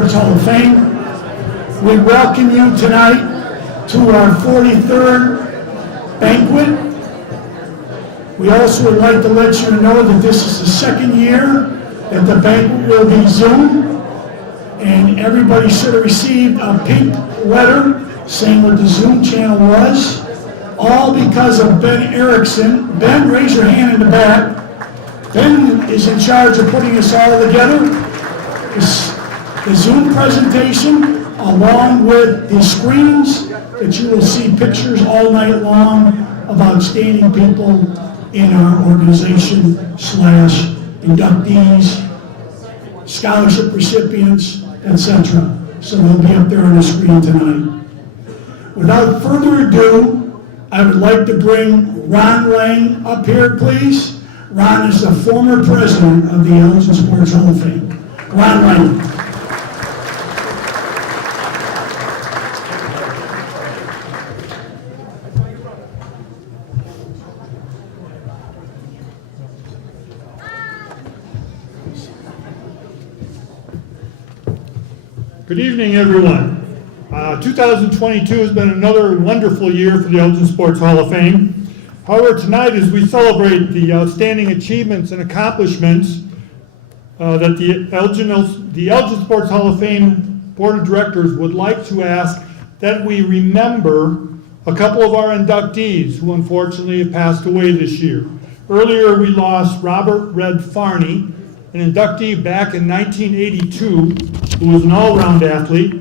Sports Hall of Fame. We welcome you tonight to our 43rd banquet. We also would like to let you know that this is the second year that the banquet will be Zoom, and everybody should have received a pink letter saying what the Zoom channel was, all because of Ben Erickson. Ben, raise your hand in the back. Ben is in charge of putting us all together. The Zoom presentation, along with the screens that you will see pictures all night long of outstanding people in our organization / inductees, scholarship recipients, etc. So they'll be up there on the screen tonight. Without further ado, I would like to bring Ron Lang up here, please. Ron is the former president of the Elgin Sports Hall of Fame. Ron Lang. Good evening, everyone. 2022 has been another wonderful year for the Elgin Sports Hall of Fame. However, tonight as we celebrate the outstanding achievements and accomplishments that the Elgin Sports Hall of Fame Board of Directors would like to ask that we remember a couple of our inductees who unfortunately have passed away this year. Earlier we lost Robert Red Farney, an inductee back in 1982 who was an all-round athlete.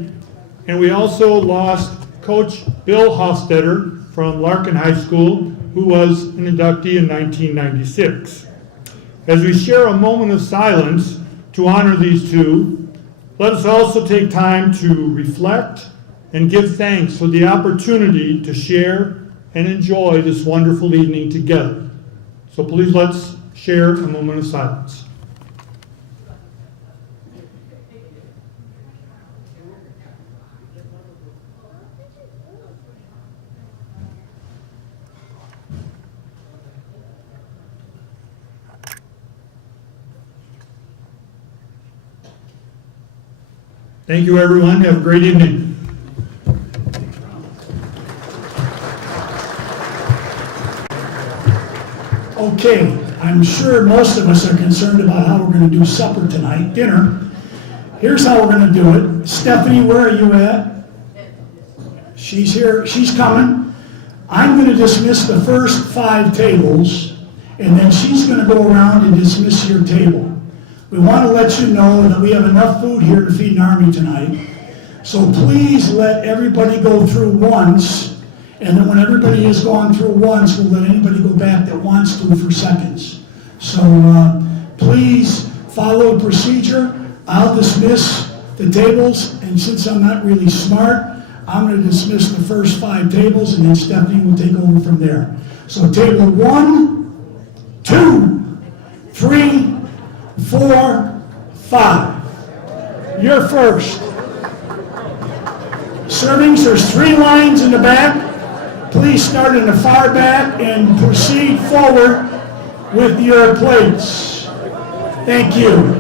And we also lost Coach Bill Hofstetter from Larkin High School, who was an inductee in 1996. As we share a moment of silence to honor these two, let us also take time to reflect and give thanks for the opportunity to share and enjoy this wonderful evening together. So please let's share a moment of silence. Thank you, everyone. Have a great evening. Okay, I'm sure most of us are concerned about how we're going to do supper tonight, dinner. Here's how we're going to do it. Stephanie, where are you at? She's here. She's coming. I'm going to dismiss the first 5 tables, and then she's going to go around and dismiss your table. We want to let you know that we have enough food here to feed an army tonight. So please let everybody go through once, and then when everybody has gone through once, we'll let anybody go back that wants to for seconds. So please follow the procedure. I'll dismiss the tables, and since I'm not really smart, I'm going to dismiss the first 5 tables, and then Stephanie will take over from there. So table 1, 2, 3, 4, 5. You're first. Servings, there's 3 lines in the back. Please start in the far back and proceed forward with your plates. Thank you.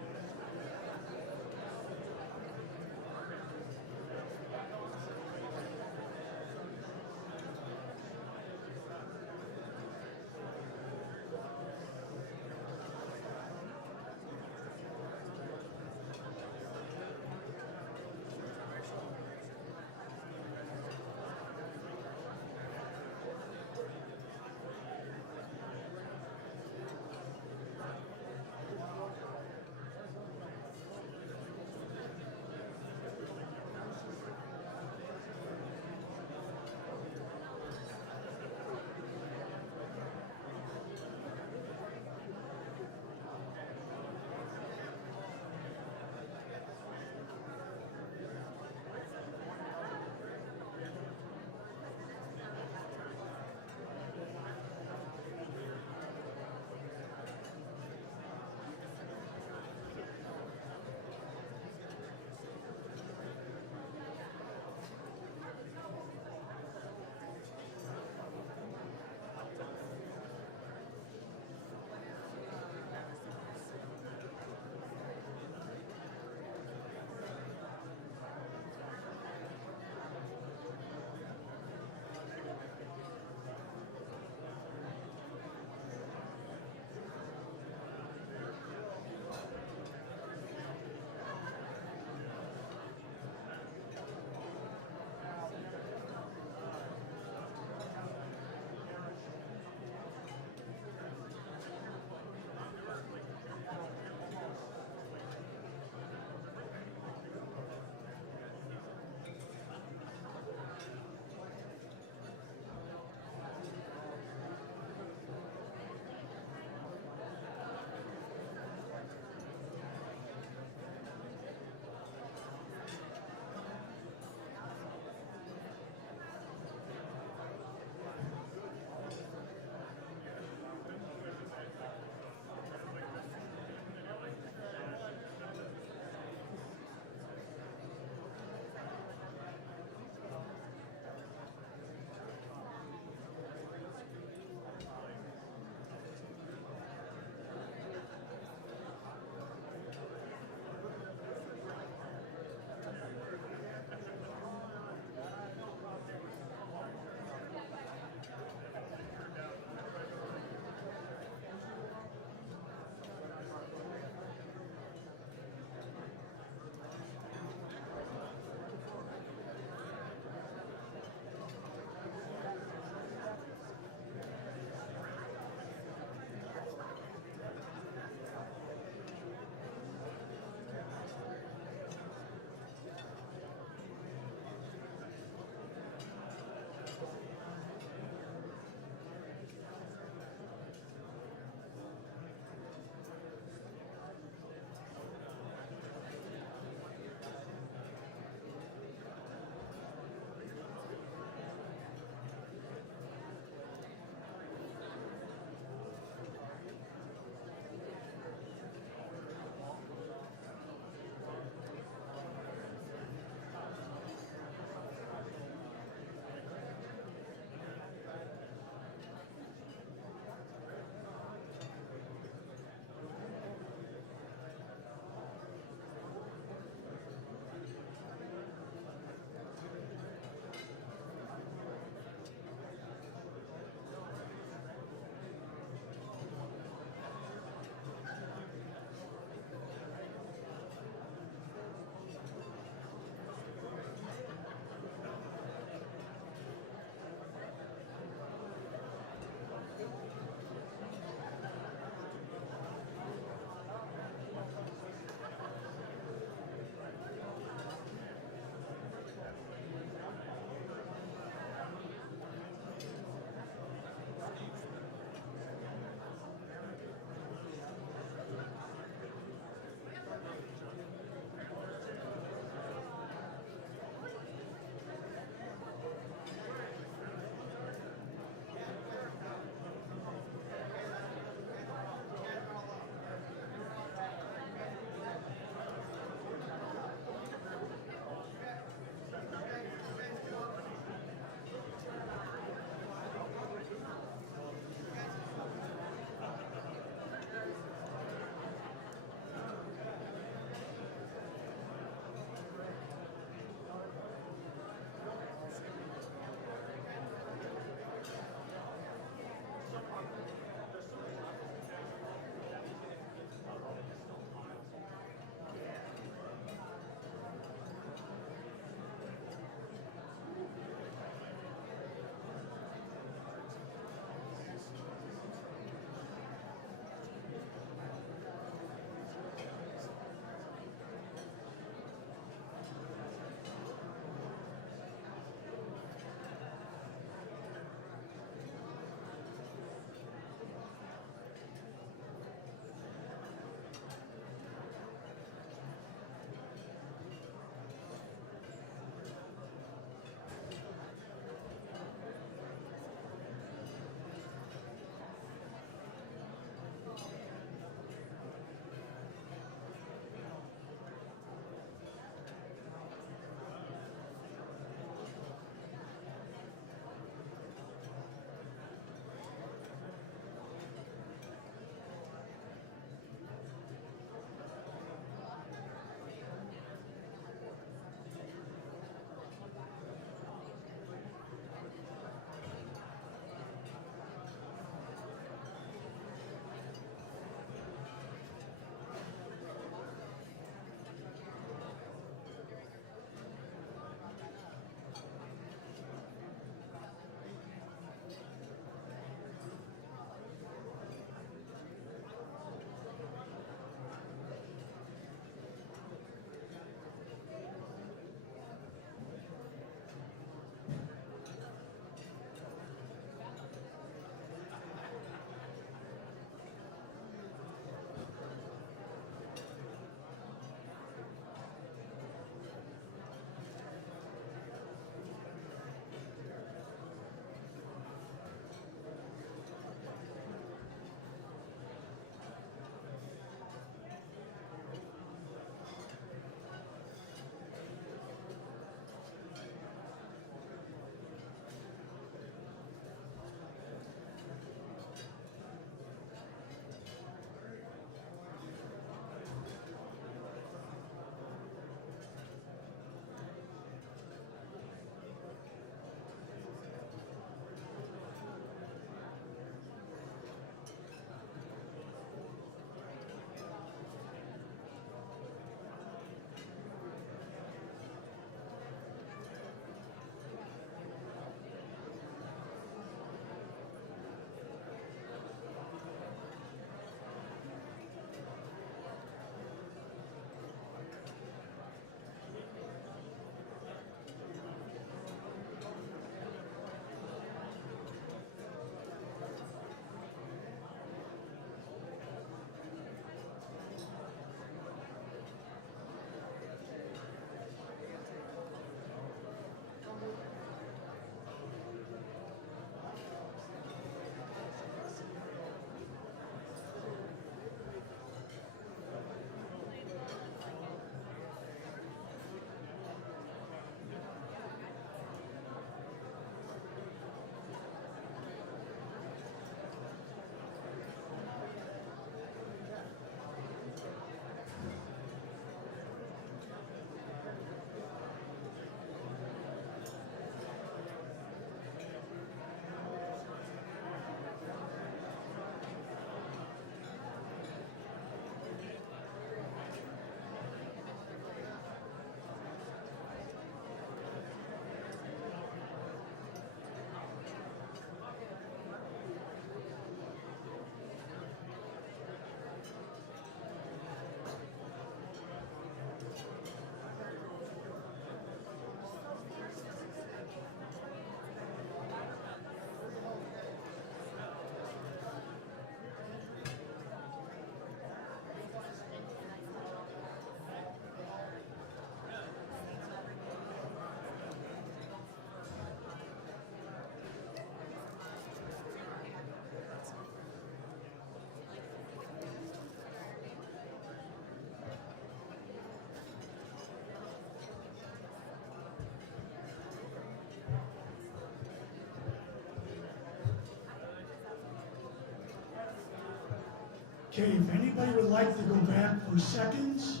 Okay, if anybody would like to go back for seconds,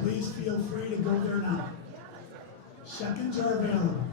please feel free to go there now. Seconds are available.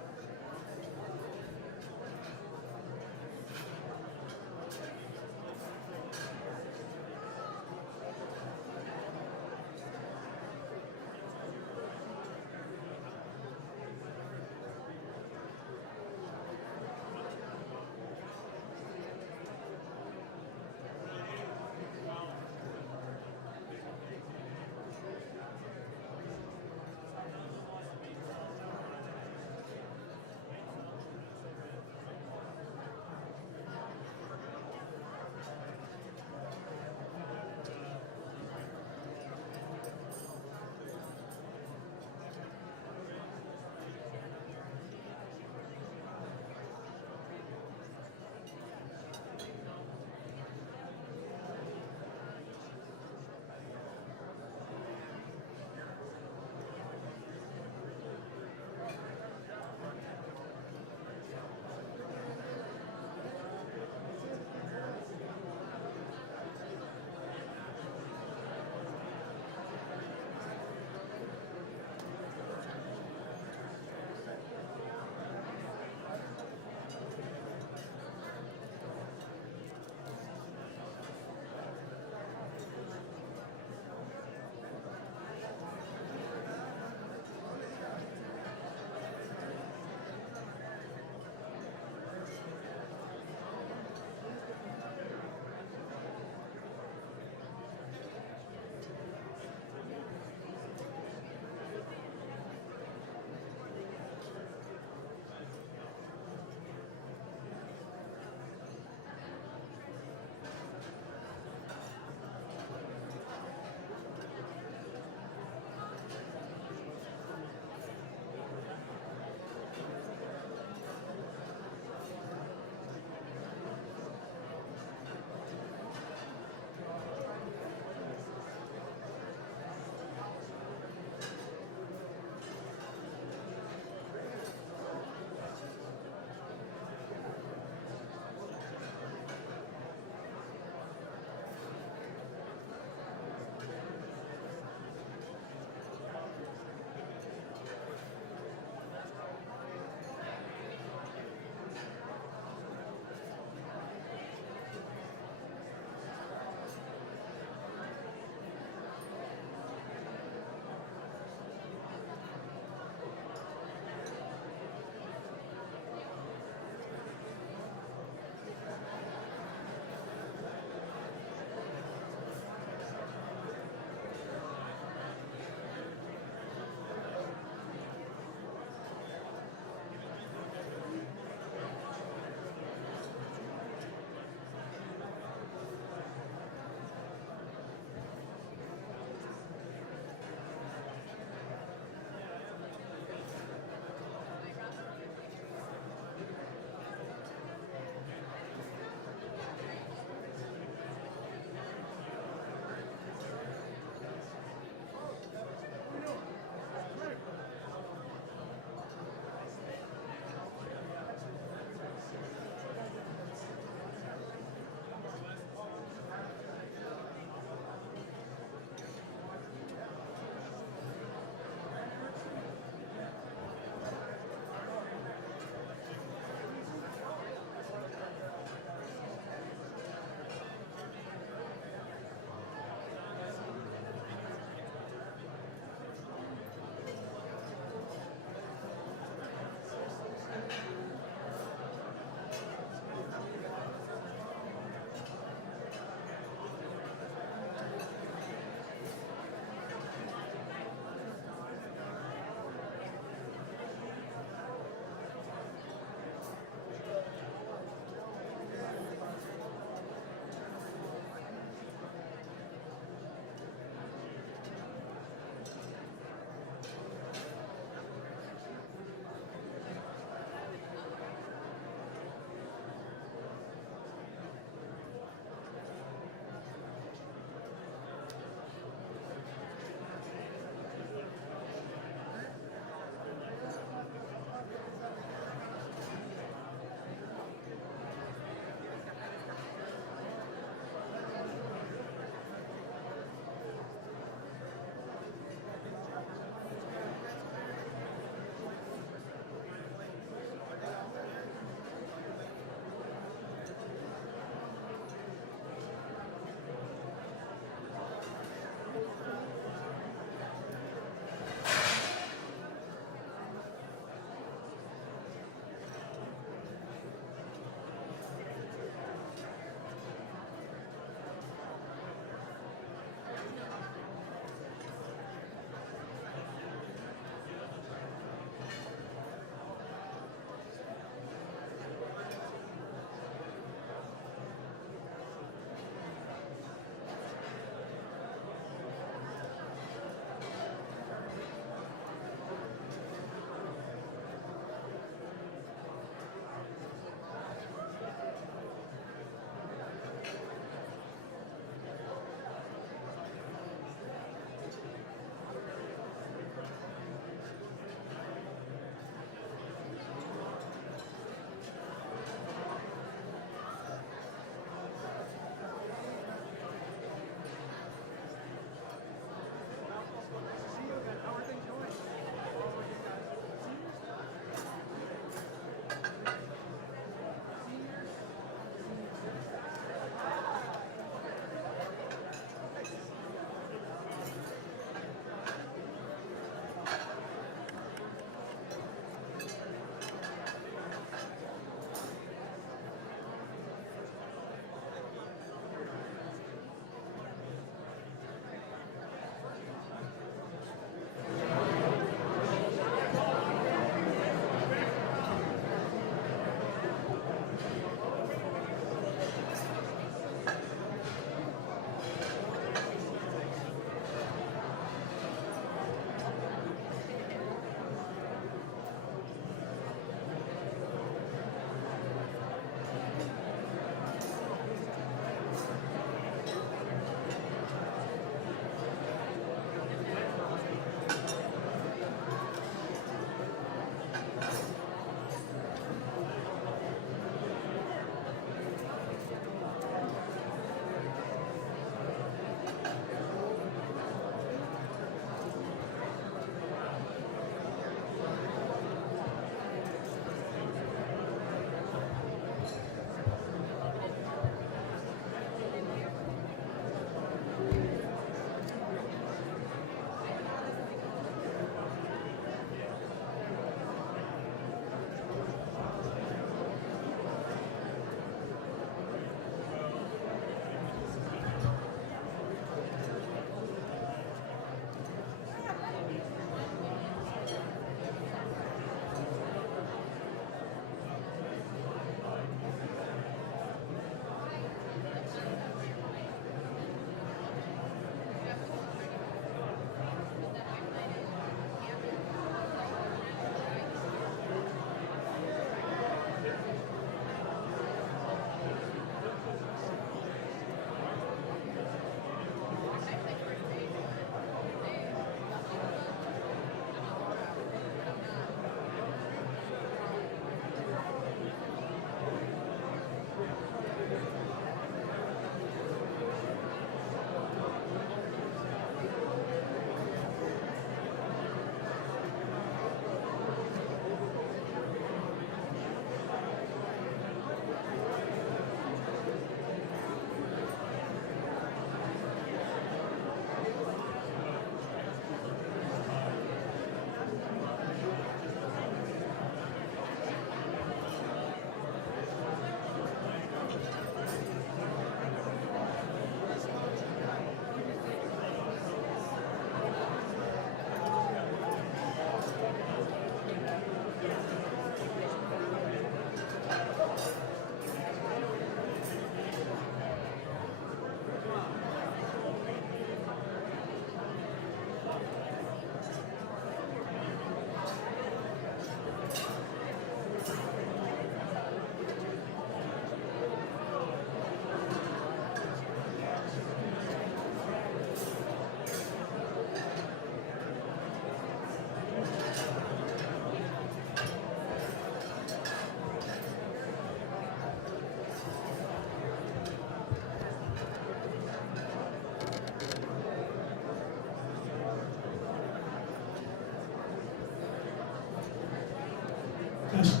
Yes.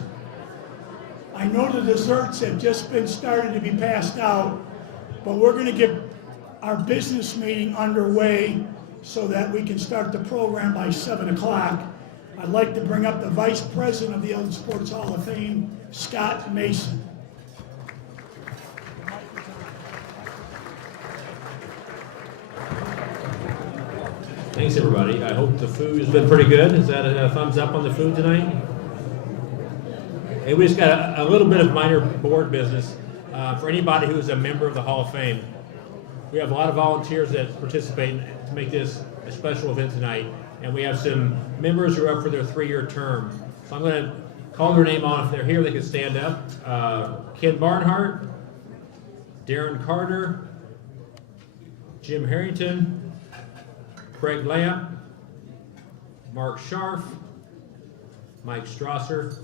I know the desserts have just been starting to be passed out, but we're going to get our business meeting underway so that we can start the program by 7 o'clock. I'd like to bring up the Vice President of the Elgin Sports Hall of Fame, Scott Mason. Thanks, everybody. I hope the food has been pretty good. Is that a thumbs up on the food tonight? Hey, we just got a little bit of minor board business. For anybody who is a member of the Hall of Fame, we have a lot of volunteers that participate to make this a special event tonight, and we have some members who are up for their 3-year term. So I'm going to call their name on. If they're here, they can stand up. Ken Barnhart, Darren Carter, Jim Harrington, Craig Lamp, Mark Scharf, Mike Strasser,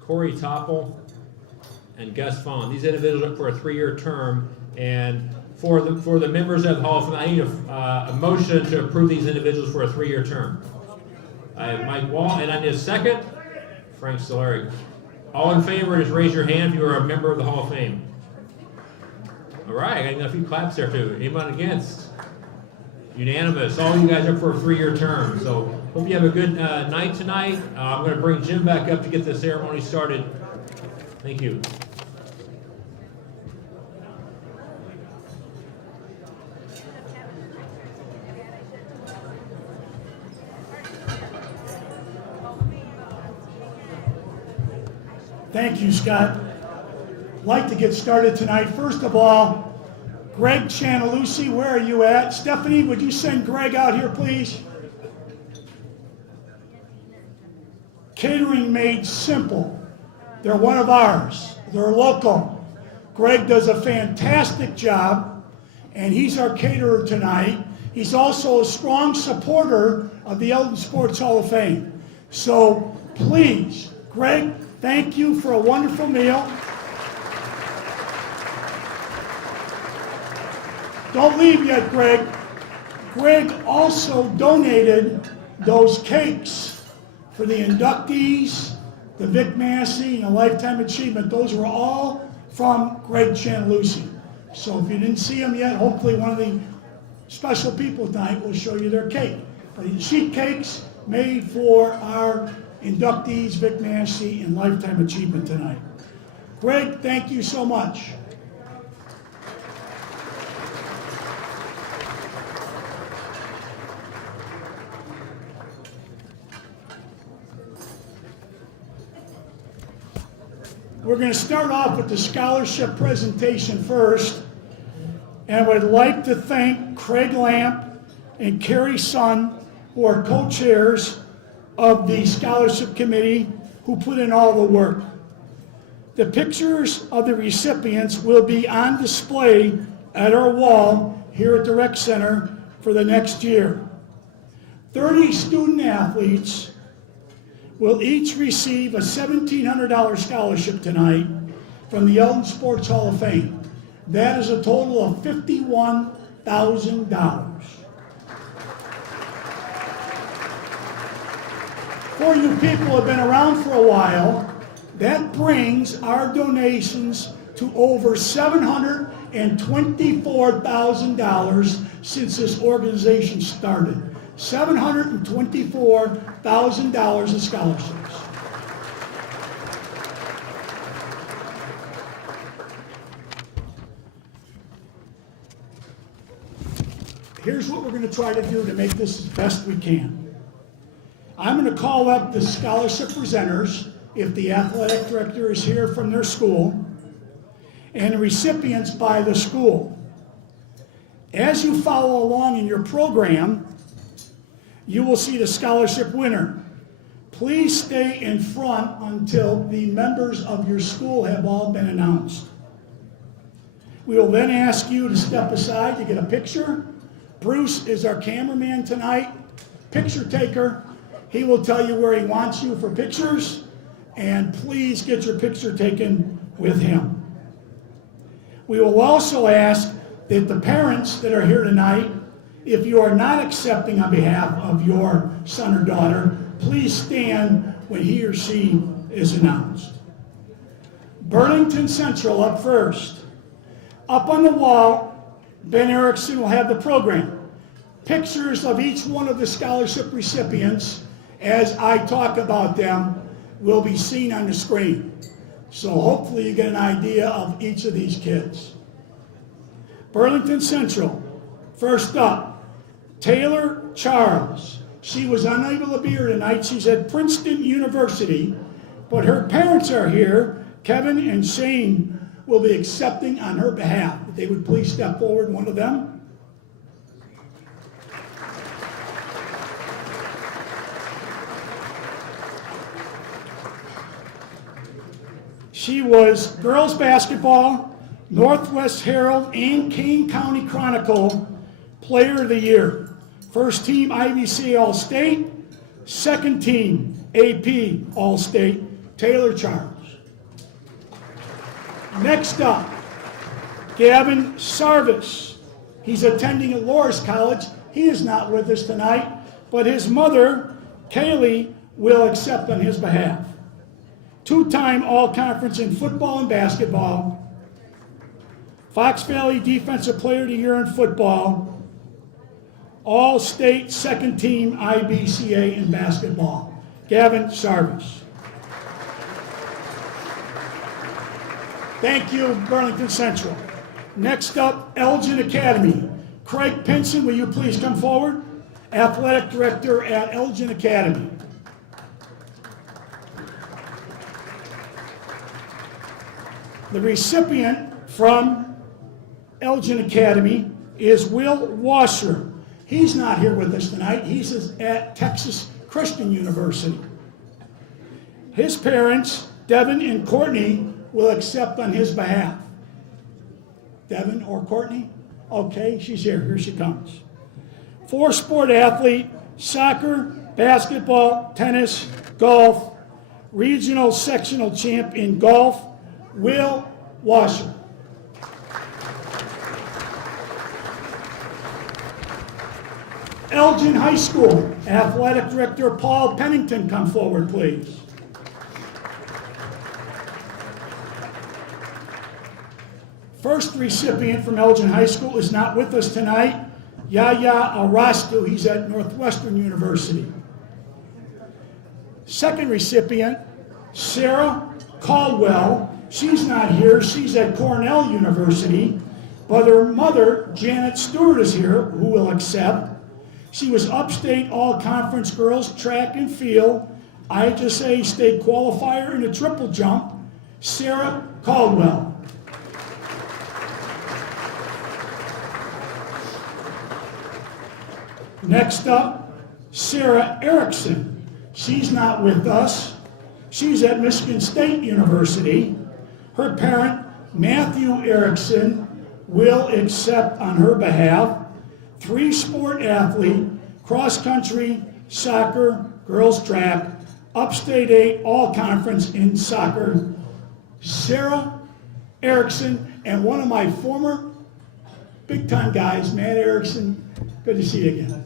Corey Topple, and Gus Vaughn. These individuals are up for a 3-year term, and for the members of the Hall of Fame, I need a motion to approve these individuals for a 3-year term. I have Mike Wall, and I need a second. Frank Solari. All in favor, just raise your hand if you are a member of the Hall of Fame. All right, I got a few claps there too. Anyone against? Unanimous. All you guys are for a 3-year term. So hope you have a good night tonight. I'm going to bring Jim back up to get the ceremony started. Thank you. Thank you, Scott. I'd like to get started tonight. First of all, Greg Chantalucci, where are you at? Stephanie, would you send Greg out here, please? Catering Made Simple. They're one of ours. They're local. Greg does a fantastic job, and he's our caterer tonight. He's also a strong supporter of the Elgin Sports Hall of Fame. So please, Greg, thank you for a wonderful meal. Don't leave yet, Greg. Greg also donated those cakes for the inductees, the Vic Massey, and the Lifetime Achievement. Those were all from Greg Chantalucci. So if you didn't see them yet, hopefully one of the special people tonight will show you their cake. The sheet cakes made for our inductees, Vic Massey, and Lifetime Achievement tonight. Greg, thank you so much. We're going to start off with the scholarship presentation first, and I would like to thank Craig Lamp and Carrie Sun, who are co-chairs of the scholarship committee, who put in all the work. The pictures of the recipients will be on display at our wall here at the Rec Center for the next year. 30 student athletes will each receive a $1,700 scholarship tonight from the Elgin Sports Hall of Fame. That is a total of $51,000. For you people who have been around for a while, that brings our donations to over $724,000 since this organization started. $724,000 in scholarships. Here's what we're going to try to do to make this as best we can. I'm going to call up the scholarship presenters, if the athletic director is here from their school, and the recipients by the school. As you follow along in your program, you will see the scholarship winner. Please stay in front until the members of your school have all been announced. We will then ask you to step aside to get a picture. Bruce is our cameraman tonight, picture taker. He will tell you where he wants you for pictures, and please get your picture taken with him. We will also ask that the parents that are here tonight, if you are not accepting on behalf of your son or daughter, please please stand when he or she is announced. Burlington Central up first. Up on the wall, Ben Erickson will have the program. Pictures of each one of the scholarship recipients, as I talk about them, will be seen on the screen. So hopefully you get an idea of each of these kids. Burlington Central, first up, Taylor Charles. She was unable to be here tonight. She's at Princeton University, but her parents are here. Kevin and Shane will be accepting on her behalf. If they would please step forward, one of them. She was girls basketball, Northwest Herald and Kane County Chronicle Player of the Year. First team IVC All-State, second team AP All-State, Taylor Charles. Next up, Gavin Sarvis. He's attending at Loras College. He is not with us tonight, but his mother, Kaylee, will accept on his behalf. Two-time All-Conference in football and basketball, Fox Valley Defensive Player of the Year in football, All-State second team IBCA in basketball, Gavin Sarvis. Thank you, Burlington Central. Next up, Elgin Academy. Craig Pinson, will you please come forward? Athletic Director at Elgin Academy. The recipient from Elgin Academy is Will Wasser. He's not here with us tonight. He's at Texas Christian University. His parents, Devin and Courtney, will accept on his behalf. Devin or Courtney? Okay, she's here. Here she comes. Four-sport athlete, soccer, basketball, tennis, golf, regional sectional champ in golf, Will Washer. Elgin High School, Athletic Director Paul Pennington, come forward, please. First recipient from Elgin High School is not with us tonight, Yaya Arastu. He's at Northwestern University. Second recipient, Sarah Caldwell. She's not here. She's at Cornell University. But her mother, Janet Stewart, is here, who will accept. She was upstate all-conference girls track and field, IHSA state qualifier in a triple jump, Sarah Caldwell. Next up, Sarah Erickson. She's not with us. She's at Michigan State University. Her parent, Matthew Erickson, will accept on her behalf. Three-sport athlete, cross-country, soccer, girls track, upstate 8 all-conference in soccer, Sarah Erickson, and one of my former big-time guys, Matt Erickson. Good to see you again.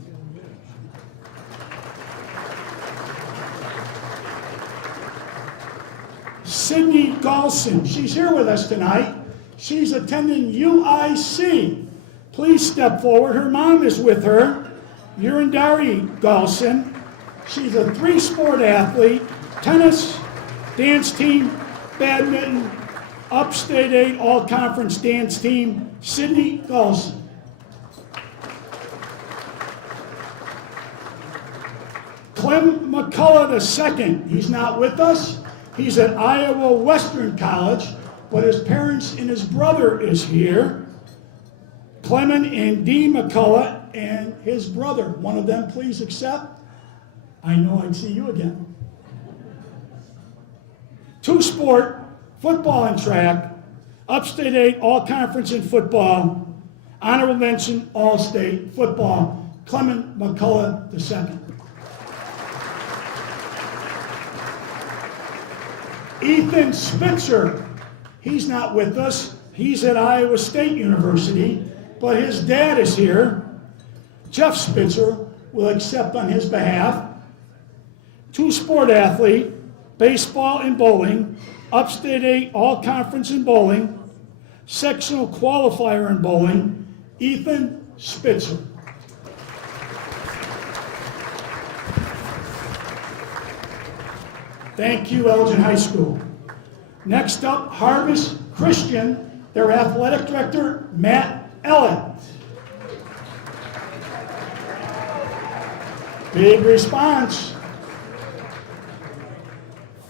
Sydney Galson, she's here with us tonight. She's attending UIC. Please step forward. Her mom is with her, Urindari Galson. She's a three-sport athlete, tennis, dance team, badminton, upstate 8 all-conference dance team, Sydney Galson. Clem McCullough II, he's not with us. He's at Iowa Western College, but his parents and his brother is here. Clement and Dee McCullough and his brother. One of them, please accept. I know I'd see you again. Two-sport, football and track, upstate 8 all-conference in football, honorable mention, all-state football, Clement McCullough II. Ethan Spitzer, he's not with us. He's at Iowa State University, but his dad is here. Jeff Spitzer will accept on his behalf. two-sport athlete, baseball and bowling, upstate 8 all-conference in bowling, sectional qualifier in bowling, Ethan Spitzer. Thank you, Elgin High School. Next up, Harvest Christian, their athletic director, Matt Ellett. Big response.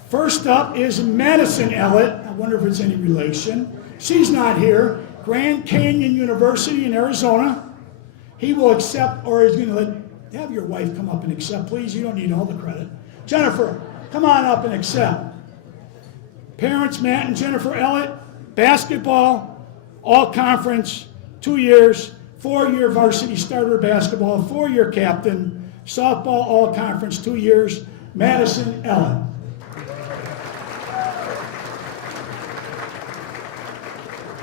First up is Madison Ellett. I wonder if it's any relation. She's not here. Grand Canyon University in Arizona. He will accept, or is going to have your wife come up and accept, please. You don't need all the credit. Jennifer, come on up and accept. Parents, Matt and Jennifer Ellett, basketball, all conference, 2 years, 4-year varsity starter basketball, 4-year captain, softball, all conference, 2 years, Madison Ellett.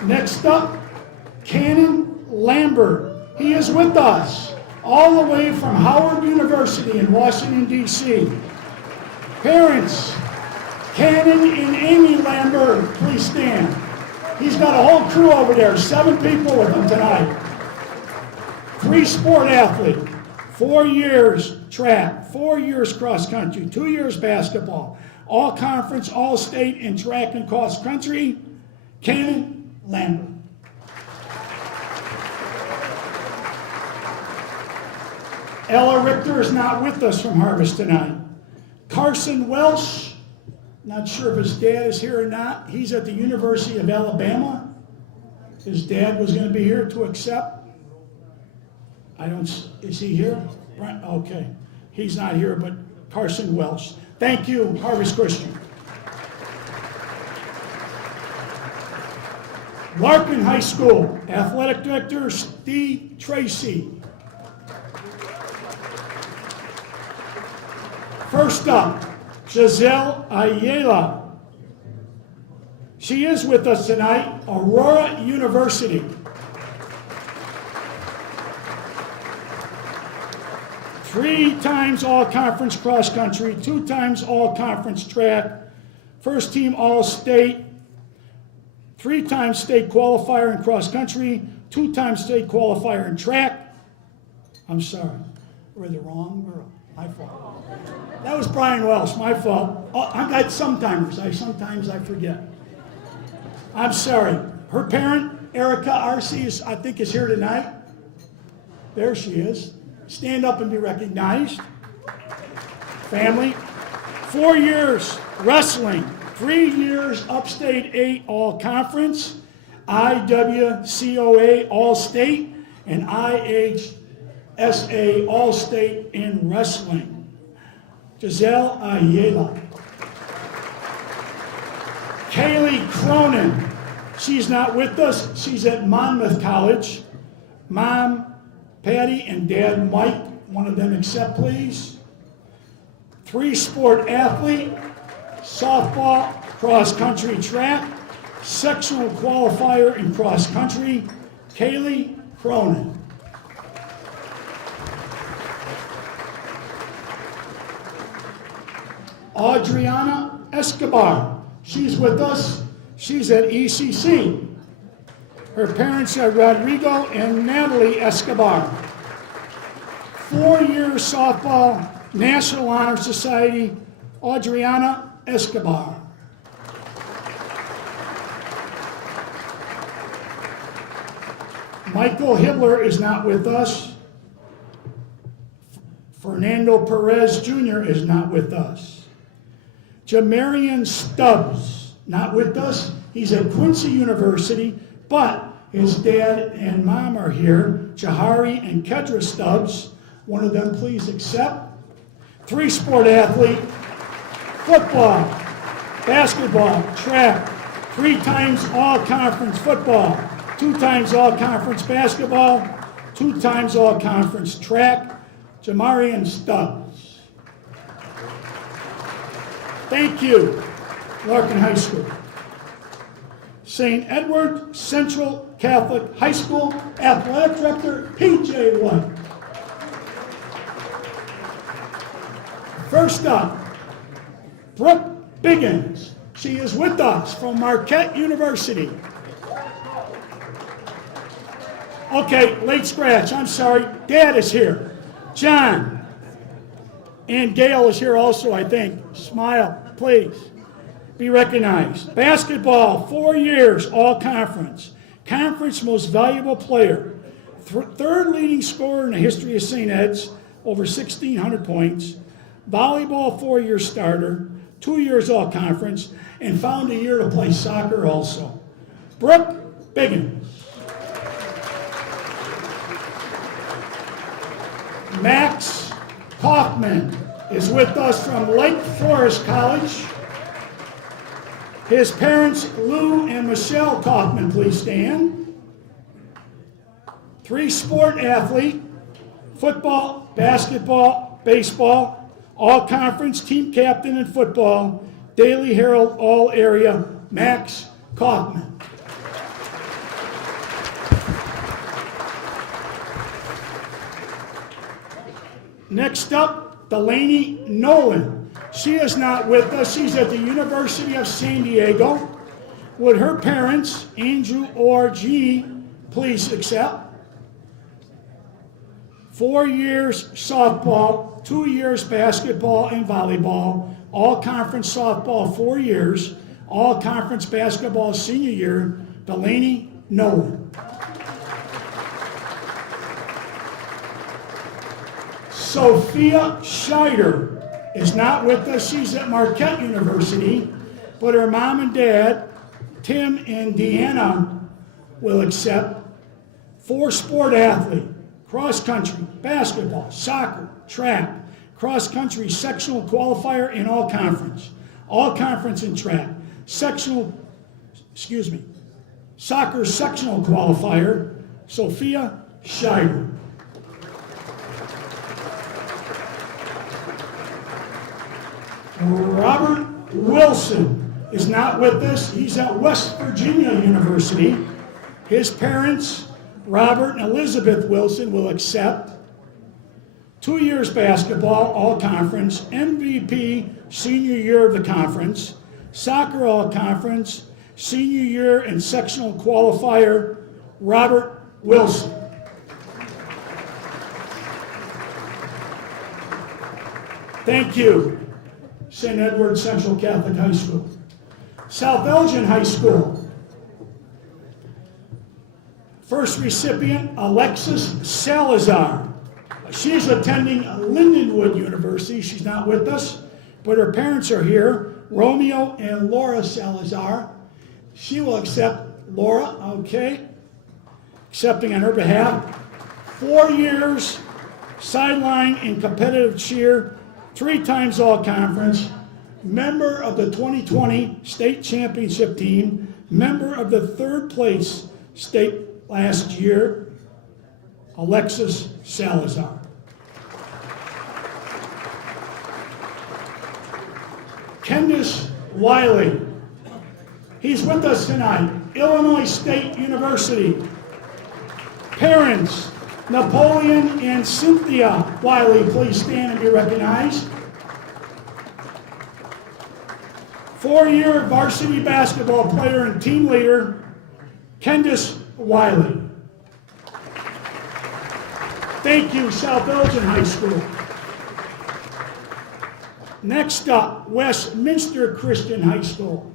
Next up, Cannon Lambert. He is with us, all the way from Howard University in Washington, D.C. Parents, Cannon and Amy Lambert, please stand. He's got a whole crew over there, 7 people with him tonight. 3-sport athlete, 4 years track, 4 years cross country, 2 years basketball, all conference, all state in track and cross country, Cannon Lambert. Ella Richter is not with us from Harvest tonight. Carson Welsh, not sure if his dad is here or not. He's at the University of Alabama. His dad was going to be here to accept. Is he here? Okay. He's not here, but Carson Welsh. Thank you, Harvest Christian. Larkin High School, Athletic Director Steve Tracy. First up, Giselle Ayala. She is with us tonight, Aurora University. 3 times all-conference cross-country, 2 times all-conference track, first team all-state, 3 times state qualifier in cross-country, 2 times state qualifier in track. I'm sorry, we're the wrong girl, my fault. That was Brian Welsh, my fault. Oh, I got sometimers, sometimes I forget. I'm sorry. Her parent, Erica Arce, I think is here tonight. There she is. Stand up and be recognized. Family. 4 years wrestling. 3 years upstate 8 all conference. IWCOA all state. And IHSA all state in wrestling. Giselle Ayala. Kaylee Cronin. She's not with us. She's at Monmouth College. Mom, Patty, and Dad, Mike. One of them accept, please. 3-sport athlete. Softball, cross-country track. Sectional qualifier in cross-country. Kaylee Cronin. Adriana Escobar. She's with us. She's at ECC. Her parents are Rodrigo and Natalie Escobar. 4 years softball, National Honor Society, Adriana Escobar. Michael Hibbler is not with us. Fernando Perez Jr. is not with us. Jamarian Stubbs, not with us. He's at Quincy University, but his dad and mom are here. Jahari and Kedra Stubbs. One of them, please accept. 3-sport athlete, football, basketball, track, 3 times all-conference football, 2 times all-conference basketball, 2 times all-conference track, Jamarian Stubbs. Thank you, Larkin High School. St. Edward Central Catholic High School Athletic Director P.J. White. First up, Brooke Biggins. She is with us from Marquette University. Okay, late scratch, I'm sorry. Dad is here. John. And Gail is here also, I think. Smile, please. Be recognized. Basketball, 4 years, all conference. Conference most valuable player. Third leading scorer in the history of St. Ed's, over 1,600 points. Volleyball, 4-year starter. 2 years all conference. And found a year to play soccer also. Brooke Biggins. Max Kaufman is with us from Lake Forest College. His parents, Lou and Michelle Kaufman, please stand. 3-sport athlete, football, basketball, baseball, all-conference team captain in football, Daily Herald All-Area, Max Kaufman. Next up, Delaney Nolan. She is not with us. She's at the University of San Diego. Would her parents, Andrew or Jeannie, please accept? 4 years softball, 2 years basketball and volleyball, all-conference softball 4 years, all-conference basketball senior year, Delaney Nolan. Sophia Scheider is not with us. She's at Marquette University, but her mom and dad, Tim and Deanna, will accept. 4-sport athlete, cross-country, basketball, soccer, track, cross-country sectional qualifier in all-conference in track, soccer sectional qualifier, Sophia Scheider. Robert Wilson is not with us. He's at West Virginia University. His parents, Robert and Elizabeth Wilson, will accept. 2 years basketball, all-conference, MVP, senior year of the conference, soccer all-conference, senior year and sectional qualifier, Robert Wilson. Thank you. St. Edward Central Catholic High School. South Elgin High School. First recipient, Alexis Salazar. She's attending Lindenwood University. She's not with us, but her parents are here, Romeo and Laura Salazar. She will accept Laura, okay. Accepting on her behalf. 4 years, sideline and competitive cheer, 3 times all-conference, member of the 2020 state championship team, member of the 3rd place state last year, Alexis Salazar. Kendis Wiley. He's with us tonight, Illinois State University. Parents, Napoleon and Cynthia Wiley, please stand and be recognized. 4-year varsity basketball player and team leader, Kendis Wiley. Thank you, South Elgin High School. Next up, Westminster Christian High School.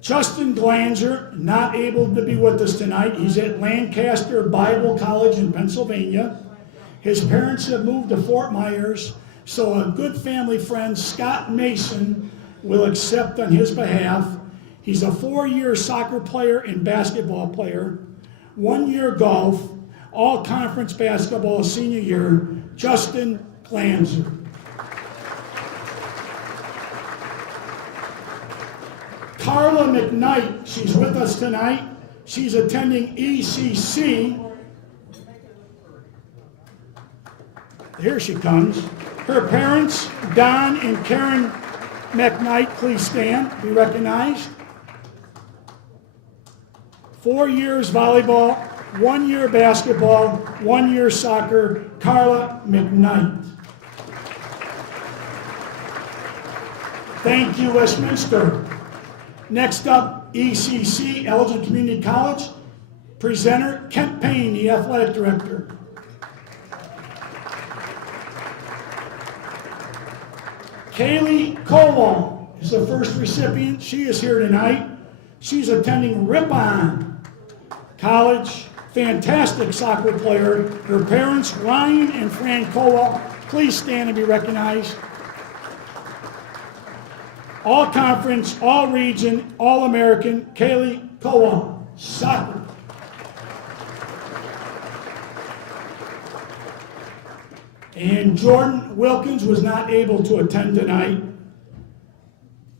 Justin Glanzer, not able to be with us tonight. He's at Lancaster Bible College in Pennsylvania. His parents have moved to Fort Myers, so a good family friend, Scott Mason, will accept on his behalf. He's a 4-year soccer player and basketball player, 1-year golf, all-conference basketball senior year, Justin Glanzer. Carla McKnight, she's with us tonight. She's attending ECC. Here she comes. Her parents, Don and Karen McKnight, please stand, be recognized. 4 years volleyball, 1 year basketball, 1 year soccer, Carla McKnight. Thank you, Westminster. Next up, ECC, Elgin Community College. Presenter, Kent Payne, the athletic director. Kaylee Colwell is the first recipient. She is here tonight. She's attending Ripon College. Fantastic soccer player. Her parents, Ryan and Fran Colwell, please stand and be recognized. All conference, all region, all American, Kaylee Colwell, soccer. And Jordan Wilkins was not able to attend tonight.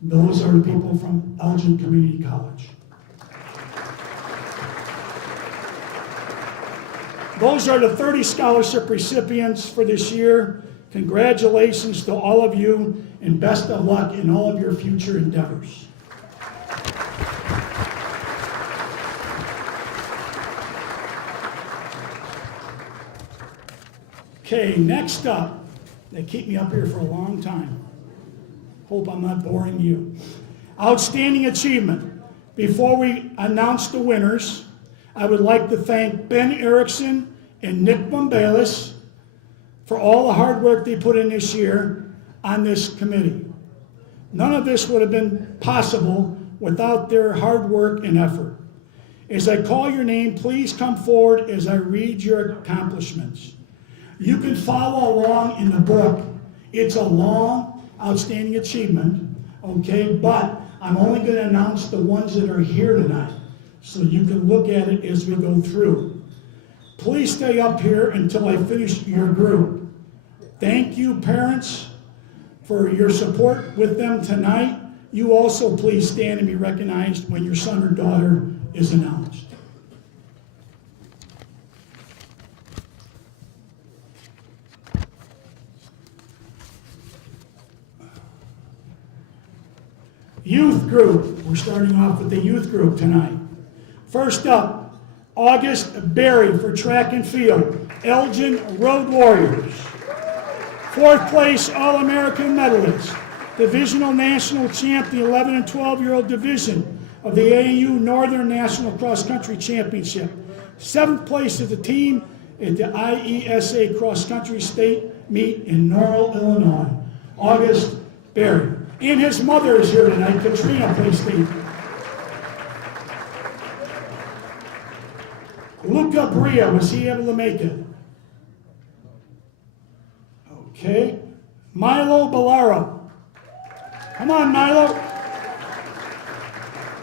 Those are the people from Elgin Community College. Those are the 30 scholarship recipients for this year. Congratulations to all of you and best of luck in all of your future endeavors. Okay, next up, they keep me up here for a long time. Hope I'm not boring you. Outstanding achievement. Before we announce the winners, I would like to thank Ben Erickson and Nick Bombalis for all the hard work they put in this year on this committee. None of this would have been possible without their hard work and effort. As I call your name, please come forward as I read your accomplishments. You can follow along in the book. It's a long, outstanding achievement, okay? But I'm only going to announce the ones that are here tonight, so you can look at it as we go through. Please stay up here until I finish your group. Thank you, parents, for your support with them tonight. You also please stand and be recognized when your son or daughter is announced. Youth group. We're starting off with the youth group tonight. First up, August Berry for track and field, Elgin Road Warriors. Fourth place All-American medalist, divisional national champ, the 11 and 12-year-old division of the AAU Northern National Cross Country Championship. Seventh place as a team at the IESA Cross Country State Meet in Norwell, Illinois. August Berry. And his mother is here tonight, Katrina, please stand. Luca Bria, was he able to make it? Okay. Milo Ballaro. Come on, Milo.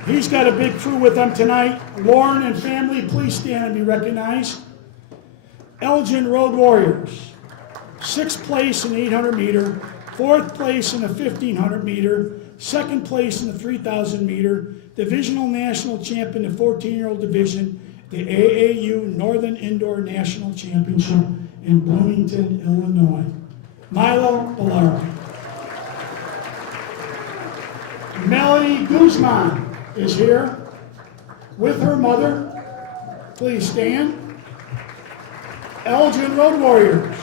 He's got a big crew with him tonight. Lauren and family, please stand and be recognized. Elgin Road Warriors. Sixth place in the 800 meter. Fourth place in the 1500 meter. Second place in the 3000 meter. Divisional national champion in the 14-year-old division. The AAU Northern Indoor National Championship in Bloomington, Illinois. Milo Ballaro. Melody Guzman is here with her mother. Please stand. Elgin Road Warriors.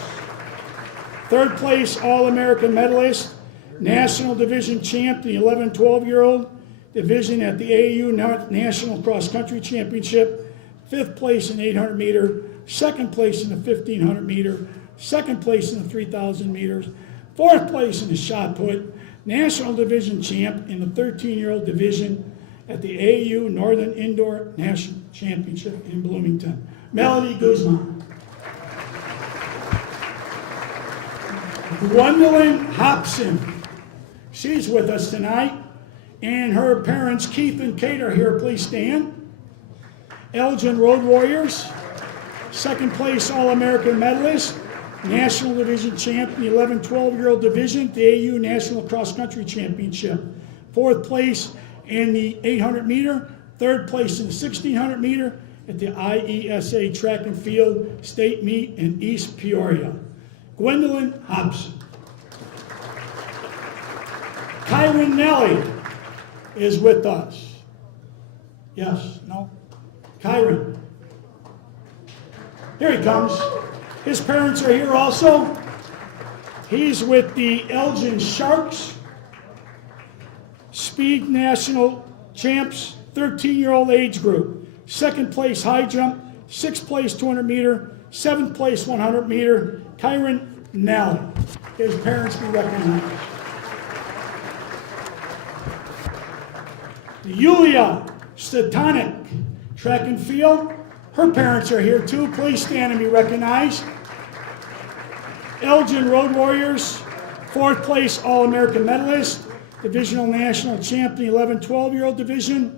Third place All-American medalist, national division champ, the 11, 12-year-old division at the AAU National Cross Country Championship. Fifth place in 800 meter, second place in the 1500 meter, second place in the 3000 meters, fourth place in the shot put, national division champ in the 13-year-old division at the AAU Northern Indoor National Championship in Bloomington. Melody Guzman. Gwendolyn Hobson. She's with us tonight. And her parents, Keith and Kate, are here. Please stand. Elgin Road Warriors. Second place All-American medalist. National division champ in the 11, 12-year-old division, the AAU National Cross Country Championship. Fourth place in the 800 meter. Third place in the 1600 meter at the IESA Track and Field State Meet in East Peoria. Gwendolyn Hobson. Kyron Nelly is with us. Yes? No? Kyron. Here he comes. His parents are here also. He's with the Elgin Sharks. Speed national champs, 13-year-old age group. Second place high jump, sixth place 200 meter, seventh place 100 meter, Kyron Nally. His parents be recognized. Yulia Statanik, track and field. Her parents are here too. Please stand and be recognized. Elgin Road Warriors, fourth place All-American medalist, divisional national champion, 11, 12-year-old division.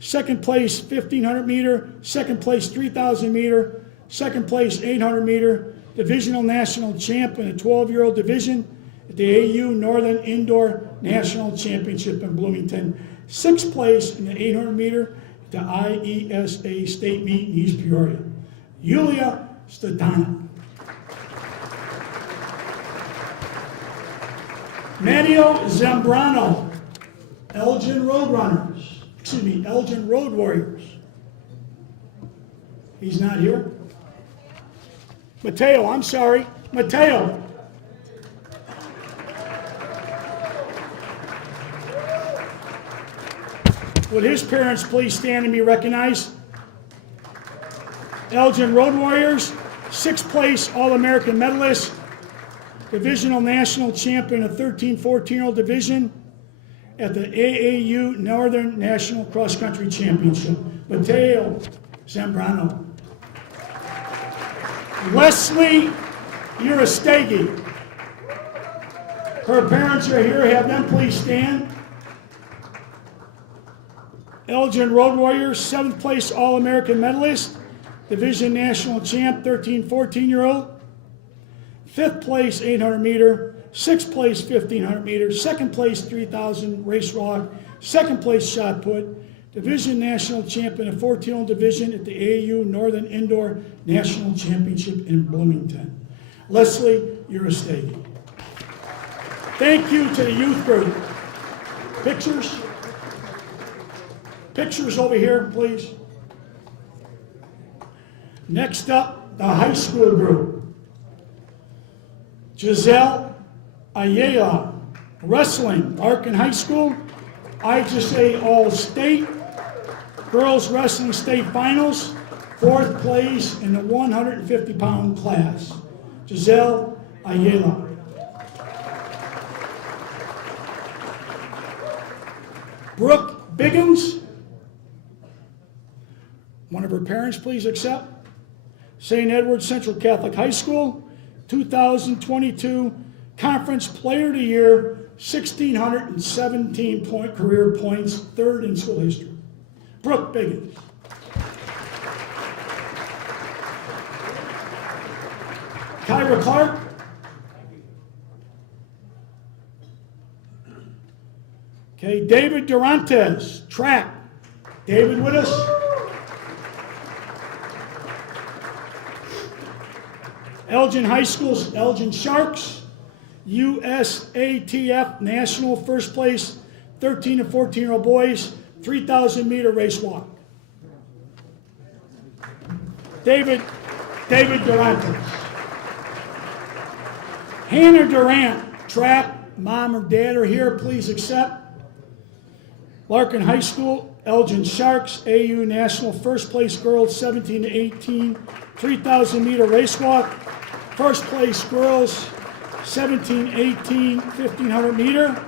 Second place 1,500 meter, second place 3,000 meter, second place 800 meter, divisional national champion, a 12-year-old division at the AU Northern Indoor National Championship in Bloomington. Sixth place in the 800 meter at the IESA State Meet in East Peoria. Yulia Statanik. Mario Zambrano, Elgin Road Warriors. He's not here. Mateo, I'm sorry. Mateo. Would his parents please stand and be recognized? Elgin Road Warriors, sixth place All-American medalist, divisional national champion of 13, 14-year-old division at the AAU Northern National Cross Country Championship. Mateo Zambrano. Leslie Urastegi. Her parents are here. Have them please stand. Elgin Road Warriors, seventh place All-American medalist, division national champ, 13, 14-year-old. Fifth place 800 meter, sixth place 1,500 meter, second place 3,000 race walk, second place shot put, division national champion of 14-year-old division at the AAU Northern Indoor National Championship in Bloomington. Leslie Urastegi. Thank you to the youth group. Pictures? Pictures over here, please. Next up, the high school group. Giselle Ayala, wrestling, Larkin High School, IHSA All-State, girls wrestling state finals, fourth place in the 150-pound class. Giselle Ayala. Brooke Biggins, one of her parents, please accept. St. Edward Central Catholic High School, 2022 Conference Player of the Year, 1,617 career points, third in school history. Brooke Biggins. Kyra Clark. Okay, David Durantes, track. David with us. Elgin High School's Elgin Sharks, USATF National First Place, 13 and 14-year-old boys, 3,000 meter race walk. David Durantes. Hannah Durant, track, mom or dad are here, please accept. Larkin High School, Elgin Sharks, AU National First Place girls, 17 to 18, 3,000 meter race walk. First place girls, 17, 18, 1,500 meter.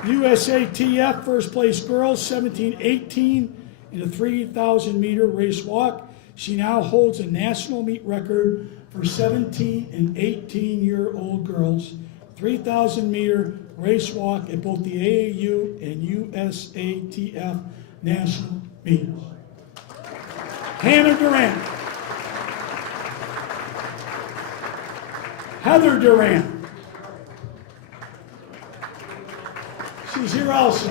USATF first place girls, 17, 18 in a 3,000 meter race walk. She now holds a national meet record for 17 and 18-year-old girls, 3,000 meter race walk at both the AAU and USATF national meets. Hannah Durant. Heather Durant. She's here also.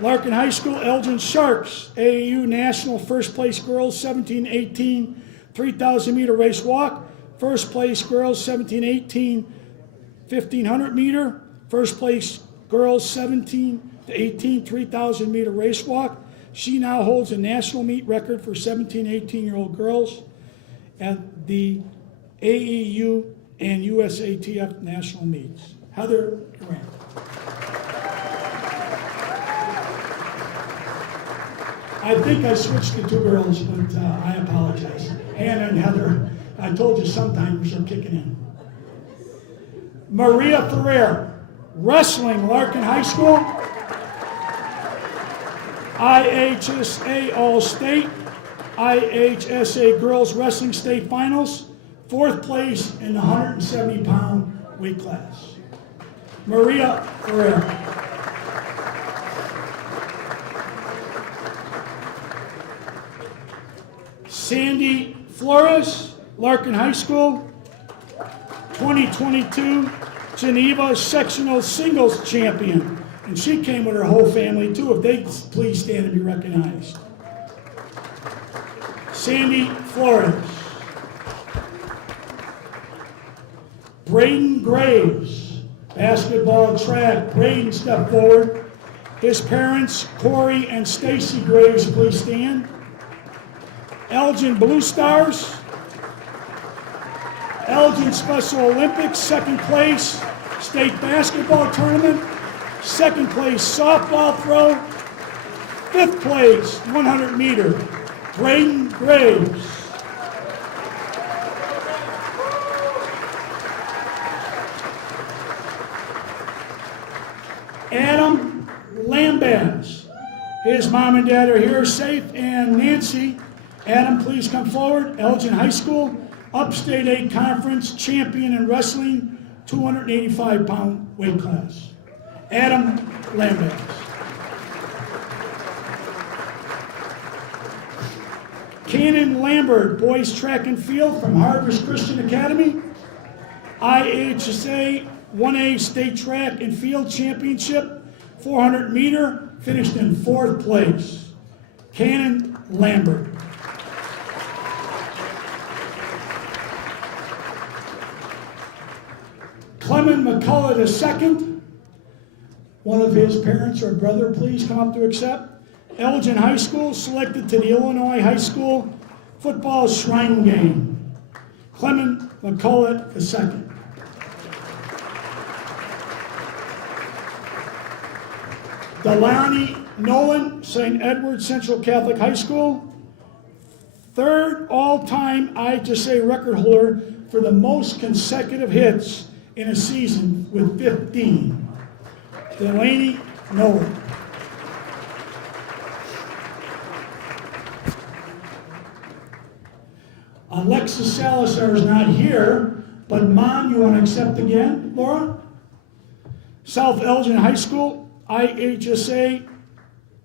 Larkin High School, Elgin Sharks, AAU National First Place Girls, 17-18, 3,000 meter race walk. First place girls, 17-18, 1,500 meter. First place girls, 17 to 18, 3,000 meter race walk. She now holds a national meet record for 17, 18-year-old girls at the AEU and USATF national meets. Heather Durant. I think I switched to two girls, but I apologize. Hannah and Heather, I told you sometimes are kicking in. Maria Ferrer, wrestling, Larkin High School. IHSA All-State, IHSA Girls Wrestling State Finals, 4th place in the 170-pound weight class. Maria Ferrer. Sandy Flores, Larkin High School, 2022 Geneva Sectional Singles Champion. And she came with her whole family too, if they please stand and be recognized. Sandy Flores. Braden Graves, basketball track. Braden, step forward. His parents, Corey and Stacy Graves, please stand. Elgin Blue Stars. Elgin Special Olympics, 2nd place, state basketball tournament, 2nd place softball throw, 5th place 100 meter, Braden Graves. Adam Lambaz, his mom and dad are here safe, and Nancy. Adam, please come forward. Elgin High School, Upstate 8 Conference champion in wrestling, 285-pound weight class. Adam Lambert. Cannon Lambert, boys track and field from Harvest Christian Academy. IHSA 1A State Track and Field Championship, 400 meter, finished in 4th place. Cannon Lambert. Clement McCullough II, one of his parents or brother, please come up to accept. Elgin High School, selected to the Illinois High School Football Shrine Game. Clement McCullough II. Delaney Nolan, St. Edward Central Catholic High School, 3rd all-time IHSA record holder for the most consecutive hits in a season with 15. Delaney Nolan. Alexis Salazar is not here, but Mom, you want to accept again, Laura? South Elgin High School, IHSA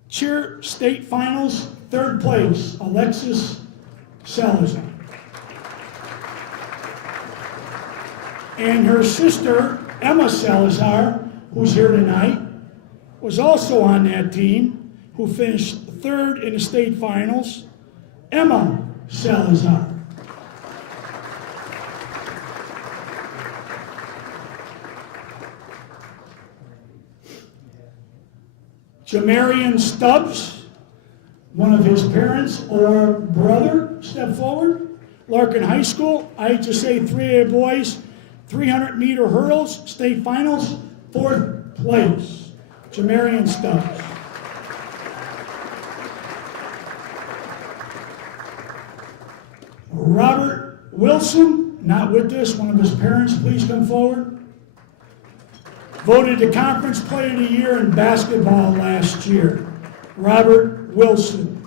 Cheer State Finals, 3rd place, Alexis Salazar. And her sister, Emma Salazar, who's here tonight, was also on that team, who finished 3rd in the state finals. Emma Salazar. Jamarian Stubbs, one of his parents or brother, step forward. Larkin High School, IHSA 3A boys, 300 meter hurdles, state finals, 4th place. Jamarian Stubbs. Robert Wilson, not with us, one of his parents, please come forward. Voted the Conference Player of the Year in basketball last year. Robert Wilson.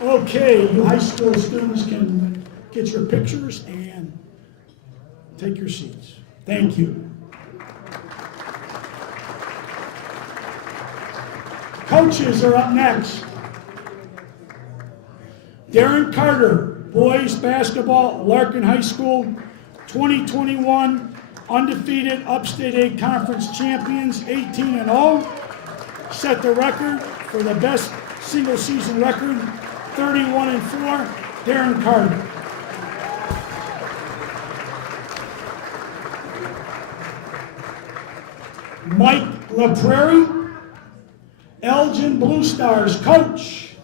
Okay, you high school students can get your pictures and take your seats. Thank you. Coaches are up next. Darren Carter, boys basketball, Larkin High School, 2021 undefeated Upstate 8 Conference champions, 18-0. Set the record for the best single season record, 31-4. Darren Carter. Mike LaPrairie, Elgin Blue Stars coach.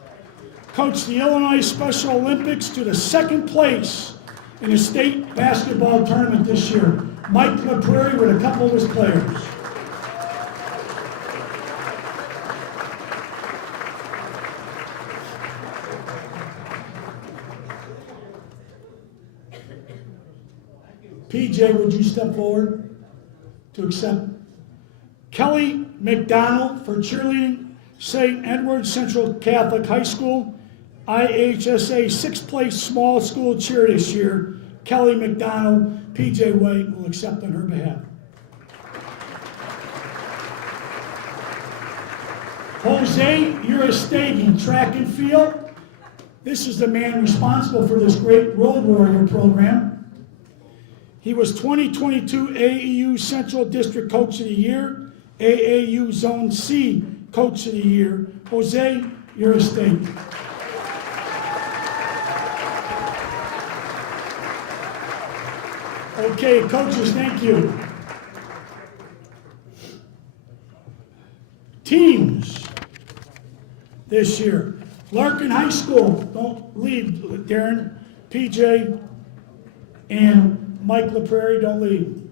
Coached the Illinois Special Olympics to the 2nd place in the state basketball tournament this year. Mike LaPrairie with a couple of his players. PJ, would you step forward to accept? Kelly McDonald for cheerleading, St. Edward's Central Catholic High School, IHSA 6th place small school cheer this year. Kelly McDonald, PJ White will accept on her behalf. Jose Urastegi, track and field. This is the man responsible for this great Road Warrior program. He was 2022 AAU Central District Coach of the Year, AAU Zone C Coach of the Year. Jose Urastegi. Okay, coaches, thank you. Teams this year. Larkin High School, don't leave, Darren, PJ, and Mike LaPrairie, don't leave.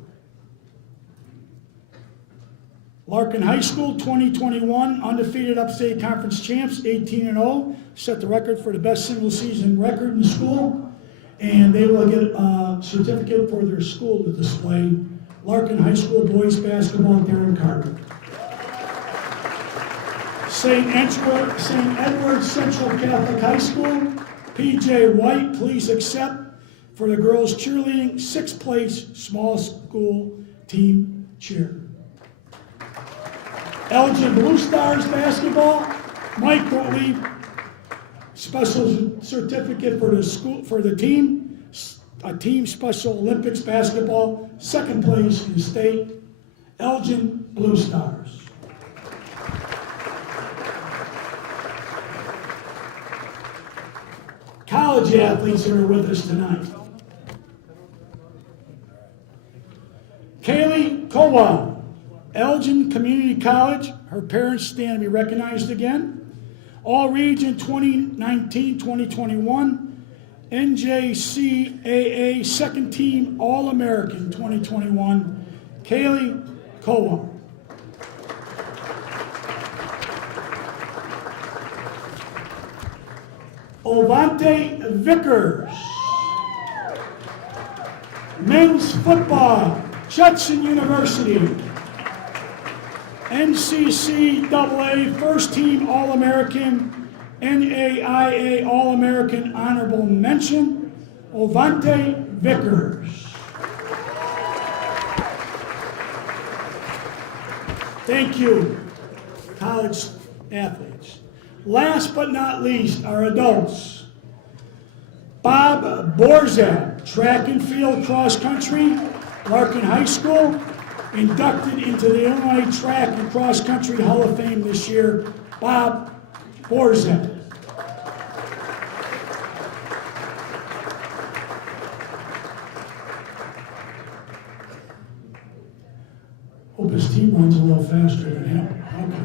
Larkin High School 2021 undefeated upstate conference champs, 18-0, set the record for the best single season record in school. And they will get a certificate for their school to display. Larkin High School boys basketball, Darren Carter. St. Edward's Central Catholic High School, PJ White, please accept for the girls cheerleading 6th place small school team cheer. Elgin Blue Stars basketball, Mike Gottlieb, special certificate for the school, for the team, a team Special Olympics basketball, 2nd place in state, Elgin Blue Stars. College athletes that are with us tonight. Kaylee Kowal, Elgin Community College, her parents stand to be recognized again. All Region 2019-2021, NJCAA Second Team All-American 2021, Kaylee Kowal. Ovante Vickers, men's football, Judson University, NCCAA First Team All-American, NAIA All-American Honorable Mention, Ovante Vickers. Thank you, college athletes. Last but not least, our adults. Bob Borzak, track and field cross country, Larkin High School, inducted into the Illinois Track and Cross Country Hall of Fame this year, Bob Borzak. Hope his team runs a little faster than him. Okay.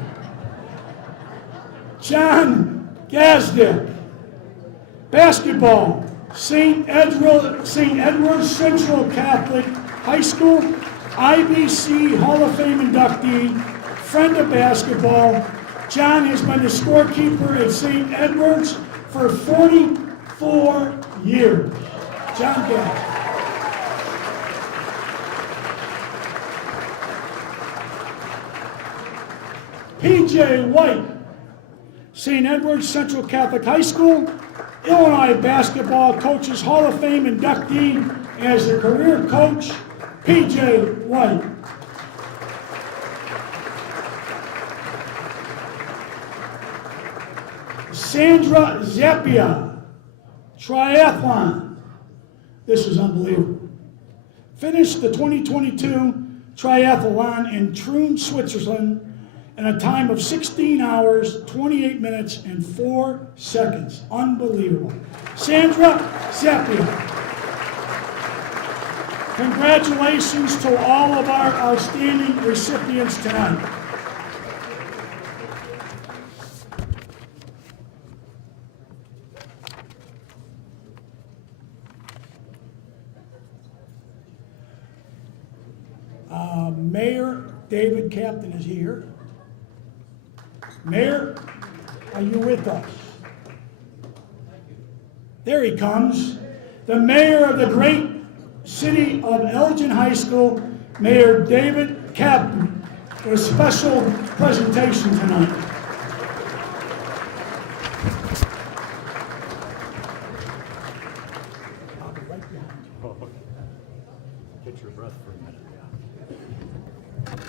John Gazdick, basketball, St. Edward's Central Catholic High School, IBC Hall of Fame inductee, friend of basketball. John has been the scorekeeper at St. Edward's for 44 years. John Gazdick. PJ White, St. Edward's Central Catholic High School, Illinois Basketball Coaches Hall of Fame inductee as a career coach, PJ White. Sandra Zappia, triathlon. This is unbelievable. Finished the 2022 triathlon in Troon, Switzerland, in a time of 16 hours, 28 minutes, and 4 seconds. Unbelievable. Sandra Zappia. Congratulations to all of our outstanding recipients tonight. Mayor David Captain is here. Mayor, are you with us? There he comes. The mayor of the great City of Elgin High School, Mayor David Captain, for a special presentation tonight.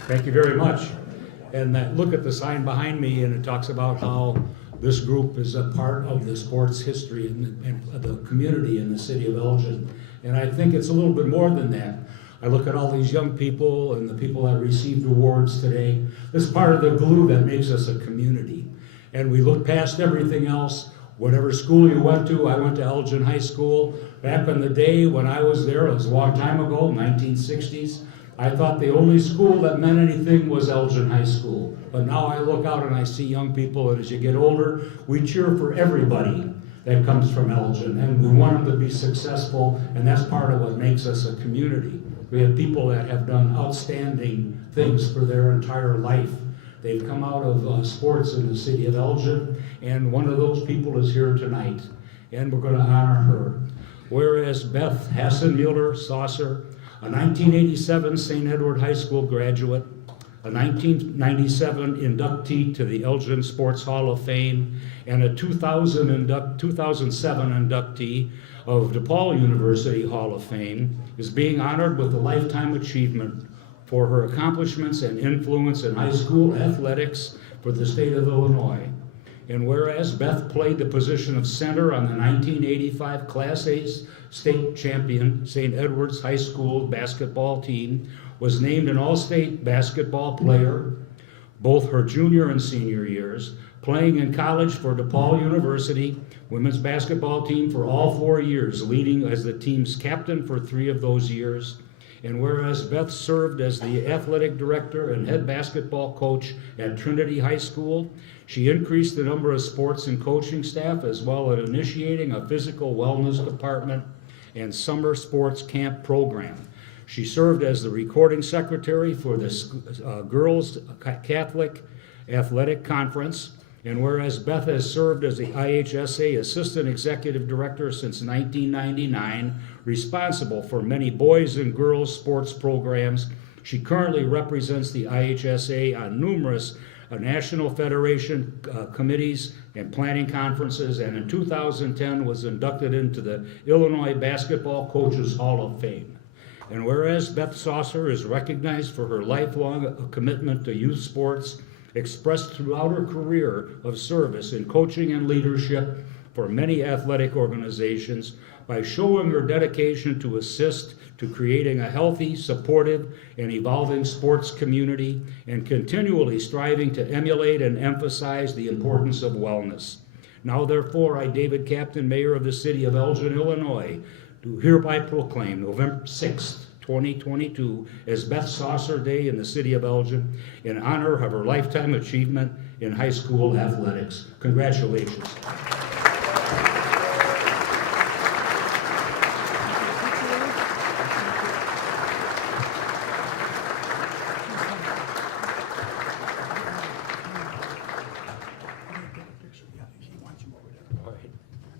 Thank you very much. And look at the sign behind me, and it talks about how this group is a part of the sports history and the community in the city of Elgin. And I think it's a little bit more than that. I look at all these young people and the people that received awards today. This is part of the glue that makes us a community. And we look past everything else. Whatever school you went to, I went to Elgin High School. Back in the day when I was there, it was a long time ago, 1960s. I thought the only school that meant anything was Elgin High School. But now I look out and I see young people, and as you get older, we cheer for everybody that comes from Elgin, and we want them to be successful, and that's part of what makes us a community. We have people that have done outstanding things for their entire life. They've come out of sports in the city of Elgin, and one of those people is here tonight, and we're going to honor her. Whereas Beth Hassenmuller Saucer, a 1987 St. Edward High School graduate, a 1997 inductee to the Elgin Sports Hall of Fame, and a 2007 inductee of DePaul University Hall of Fame, is being honored with a Lifetime Achievement for her accomplishments and influence in high school athletics for the state of Illinois. And whereas Beth played the position of center on the 1985 Class A state champion St. Edward's High School basketball team, was named an all-state basketball player both her junior and senior years, playing in college for DePaul University women's basketball team for all 4 years, leading as the team's captain for 3 of those years. And whereas Beth served as the athletic director and head basketball coach at Trinity High School, she increased the number of sports and coaching staff, as well as initiating a physical wellness department and summer sports camp program. She served as the recording secretary for the Girls Catholic Athletic Conference. And whereas Beth has served as the IHSA Assistant Executive Director since 1999, responsible for many boys and girls sports programs, she currently represents the IHSA on numerous National Federation committees and planning conferences, and in 2010 was inducted into the Illinois Basketball Coaches Hall of Fame. And whereas Beth Saucer is recognized for her lifelong commitment to youth sports, expressed throughout her career of service in coaching and leadership for many athletic organizations, by showing her dedication to assist to creating a healthy, supportive, and evolving sports community, and continually striving to emulate and emphasize the importance of wellness. Now therefore, I, David Captain, Mayor of the City of Elgin, Illinois, do hereby proclaim November 6th, 2022 as Beth Saucer Day in the City of Elgin in honor of her lifetime achievement in high school athletics. Congratulations.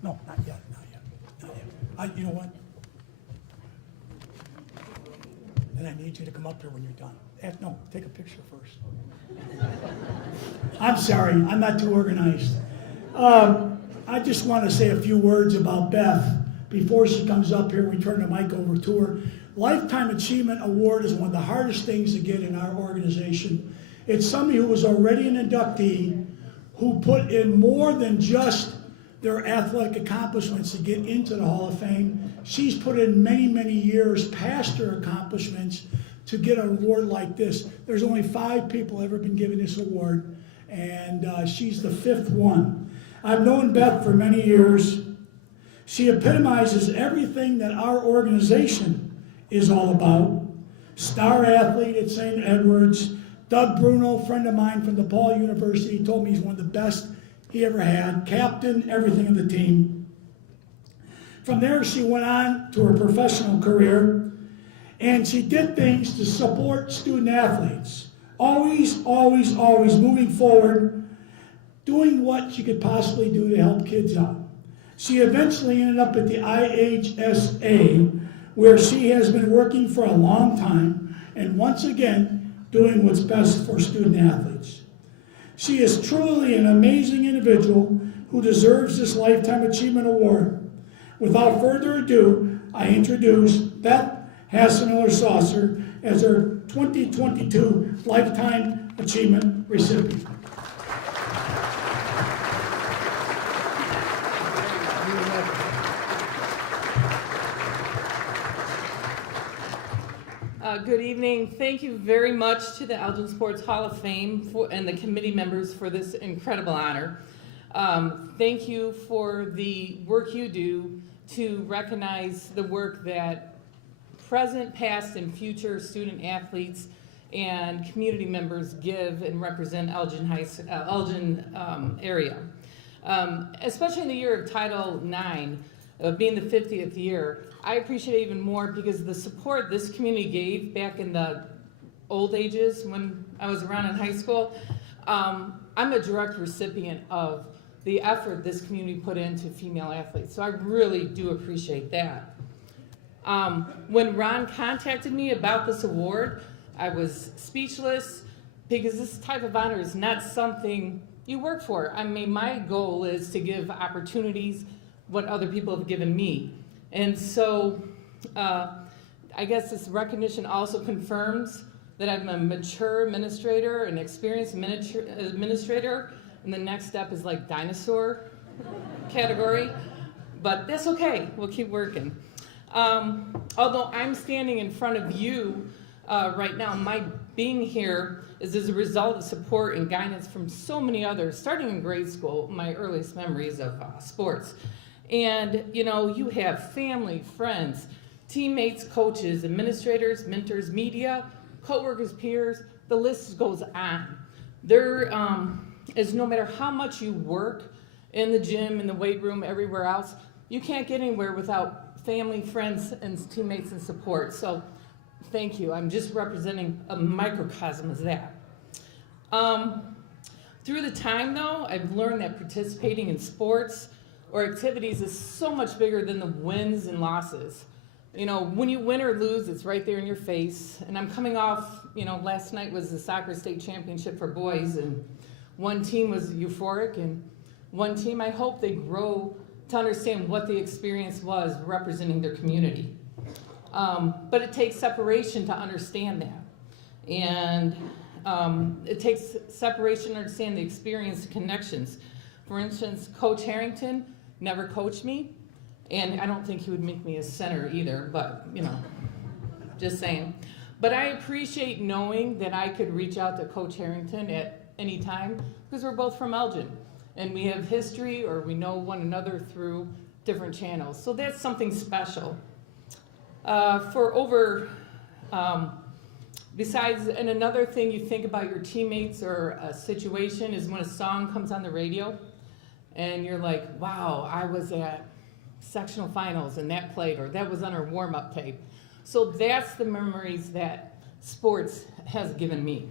No, not yet, not yet, not yet. You know what? Then I need you to come up here when you're done. No, take a picture first. I'm sorry, I'm not too organized. I just want to say a few words about Beth before she comes up here. We turn the mic over to her. Lifetime Achievement Award is one of the hardest things to get in our organization. It's somebody who was already an inductee, who put in more than just their athletic accomplishments to get into the Hall of Fame. She's put in many, many years past her accomplishments to get an award like this. There's only 5 people ever been given this award, and she's the 5th one. I've known Beth for many years. She epitomizes everything that our organization is all about. Star athlete at St. Edward's. Doug Bruno, friend of mine from DePaul University, told me he's one of the best he ever had. Captain, everything in the team. From there, she went on to her professional career, and she did things to support student athletes. Always, always, always moving forward, doing what she could possibly do to help kids out. She eventually ended up at the IHSA, where she has been working for a long time and once again doing what's best for student athletes. She is truly an amazing individual who deserves this Lifetime Achievement Award. Without further ado, I introduce Beth Hassenmiller-Saucer as our 2022 Lifetime Achievement recipient. Good evening. Thank you very much to the Elgin Sports Hall of Fame and the committee members for this incredible honor. Thank you for the work you do to recognize the work that present, past, and future student athletes and community members give and represent Elgin area. Especially in the year of Title IX, being the 50th year, I appreciate it even more because the support this community gave back in the old ages when I was around in high school, I'm a direct recipient of the effort this community put into female athletes. So I really do appreciate that. When Ron contacted me about this award, I was speechless because this type of honor is not something you work for. I mean, my goal is to give opportunities what other people have given me. And so I guess this recognition also confirms that I'm a mature administrator, an experienced administrator, and the next step is like dinosaur category, but that's okay, we'll keep working. Although I'm standing in front of you right now, my being here is as a result of support and guidance from so many others, starting in grade school, my earliest memories of sports. And you know, you have family, friends, teammates, coaches, administrators, mentors, media, coworkers, peers, the list goes on. There is no matter how much you work in the gym, in the weight room, everywhere else, you can't get anywhere without family, friends, and teammates and support. So thank you. I'm just representing a microcosm of that. Through the time though, I've learned that participating in sports or activities is so much bigger than the wins and losses. You know, when you win or lose, it's right there in your face. And I'm coming off, you know, last night was the soccer state championship for boys, and one team was euphoric, and one team, I hope they grow to understand what the experience was representing their community. But it takes separation to understand that. And it takes separation to understand the experience and connections. For instance, Coach Harrington never coached me, and I don't think he would make me a center either, but you know, just saying. But I appreciate knowing that I could reach out to Coach Harrington at any time because we're both from Elgin and we have history or we know one another through different channels. So that's something special. Besides, and another thing you think about your teammates or a situation is when a song comes on the radio and you're like, wow, I was at sectional finals and that played, or that was on our warm-up tape. So that's the memories that sports has given me.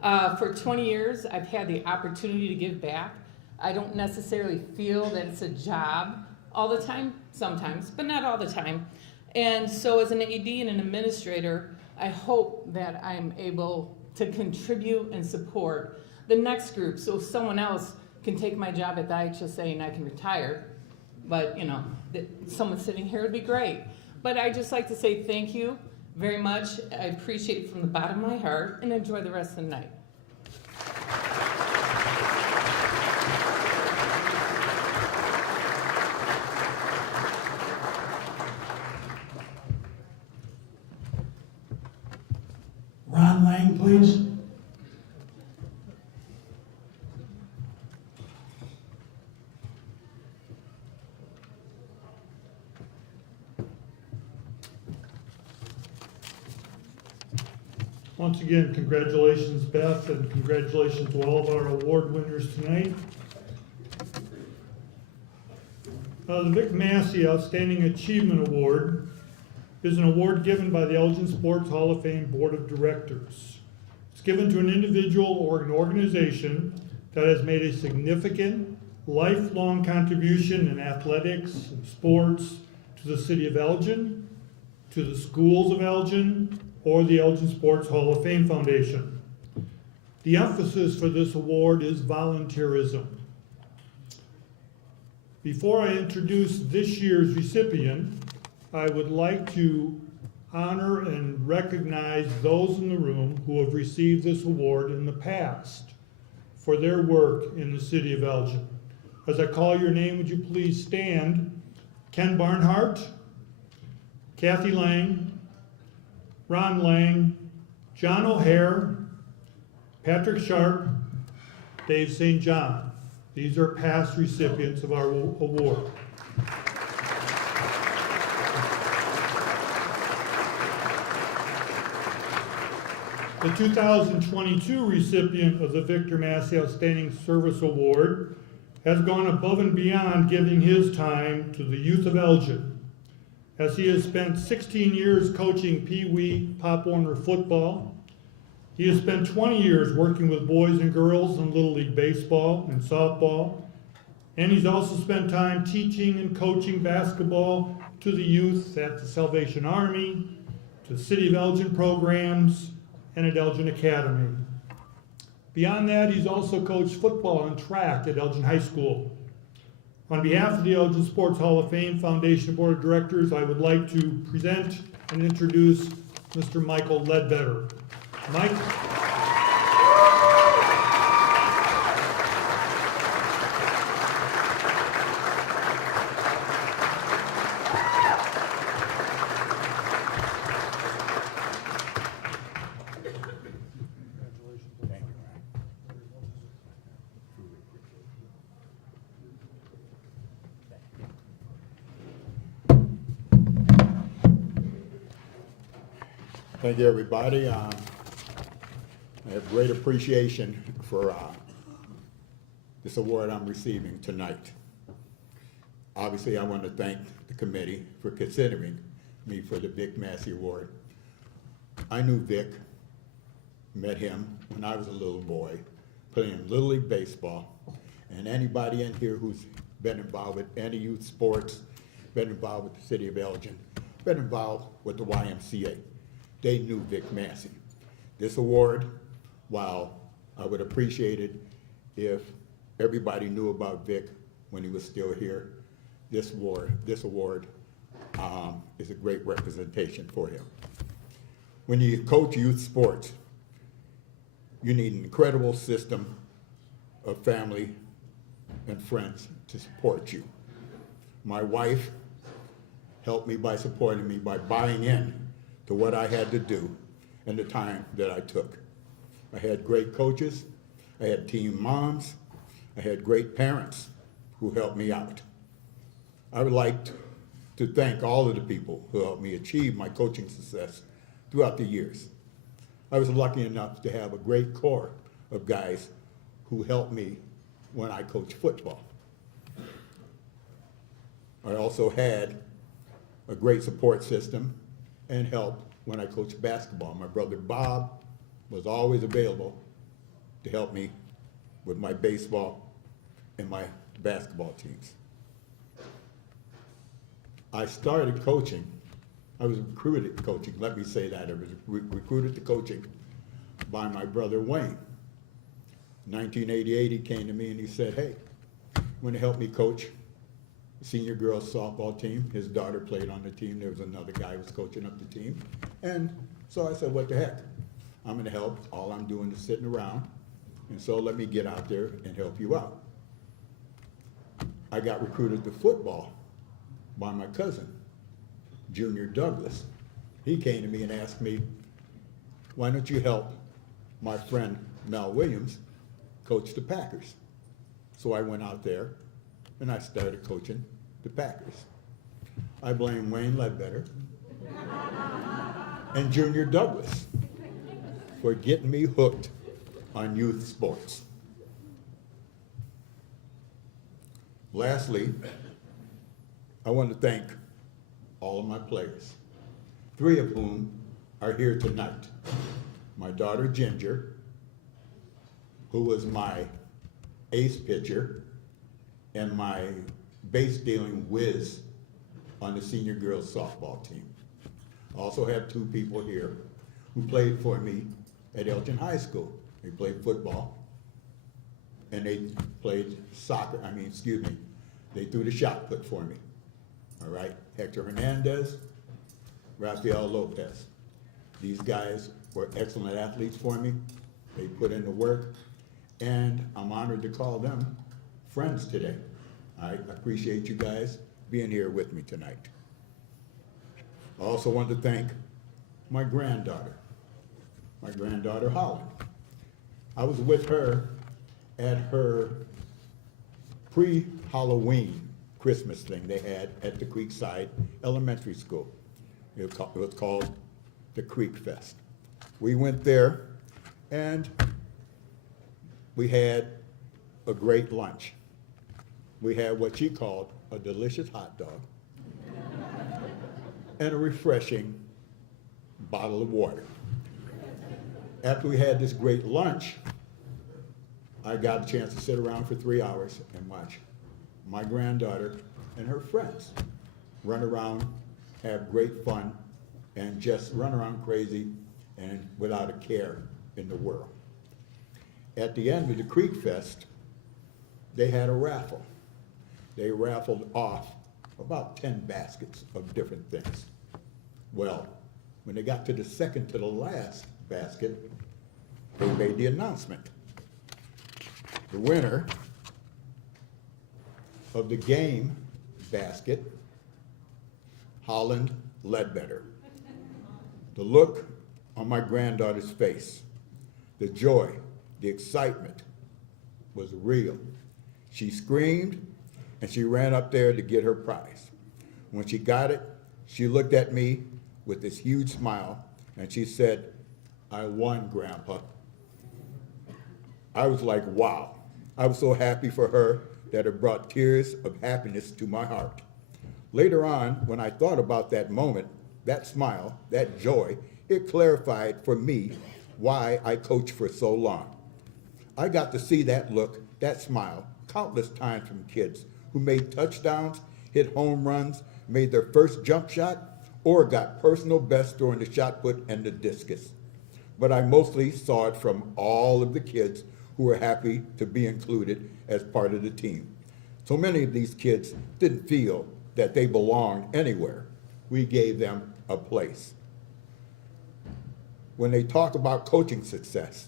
For 20 years, I've had the opportunity to give back. I don't necessarily feel that it's a job all the time, sometimes, but not all the time. And so as an AD and an administrator, I hope that I'm able to contribute and support the next group. So if someone else can take my job at the IHSA and I can retire, but you know, someone sitting here would be great. But I just like to say thank you very much. I appreciate it from the bottom of my heart and enjoy the rest of the night. Ron Lang, please. Once again, congratulations, Beth, and congratulations to all of our award winners tonight. The Vic Massey Outstanding Achievement Award is an award given by the Elgin Sports Hall of Fame Board of Directors. It's given to an individual or an organization that has made a significant, lifelong contribution in athletics and sports to the city of Elgin to the schools of Elgin or the Elgin Sports Hall of Fame Foundation. The emphasis for this award is volunteerism. Before I introduce this year's recipient, I would like to honor and recognize those in the room who have received this award in the past for their work in the city of Elgin. As I call your name, would you please stand? Ken Barnhart, Kathy Lang, Ron Lang, John O'Hare, Patrick Sharp, Dave St. John. These are past recipients of our award. The 2022 recipient of the Victor Massey Outstanding Service Award has gone above and beyond giving his time to the youth of Elgin, as he has spent 16 years coaching Pee Wee Pop Warner football. He has spent 20 years working with boys and girls in Little League baseball and softball, and he's also spent time teaching and coaching basketball to the youth at the Salvation Army, to the City of Elgin programs, and at Elgin Academy. Beyond that, he's also coached football and track at Elgin High School. On behalf of the Elgin Sports Hall of Fame Foundation Board of Directors, I would like to present and introduce Mr. Michael Ledbetter. Mike? Thank you, everybody. I have great appreciation for this award I'm receiving tonight. Obviously, I want to thank the committee for considering me for the Vic Massey Award. I knew Vic, met him when I was a little boy, playing Little League baseball, and anybody in here who's been involved with any youth sports, been involved with the city of Elgin, been involved with the YMCA. They knew Vic Massey. This award, while I would appreciate it if everybody knew about Vic when he was still here, this award is a great representation for him. When you coach youth sports, you need an incredible system of family and friends to support you. My wife helped me by supporting me by buying in to what I had to do and the time that I took. I had great coaches, I had team moms, I had great parents who helped me out. I would like to thank all of the people who helped me achieve my coaching success throughout the years. I was lucky enough to have a great core of guys who helped me when I coached football. I also had a great support system and help when I coached basketball. My brother Bob was always available to help me with my baseball and my basketball teams. I started coaching. I was recruited coaching, let me say that. I was recruited to coaching by my brother Wayne. In 1988, he came to me and he said, hey, you want to help me coach the senior girls softball team? His daughter played on the team. There was another guy who was coaching up the team. And so I said, what the heck? I'm going to help. All I'm doing is sitting around. And so let me get out there and help you out. I got recruited to football by my cousin, Junior Douglas. He came to me and asked me, why don't you help my friend Mel Williams coach the Packers? So I went out there and I started coaching the Packers. I blame Wayne Ledbetter and Junior Douglas for getting me hooked on youth sports. Lastly, I want to thank all of my players, 3 of whom are here tonight. My daughter Ginger, who was my ace pitcher and my base dealing whiz on the senior girls softball team. Also have two people here who played for me at Elgin High School. They played football and they played soccer, they threw the shot put for me. All right, Hector Hernandez, Rafael Lopez. These guys were excellent athletes for me. They put in the work, and I'm honored to call them friends today. I appreciate you guys being here with me tonight. I also want to thank my granddaughter Holland. I was with her at her pre-Halloween Christmas thing they had at the Creekside Elementary School. It was called the Creek Fest. We went there and we had a great lunch. We had what she called a delicious hot dog and a refreshing bottle of water. After we had this great lunch, I got a chance to sit around for 3 hours and watch my granddaughter and her friends run around, have great fun, and just run around crazy and without a care in the world. At the end of the Creek Fest, they had a raffle. They raffled off about 10 baskets of different things. Well, when they got to the second to the last basket, they made the announcement. The winner of the game basket, Holland Ledbetter. The look on my granddaughter's face, the joy, the excitement was real. She screamed and she ran up there to get her prize. When she got it, she looked at me with this huge smile and she said, "I won, Grandpa." I was like, wow. I was so happy for her that it brought tears of happiness to my heart. Later on, when I thought about that moment, that smile, that joy, it clarified for me why I coached for so long. I got to see that look, that smile, countless times from kids who made touchdowns, hit home runs, made their first jump shot, or got personal bests during the shot put and the discus. But I mostly saw it from all of the kids who were happy to be included as part of the team. So many of these kids didn't feel that they belonged anywhere. We gave them a place. When they talk about coaching success,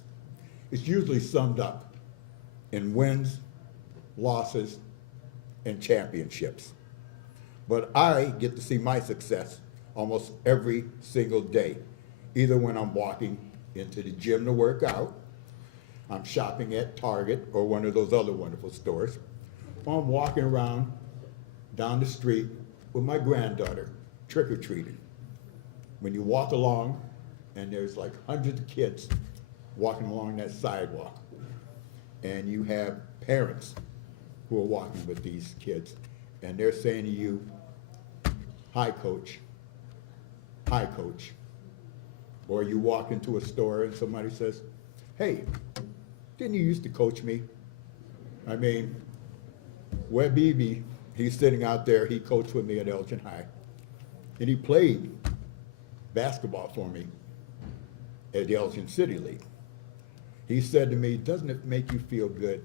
it's usually summed up in wins, losses, and championships. But I get to see my success almost every single day, either when I'm walking into the gym to work out, I'm shopping at Target or one of those other wonderful stores, or I'm walking around down the street with my granddaughter, trick-or-treating. When you walk along and there's like hundreds of kids walking along that sidewalk, and you have parents who are walking with these kids, and they're saying to you, "Hi, coach. Hi, coach." Or you walk into a store and somebody says, "Hey, didn't you used to coach me?" I mean, Webb Beebe, he's sitting out there, he coached with me at Elgin High. And he played basketball for me at the Elgin City League. He said to me, "Doesn't it make you feel good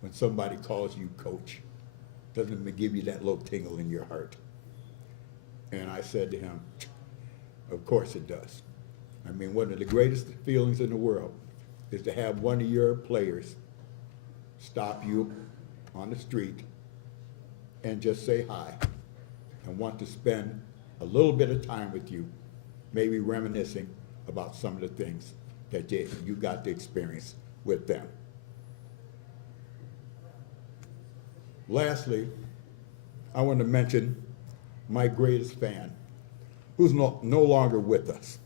when somebody calls you coach? Doesn't it give you that little tingle in your heart?" And I said to him, "Of course it does." I mean, one of the greatest feelings in the world is to have one of your players stop you on the street and just say hi and want to spend a little bit of time with you, maybe reminiscing about some of the things that you got to experience with them. Lastly, I want to mention my greatest fan, who's no longer with us.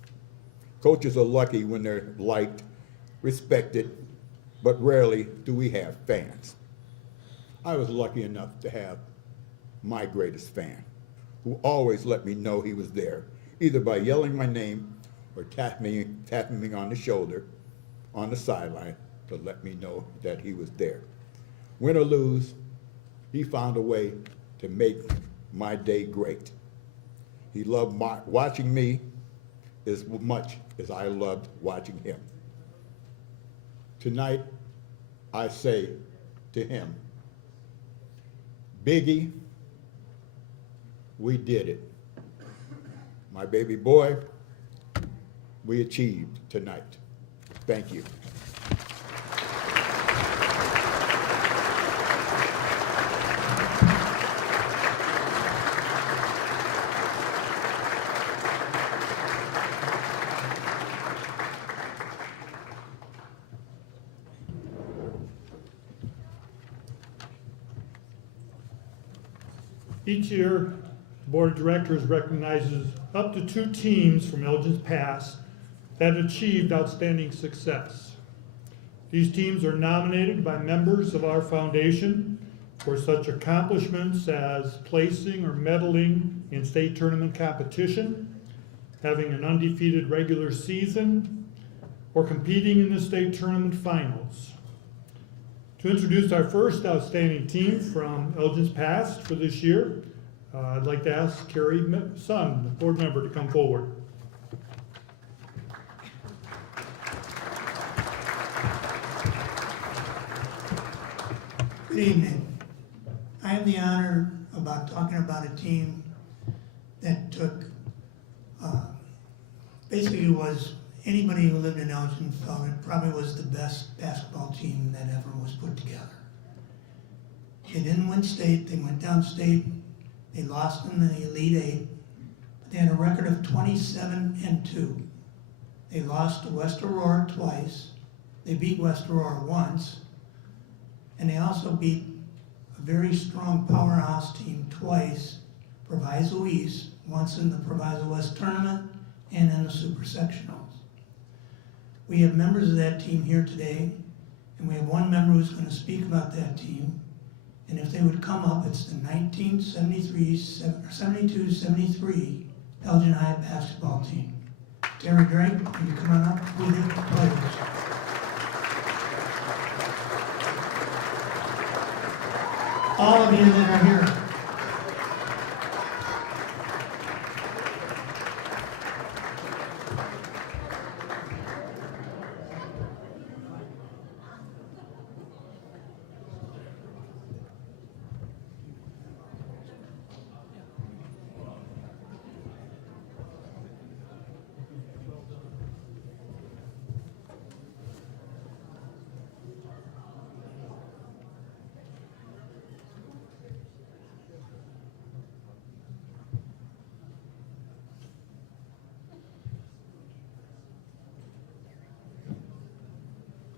Coaches are lucky when they're liked, respected, but rarely do we have fans. I was lucky enough to have my greatest fan, who always let me know he was there, either by yelling my name or tapping me on the shoulder on the sideline to let me know that he was there. Win or lose, he found a way to make my day great. He loved watching me as much as I loved watching him. Tonight, I say to him, Biggie, we did it. My baby boy, we achieved tonight. Thank you. Each year, the Board of Directors recognizes up to 2 teams from Elgin's past that achieved outstanding success. These teams are nominated by members of our foundation for such accomplishments as placing or medaling in state tournament competition, having an undefeated regular season, or competing in the state tournament finals. To introduce our first outstanding team from Elgin's past for this year, I'd like to ask Carrie Sun, the board member, to come forward. Good evening. I have the honor about talking about a team that took, basically was, anybody who lived in Elgin felt it probably was the best basketball team that ever was put together. They didn't win state, they went downstate, they lost in the Elite Eight, but they had a record of 27-2. They lost to West Aurora twice, they beat West Aurora once, and they also beat a very strong powerhouse team twice, Proviso East, once in the Proviso West tournament and in the Super Sectionals. We have members of that team here today, and we have one member who's going to speak about that team. And if they would come up, it's the 1972-73 Elgin High basketball team. Terry Drake, will you come on up with the players? All of you that are here.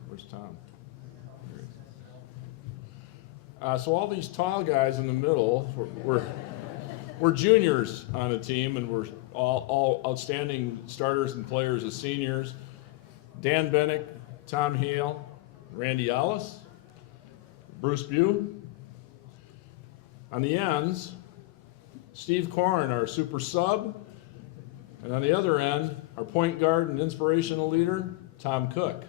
Where's Tom? So all these tall guys in the middle, we're juniors on the team, and we're all outstanding starters and players as seniors. Dan Bennick, Tom Hale, Randy Ellis, Bruce Bew. On the ends, Steve Corrin, our super sub, and on the other end, our point guard and inspirational leader, Tom Cook.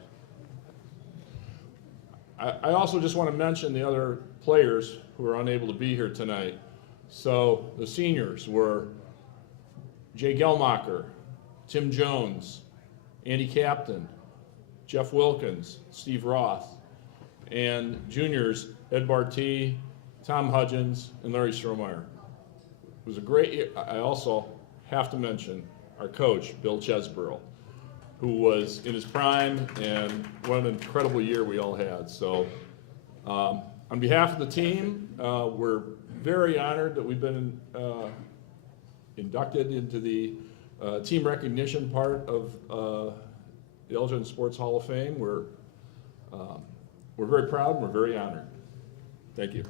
I also just want to mention the other players who are unable to be here tonight. So the seniors were Jay Gelmacher, Tim Jones, Andy Captain, Jeff Wilkins, Steve Roth, and juniors Ed Barty, Tom Hudgens, and Larry Strohmeyer. It was a great year. I also have to mention our coach, Bill Chesborough, who was in his prime, and what an incredible year we all had. So on behalf of the team, we're very honored that we've been inducted into the team recognition part of the Elgin Sports Hall of Fame. We're very proud and we're very honored. Thank you.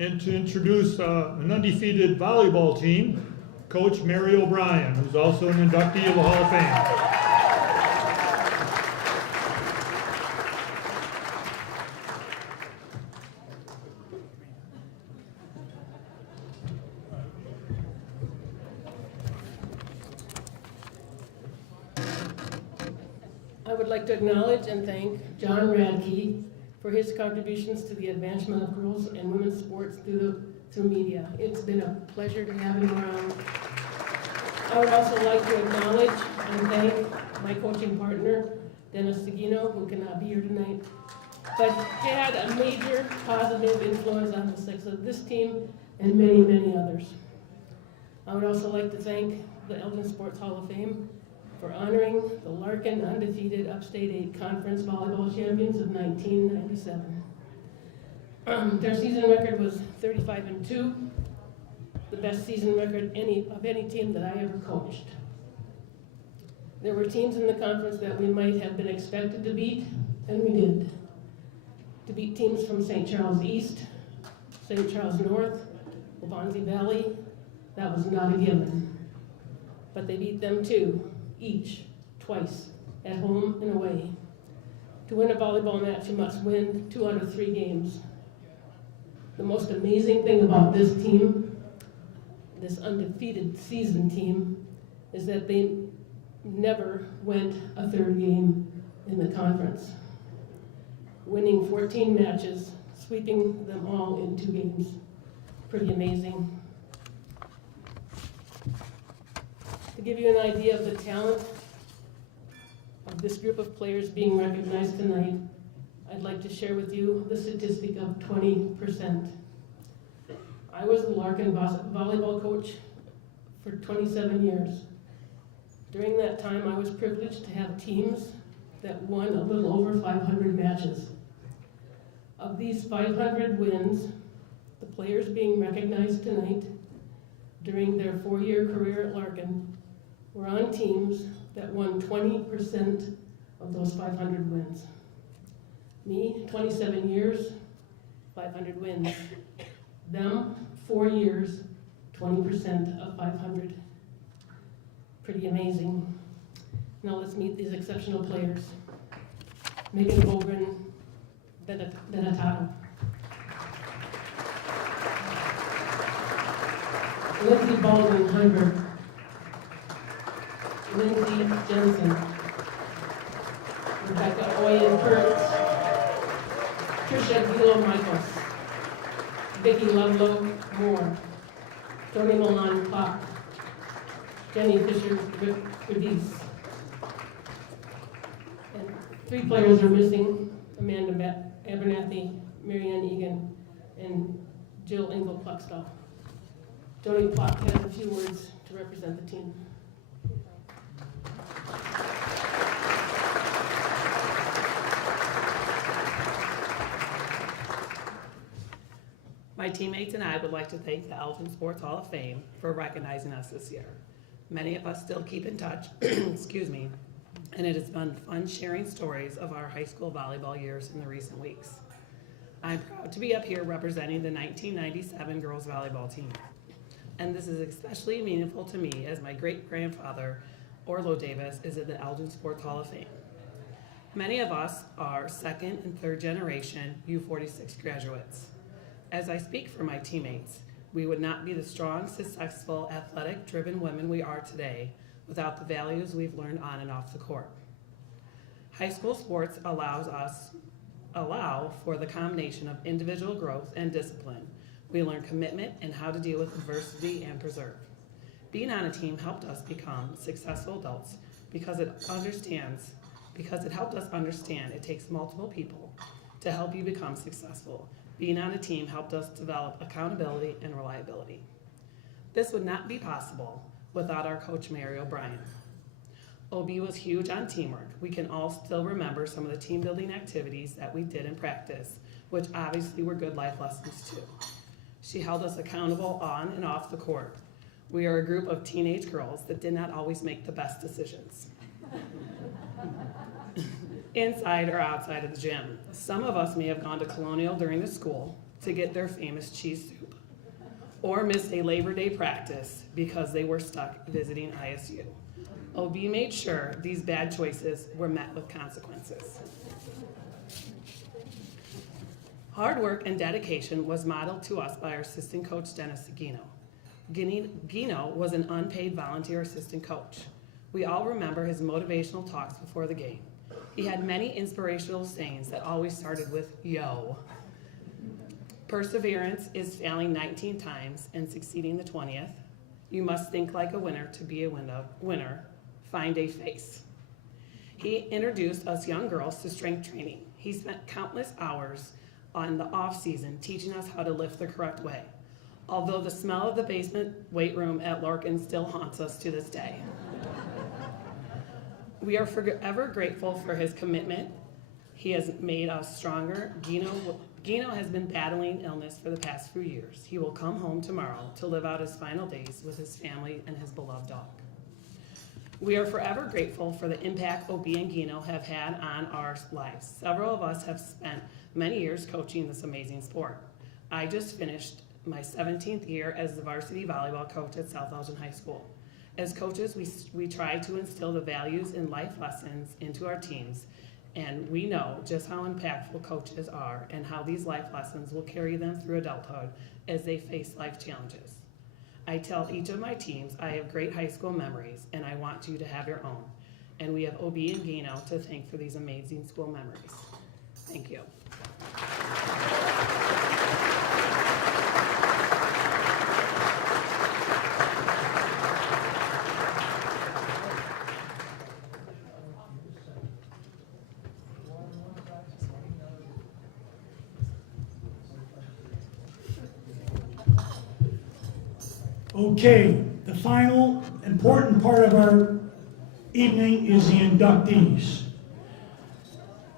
And to introduce an undefeated volleyball team, Coach Mary O'Brien, who's also an inductee of the Hall of Fame. I would like to acknowledge and thank John Radke for his contributions to the advancement of girls and women's sports through media. It's been a pleasure to have him around. I would also like to acknowledge and thank my coaching partner, Dennis Seguino, who cannot be here tonight, but had a major positive influence on the success of this team and many, many others. I would also like to thank the Elgin Sports Hall of Fame for honoring the Larkin undefeated Upstate 8 Conference volleyball champions of 1997. Their season record was 35-2, the best season record of any team that I ever coached. There were teams in the conference that we might have been expected to beat, and we did. To beat teams from St. Charles East, St. Charles North, Waubonsee Valley, that was not a given. But they beat them too, each, twice, at home and away. To win a volleyball match, you must win 2 out of 3 games. The most amazing thing about this team, this undefeated season team, is that they never went a 3rd game in the conference. Winning 14 matches, sweeping them all in 2 games. Pretty amazing. To give you an idea of the talent of this group of players being recognized tonight, I'd like to share with you the statistic of 20%. I was the Larkin volleyball coach for 27 years. During that time, I was privileged to have teams that won a little over 500 matches. Of these 500 wins, the players being recognized tonight during their 4-year career at Larkin were on teams that won 20% of those 500 wins. Me, 27 years, 500 wins. Them, 4 years, 20% of 500. Pretty amazing. Now let's meet these exceptional players. Megan Bogren, Benetato. Lindsay Baldwin Heiberg. Lindsay Jensen. Rebecca Oyen Kurtz. Trisha Gilo Michaels. Vicki Ludlow Moore. Tony Milan Klopp. Jenny Fisher Radice. And 3 players are missing: Amanda Abernathy, Marianne Egan, and Jill Engel Pluckstall. Joni Pluck has a few words to represent the team. My teammates and I would like to thank the Elgin Sports Hall of Fame for recognizing us this year. Many of us still keep in touch, excuse me, and it has been fun sharing stories of our high school volleyball years in the recent weeks. I'm proud to be up here representing the 1997 girls volleyball team. And this is especially meaningful to me as my great-grandfather, Orlo Davis, is in the Elgin Sports Hall of Fame. Many of us are 2nd and 3rd generation U46 graduates. As I speak for my teammates, we would not be the strong, successful, athletic-driven women we are today without the values we've learned on and off the court. High school sports allow for the combination of individual growth and discipline. We learn commitment and how to deal with adversity and persevere. Being on a team helped us become successful adults because it helped us understand it takes multiple people to help you become successful. Being on a team helped us develop accountability and reliability. This would not be possible without our coach, Mary O'Brien. OB was huge on teamwork. We can all still remember some of the team building activities that we did in practice, which obviously were good life lessons too. She held us accountable on and off the court. We are a group of teenage girls that did not always make the best decisions. Inside or outside of the gym. Some of us may have gone to Colonial during the school to get their famous cheese soup, or missed a Labor Day practice because they were stuck visiting ISU. OB made sure these bad choices were met with consequences. Hard work and dedication was modeled to us by our assistant coach, Dennis Seguino. Gino was an unpaid volunteer assistant coach. We all remember his motivational talks before the game. He had many inspirational sayings that always started with yo. Perseverance is failing 19 times and succeeding the 20th. You must think like a winner to be a winner. Find a face. He introduced us young girls to strength training. He spent countless hours on the off season teaching us how to lift the correct way. Although the smell of the basement weight room at Larkin still haunts us to this day. We are forever grateful for his commitment. He has made us stronger. Gino has been battling illness for the past few years. He will come home tomorrow to live out his final days with his family and his beloved dog. We are forever grateful for the impact OB and Gino have had on our lives. Several of us have spent many years coaching this amazing sport. I just finished my 17th year as the varsity volleyball coach at South Elgin High School. As coaches, we try to instill the values and life lessons into our teams, and we know just how impactful coaches are and how these life lessons will carry them through adulthood as they face life challenges. I tell each of my teams I have great high school memories, and I want you to have your own. And we have OB and Gino to thank for these amazing school memories. Thank you. Okay, the final important part of our evening is the inductees.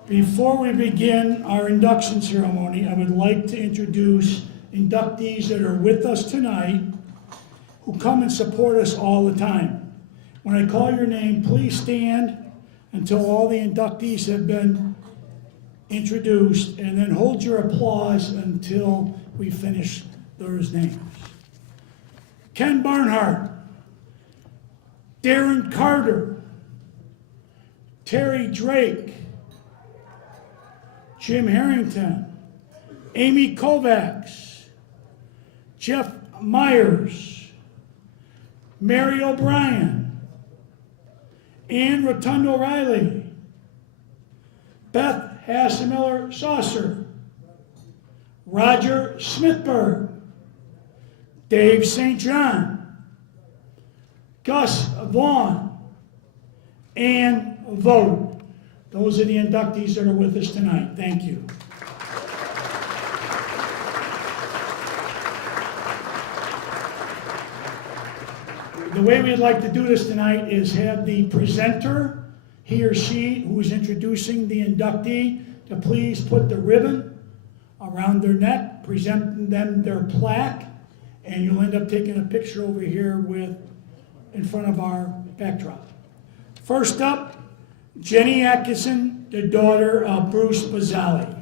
Before we begin our induction ceremony, I would like to introduce inductees that are with us tonight who come and support us all the time. When I call your name, please stand until all the inductees have been introduced, and then hold your applause until we finish those names. Ken Barnhart, Darren Carter, Terry Drake, Jim Harrington, Amy Kovacs, Jeff Myers, Mary O'Brien, Ann Rotundo Riley, Beth Hassemiller Saucer, Roger Smithberg, Dave St. John, Gus Vaughn, and Vogt. Those are the inductees that are with us tonight. Thank you. The way we'd like to do this tonight is have the presenter, he or she who is introducing the inductee, to please put the ribbon around their neck, present them their plaque, and you'll end up taking a picture over here in front of our backdrop. First up, Jenny Atkinson, the daughter of Bruce Bazzali.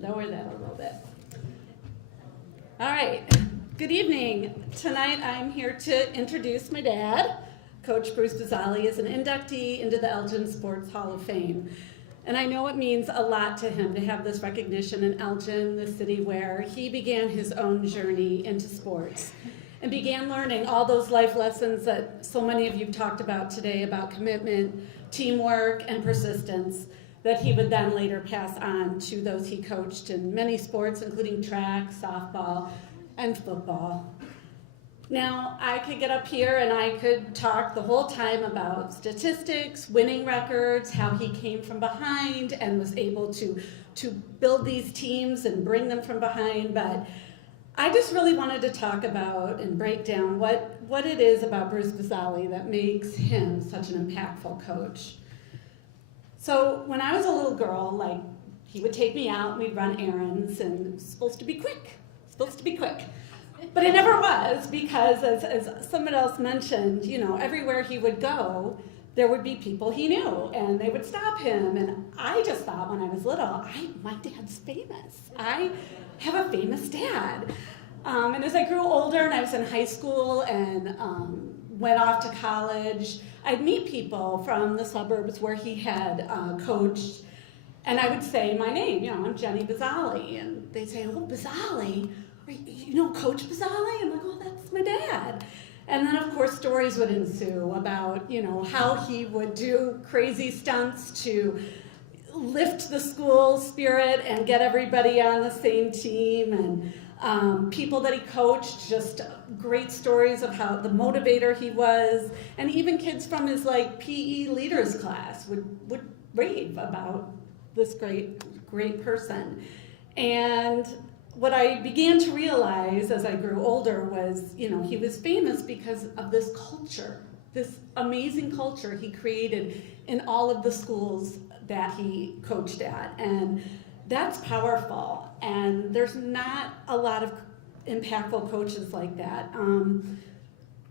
Lower that a little bit. All right. Good evening. Tonight I'm here to introduce my dad. Coach Bruce Bazzali is an inductee into the Elgin Sports Hall of Fame. And I know it means a lot to him to have this recognition in Elgin, the city where he began his own journey into sports and began learning all those life lessons that so many of you have talked about today about commitment, teamwork, and persistence that he would then later pass on to those he coached in many sports, including track, softball, and football. Now, I could get up here and I could talk the whole time about statistics, winning records, how he came from behind and was able to build these teams and bring them from behind, but I just really wanted to talk about and break down what it is about Bruce Bazzali that makes him such an impactful coach. So when I was a little girl, he would take me out and we'd run errands, and it was supposed to be quick. But it never was, because as someone else mentioned, everywhere he would go, there would be people he knew, and they would stop him. And I just thought when I was little, my dad's famous. I have a famous dad. And as I grew older and I was in high school and went off to college, I'd meet people from the suburbs where he had coached. And I would say my name, I'm Jenny Bazzali. And they'd say, oh, Bazzali? You know Coach Bazzali? I'm like, oh, that's my dad. And then, of course, stories would ensue about, how he would do crazy stunts to lift the school spirit and get everybody on the same team. And people that he coached, just great stories of how the motivator he was. And even kids from his PE leaders class would rave about this great person. And what I began to realize as I grew older was, he was famous because of this culture, this amazing culture he created in all of the schools that he coached at. And that's powerful. And there's not a lot of impactful coaches like that.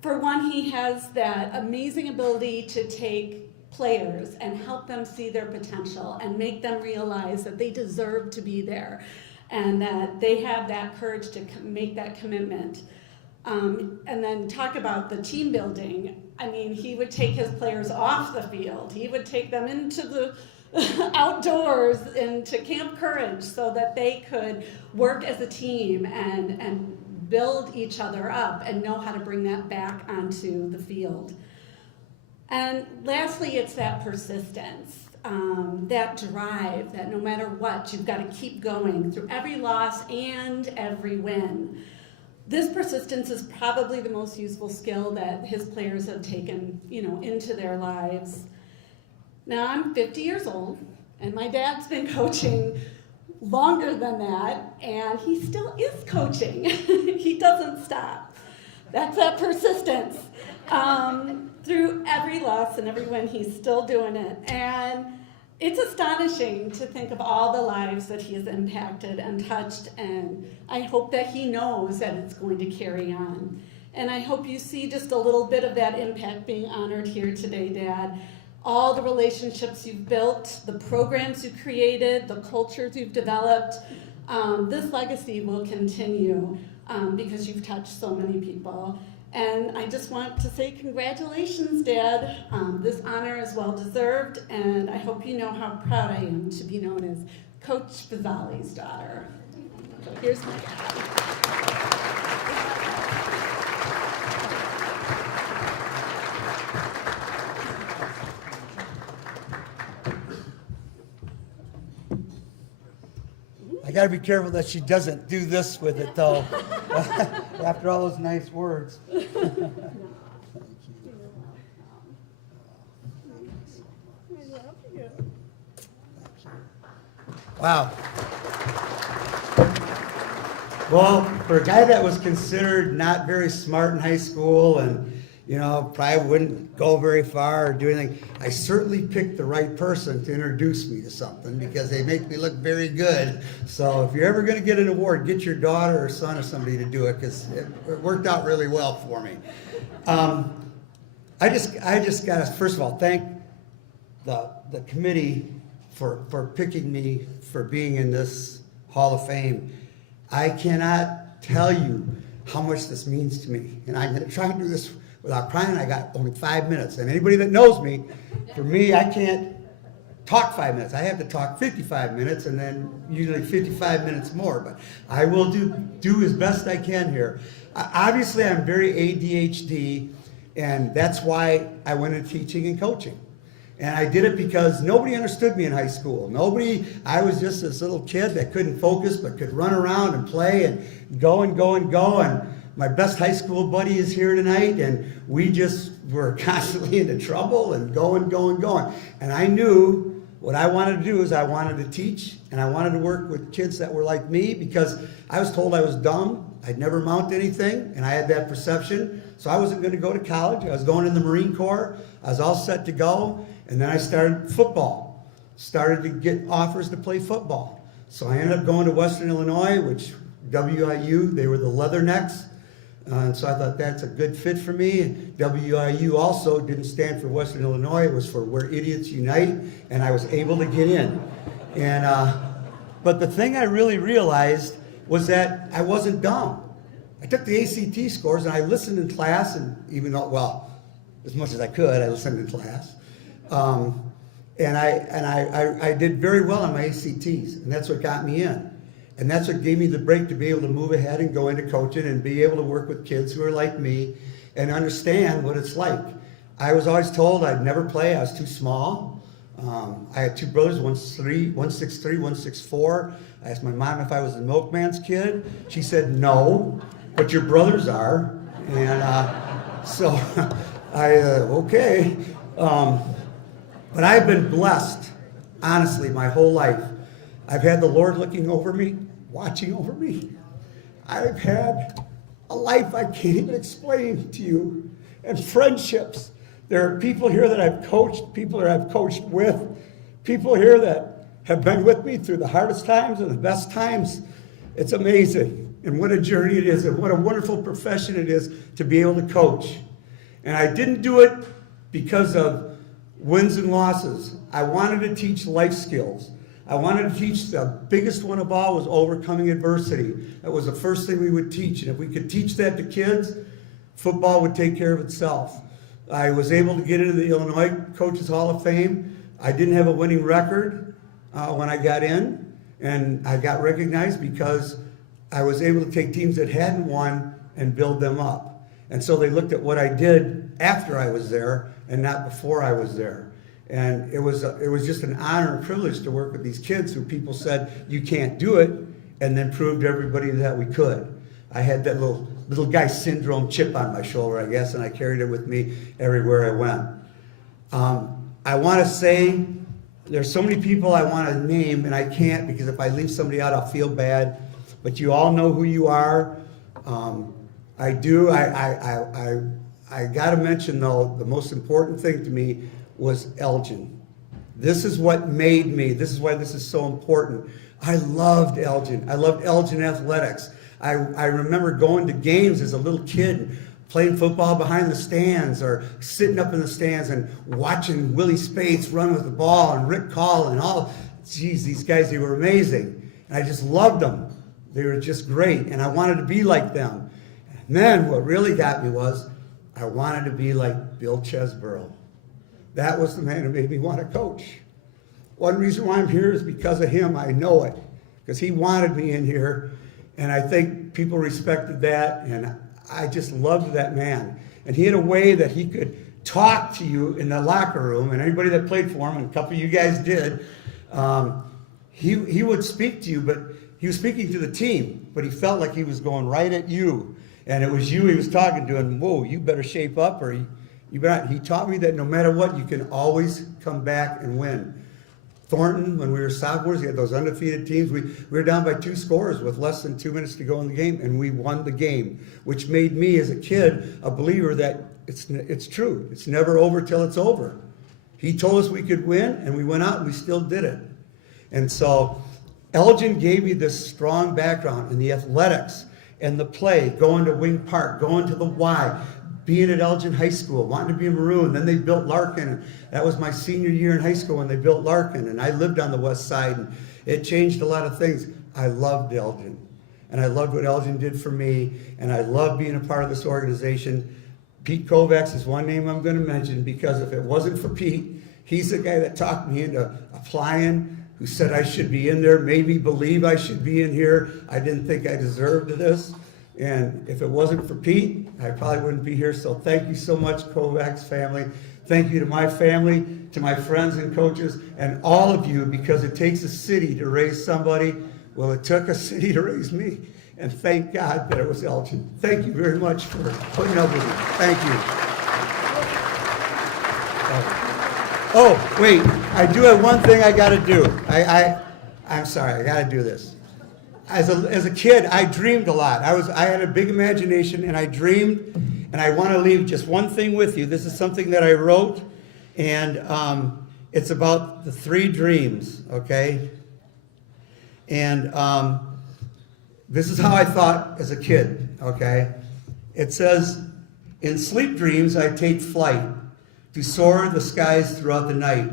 For one, he has that amazing ability to take players and help them see their potential and make them realize that they deserve to be there and that they have that courage to make that commitment. And then talk about the team building. I mean, he would take his players off the field. He would take them into the outdoors, into Camp Courage, so that they could work as a team and build each other up and know how to bring that back onto the field. And lastly, it's that persistence, that drive, that no matter what, you've got to keep going through every loss and every win. This persistence is probably the most useful skill that his players have taken, into their lives. Now, I'm 50 years old, and my dad's been coaching longer than that, and he still is coaching. He doesn't stop. That's that persistence. Through every loss and every win, he's still doing it. And it's astonishing to think of all the lives that he has impacted and touched, and I hope that he knows that it's going to carry on. And I hope you see just a little bit of that impact being honored here today, Dad. All the relationships you've built, the programs you've created, the cultures you've developed, this legacy will continue because you've touched so many people. And I just want to say congratulations, Dad. This honor is well deserved, and I hope you know how proud I am to be known as Coach Bazzali's daughter. So here's my dad. I gotta be careful that she doesn't do this with it though. After all those nice words. Wow. Well, for a guy that was considered not very smart in high school and, probably wouldn't go very far or do anything, I certainly picked the right person to introduce me to something because they make me look very good. So if you're ever going to get an award, get your daughter or son or somebody to do it because it worked out really well for me. I just got to, first of all, thank the committee for picking me for being in this Hall of Fame. I cannot tell you how much this means to me. And I'm going to try and do this without crying. I got only 5 minutes. And anybody that knows me, for me, I can't talk 5 minutes. I have to talk 55 minutes and then usually 55 minutes more. But I will do as best I can here. Obviously, I'm very ADHD, and that's why I went into teaching and coaching. And I did it because nobody understood me in high school. I was just this little kid that couldn't focus but could run around and play and go and go and go. And my best high school buddy is here tonight, and we just were constantly into trouble and going. And I knew what I wanted to do is I wanted to teach, and I wanted to work with kids that were like me because I was told I was dumb. I'd never amount to anything, and I had that perception. So I wasn't going to go to college. I was going in the Marine Corps. I was all set to go. And then I started football, started to get offers to play football. So I ended up going to Western Illinois, which WIU, they were the Leathernecks. And so I thought that's a good fit for me. And WIU also didn't stand for Western Illinois. It was for Where Idiots Unite. And I was able to get in. And but the thing I really realized was that I wasn't dumb. I took the ACT scores and I listened in class, and even though, well, as much as I could, I listened in class. And I did very well on my ACTs, and that's what got me in. And that's what gave me the break to be able to move ahead and go into coaching and be able to work with kids who are like me and understand what it's like. I was always told I'd never play, I was too small. I had two brothers, one's 1'6'3", 1'6'4". I asked my mom if I was the milkman's kid. She said, no, but your brothers are. And so okay. But I've been blessed, honestly, my whole life. I've had the Lord looking over me, watching over me. I've had a life I can't even explain to you, and friendships. There are people here that I've coached, people that I've coached with, people here that have been with me through the hardest times and the best times. It's amazing, and what a journey it is, and what a wonderful profession it is to be able to coach. And I didn't do it because of wins and losses. I wanted to teach life skills. I wanted to teach, the biggest one of all was overcoming adversity. That was the first thing we would teach. And if we could teach that to kids, football would take care of itself. I was able to get into the Illinois Coaches Hall of Fame. I didn't have a winning record when I got in. And I got recognized because I was able to take teams that hadn't won and build them up. And so they looked at what I did after I was there and not before I was there. And it was just an honor and privilege to work with these kids who people said, you can't do it, and then proved to everybody that we could. I had that little guy syndrome chip on my shoulder, I guess, and I carried it with me everywhere I went. I want to say there's so many people I want to name, and I can't, because if I leave somebody out, I'll feel bad. But you all know who you are. I do. I got to mention, though, the most important thing to me was Elgin. This is what made me. This is why this is so important. I loved Elgin. I loved Elgin athletics. I remember going to games as a little kid, playing football behind the stands or sitting up in the stands and watching Willie Spates run with the ball and Rick Call and all. Geez, these guys, they were amazing. And I just loved them. They were just great. And I wanted to be like them. And then what really got me was I wanted to be like Bill Chesborough. That was the man who made me want to coach. One reason why I'm here is because of him. I know it. Because he wanted me in here. And I think people respected that. And I just loved that man. And he had a way that he could talk to you in the locker room. And anybody that played for him, and a couple of you guys did, he would speak to you, but he was speaking to the team. But he felt like he was going right at you. And it was you he was talking to. And, whoa, you better shape up, or he taught me that no matter what, you can always come back and win. Thornton, when we were sophomores, he had those undefeated teams. We were down by 2 scores with less than 2 minutes to go in the game, and we won the game, which made me, as a kid, a believer that it's true. It's never over till it's over. He told us we could win, and we went out, and we still did it. And so Elgin gave me this strong background in the athletics and the play, going to Wing Park, going to the Y, being at Elgin High School, wanting to be a Maroon. Then they built Larkin. That was my senior year in high school when they built Larkin, and I lived on the west side, and it changed a lot of things. I loved Elgin, and I loved what Elgin did for me, and I love being a part of this organization. Pete Kovacs is one name I'm going to mention, because if it wasn't for Pete, he's the guy that talked me into applying, who said I should be in there, made me believe I should be in here. I didn't think I deserved this. And if it wasn't for Pete, I probably wouldn't be here. So thank you so much, Kovacs family. Thank you to my family, to my friends and coaches, and all of you, because it takes a city to raise somebody. Well, it took a city to raise me. And thank God that it was Elgin. Thank you very much for putting up with me. Thank you. Oh, wait. I do have one thing I got to do. I'm sorry. I got to do this. As a kid, I dreamed a lot. I had a big imagination, and I dreamed, and I want to leave just one thing with you. This is something that I wrote, and it's about the 3 dreams, okay? And this is how I thought as a kid, okay? It says, in sleep dreams, I take flight to soar the skies throughout the night.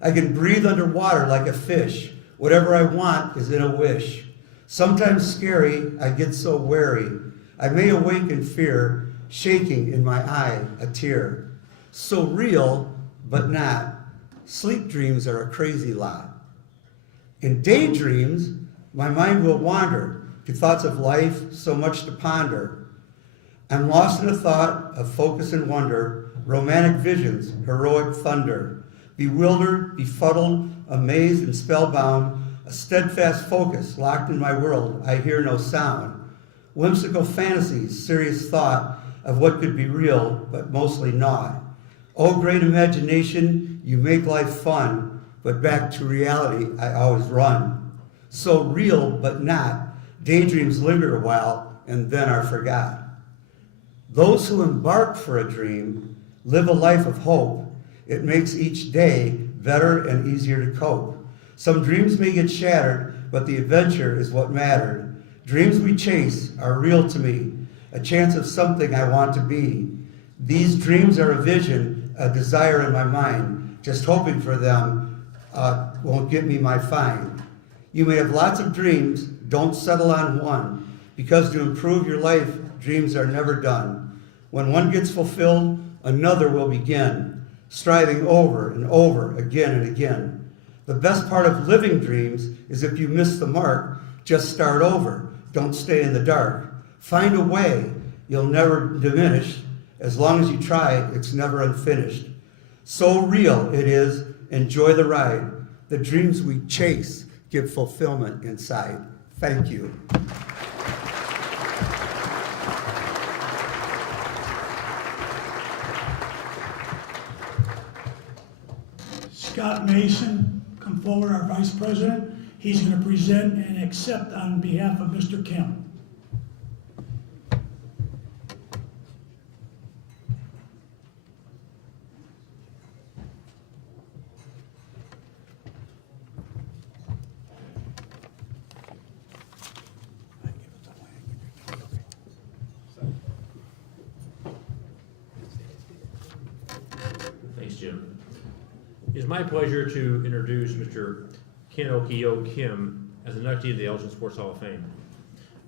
I can breathe underwater like a fish. Whatever I want is in a wish. Sometimes scary, I get so wary. I may awake in fear, shaking in my eye a tear. So real, but not. Sleep dreams are a crazy lot. In daydreams, my mind will wander to thoughts of life, so much to ponder. I'm lost in a thought of focus and wonder, romantic visions, heroic thunder. Bewildered, befuddled, amazed, and spellbound, a steadfast focus locked in my world, I hear no sound. Whimsical fantasies, serious thought of what could be real, but mostly not. Oh, great imagination, you make life fun, but back to reality I always run. So real, but not. Daydreams linger a while, and then are forgot. Those who embark for a dream live a life of hope. It makes each day better and easier to cope. Some dreams may get shattered, but the adventure is what mattered. Dreams we chase are real to me, a chance of something I want to be. These dreams are a vision, a desire in my mind. Just hoping for them won't get me my fine. You may have lots of dreams, don't settle on one, because to improve your life, dreams are never done. When one gets fulfilled, another will begin, striving over and over, again and again. The best part of living dreams is if you miss the mark, just start over. Don't stay in the dark. Find a way. You'll never diminish. As long as you try, it's never unfinished. So real it is. Enjoy the ride. The dreams we chase give fulfillment inside. Thank you. Scott Mason, come forward, our Vice President. He's going to present and accept on behalf of Mr. Kim. Thanks, Jim. It is my pleasure to introduce Mr. Ken-Okio Kim as an inductee of the Elgin Sports Hall of Fame.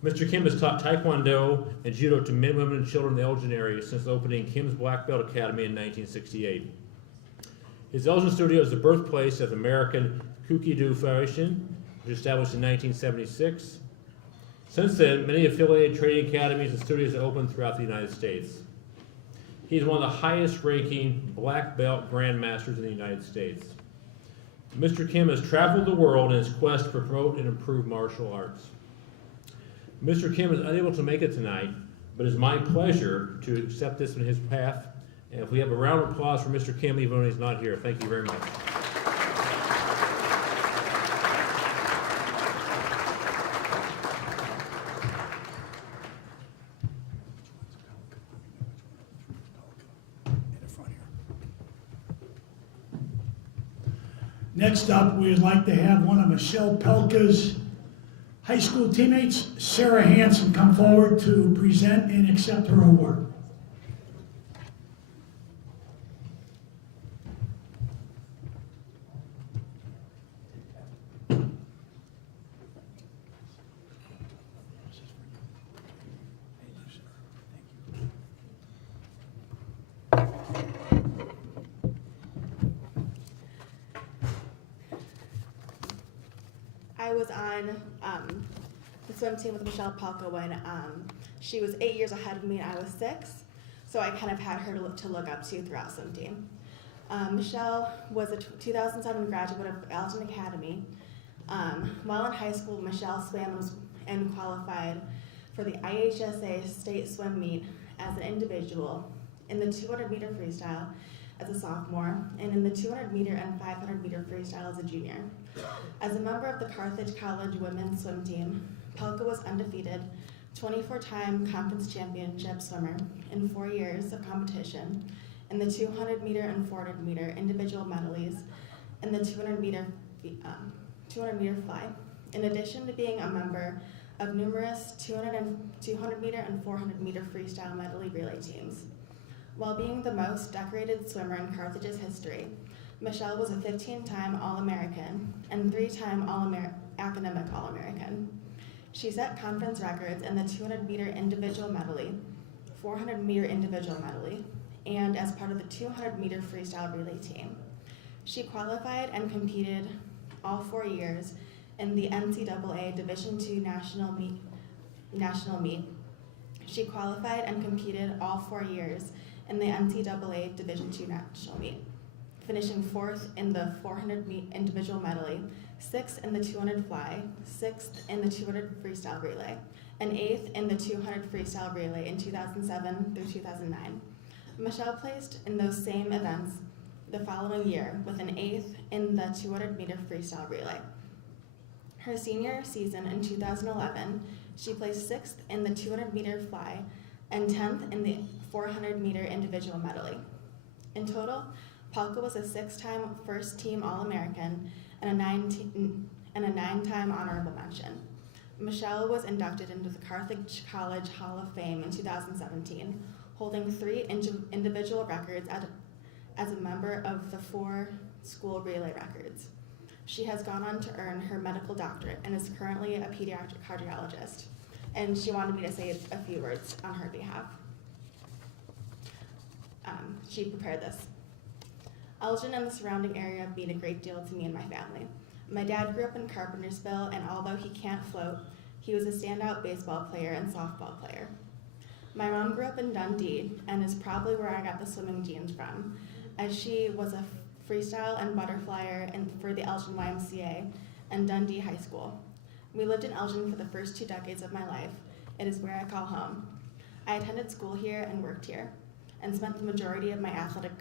Mr. Kim has taught Taekwondo and Judo to men, women, and children in the Elgin area since opening Kim's Black Belt Academy in 1968. His Elgin studio is the birthplace of American Kuki-Do Federation, which was established in 1976. Since then, many affiliated training academies and studios have opened throughout the United States. He is one of the highest-ranking black belt grandmasters in the United States. Mr. Kim has traveled the world in his quest to promote and improve martial arts. Mr. Kim is unable to make it tonight, but it's my pleasure to accept this in his path. And if we have a round of applause for Mr. Kim, even when he's not here, thank you very much. Next up, we'd like to have one of Michelle Pelka's high school teammates, Sarah Hansen, come forward to present and accept her award. I was on the swim team with Michelle Palka when she was 8 years ahead of me and I was 6, so I kind of had her to look up to throughout swim team. Michelle was a 2007 graduate of Elgin Academy. While in high school, Michelle swam and qualified for the IHSA state swim meet as an individual, in the 200-meter freestyle as a sophomore, and in the 200-meter and 500-meter freestyle as a junior. As a member of the Carthage College women's swim team, Pelka was undefeated, 24-time conference championship swimmer in 4 years of competition, in the 200-meter and 400-meter individual medleys, and the 200-meter fly, in addition to being a member of numerous 200-meter and 400-meter freestyle medley relay teams. While being the most decorated swimmer in Carthage's history, Michelle was a 15-time All-American and 3-time academic All-American. She set conference records in the 200-meter individual medley, 400-meter individual medley, and as part of the 200-meter freestyle relay team. She qualified and competed all 4 years in the NCAA Division II national meet. She qualified and competed all 4 years in the NCAA Division II national meet, finishing 4th in the 400 meet individual medley, 6th in the 200 fly, 6th in the 200 freestyle relay, and 8th in the 200 freestyle relay in 2007 through 2009. Michelle placed in those same events the following year with an 8th in the 200 meter freestyle relay. Her senior season in 2011, she placed 6th in the 200 meter fly and 10th in the 400 meter individual medley. In total, Palka was a 6-time first team All-American and a 9-time honorable mention. Michelle was inducted into the Carthage College Hall of Fame in 2017, holding 3 individual records as a member of the 4 school relay records. She has gone on to earn her medical doctorate and is currently a pediatric cardiologist. And she wanted me to say a few words on her behalf. She prepared this. Elgin and the surrounding area mean a great deal to me and my family. My dad grew up in Carpentersville, and although he can't float, he was a standout baseball player and softball player. My mom grew up in Dundee and is probably where I got the swimming genes from, as she was a freestyle and butterflyer for the Elgin YMCA and Dundee High School. We lived in Elgin for the first 2 decades of my life. It is where I call home. I attended school here and worked here, and spent the majority of my athletic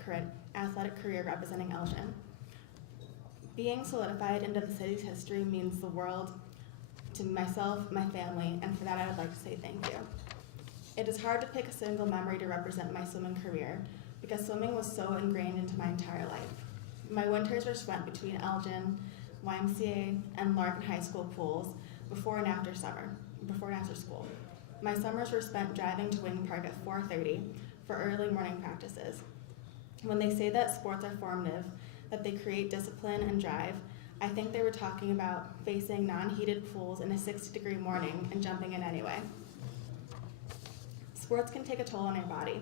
career representing Elgin. Being solidified into the city's history means the world to myself, my family, and for that I would like to say thank you. It is hard to pick a single memory to represent my swimming career because swimming was so ingrained into my entire life. My winters were spent between Elgin, YMCA, and Larkin High School pools before and after school. My summers were spent driving to Wing Park at 4:30 for early morning practices. When they say that sports are formative, that they create discipline and drive, I think they were talking about facing non-heated pools in a 60-degree morning and jumping in anyway. Sports can take a toll on your body.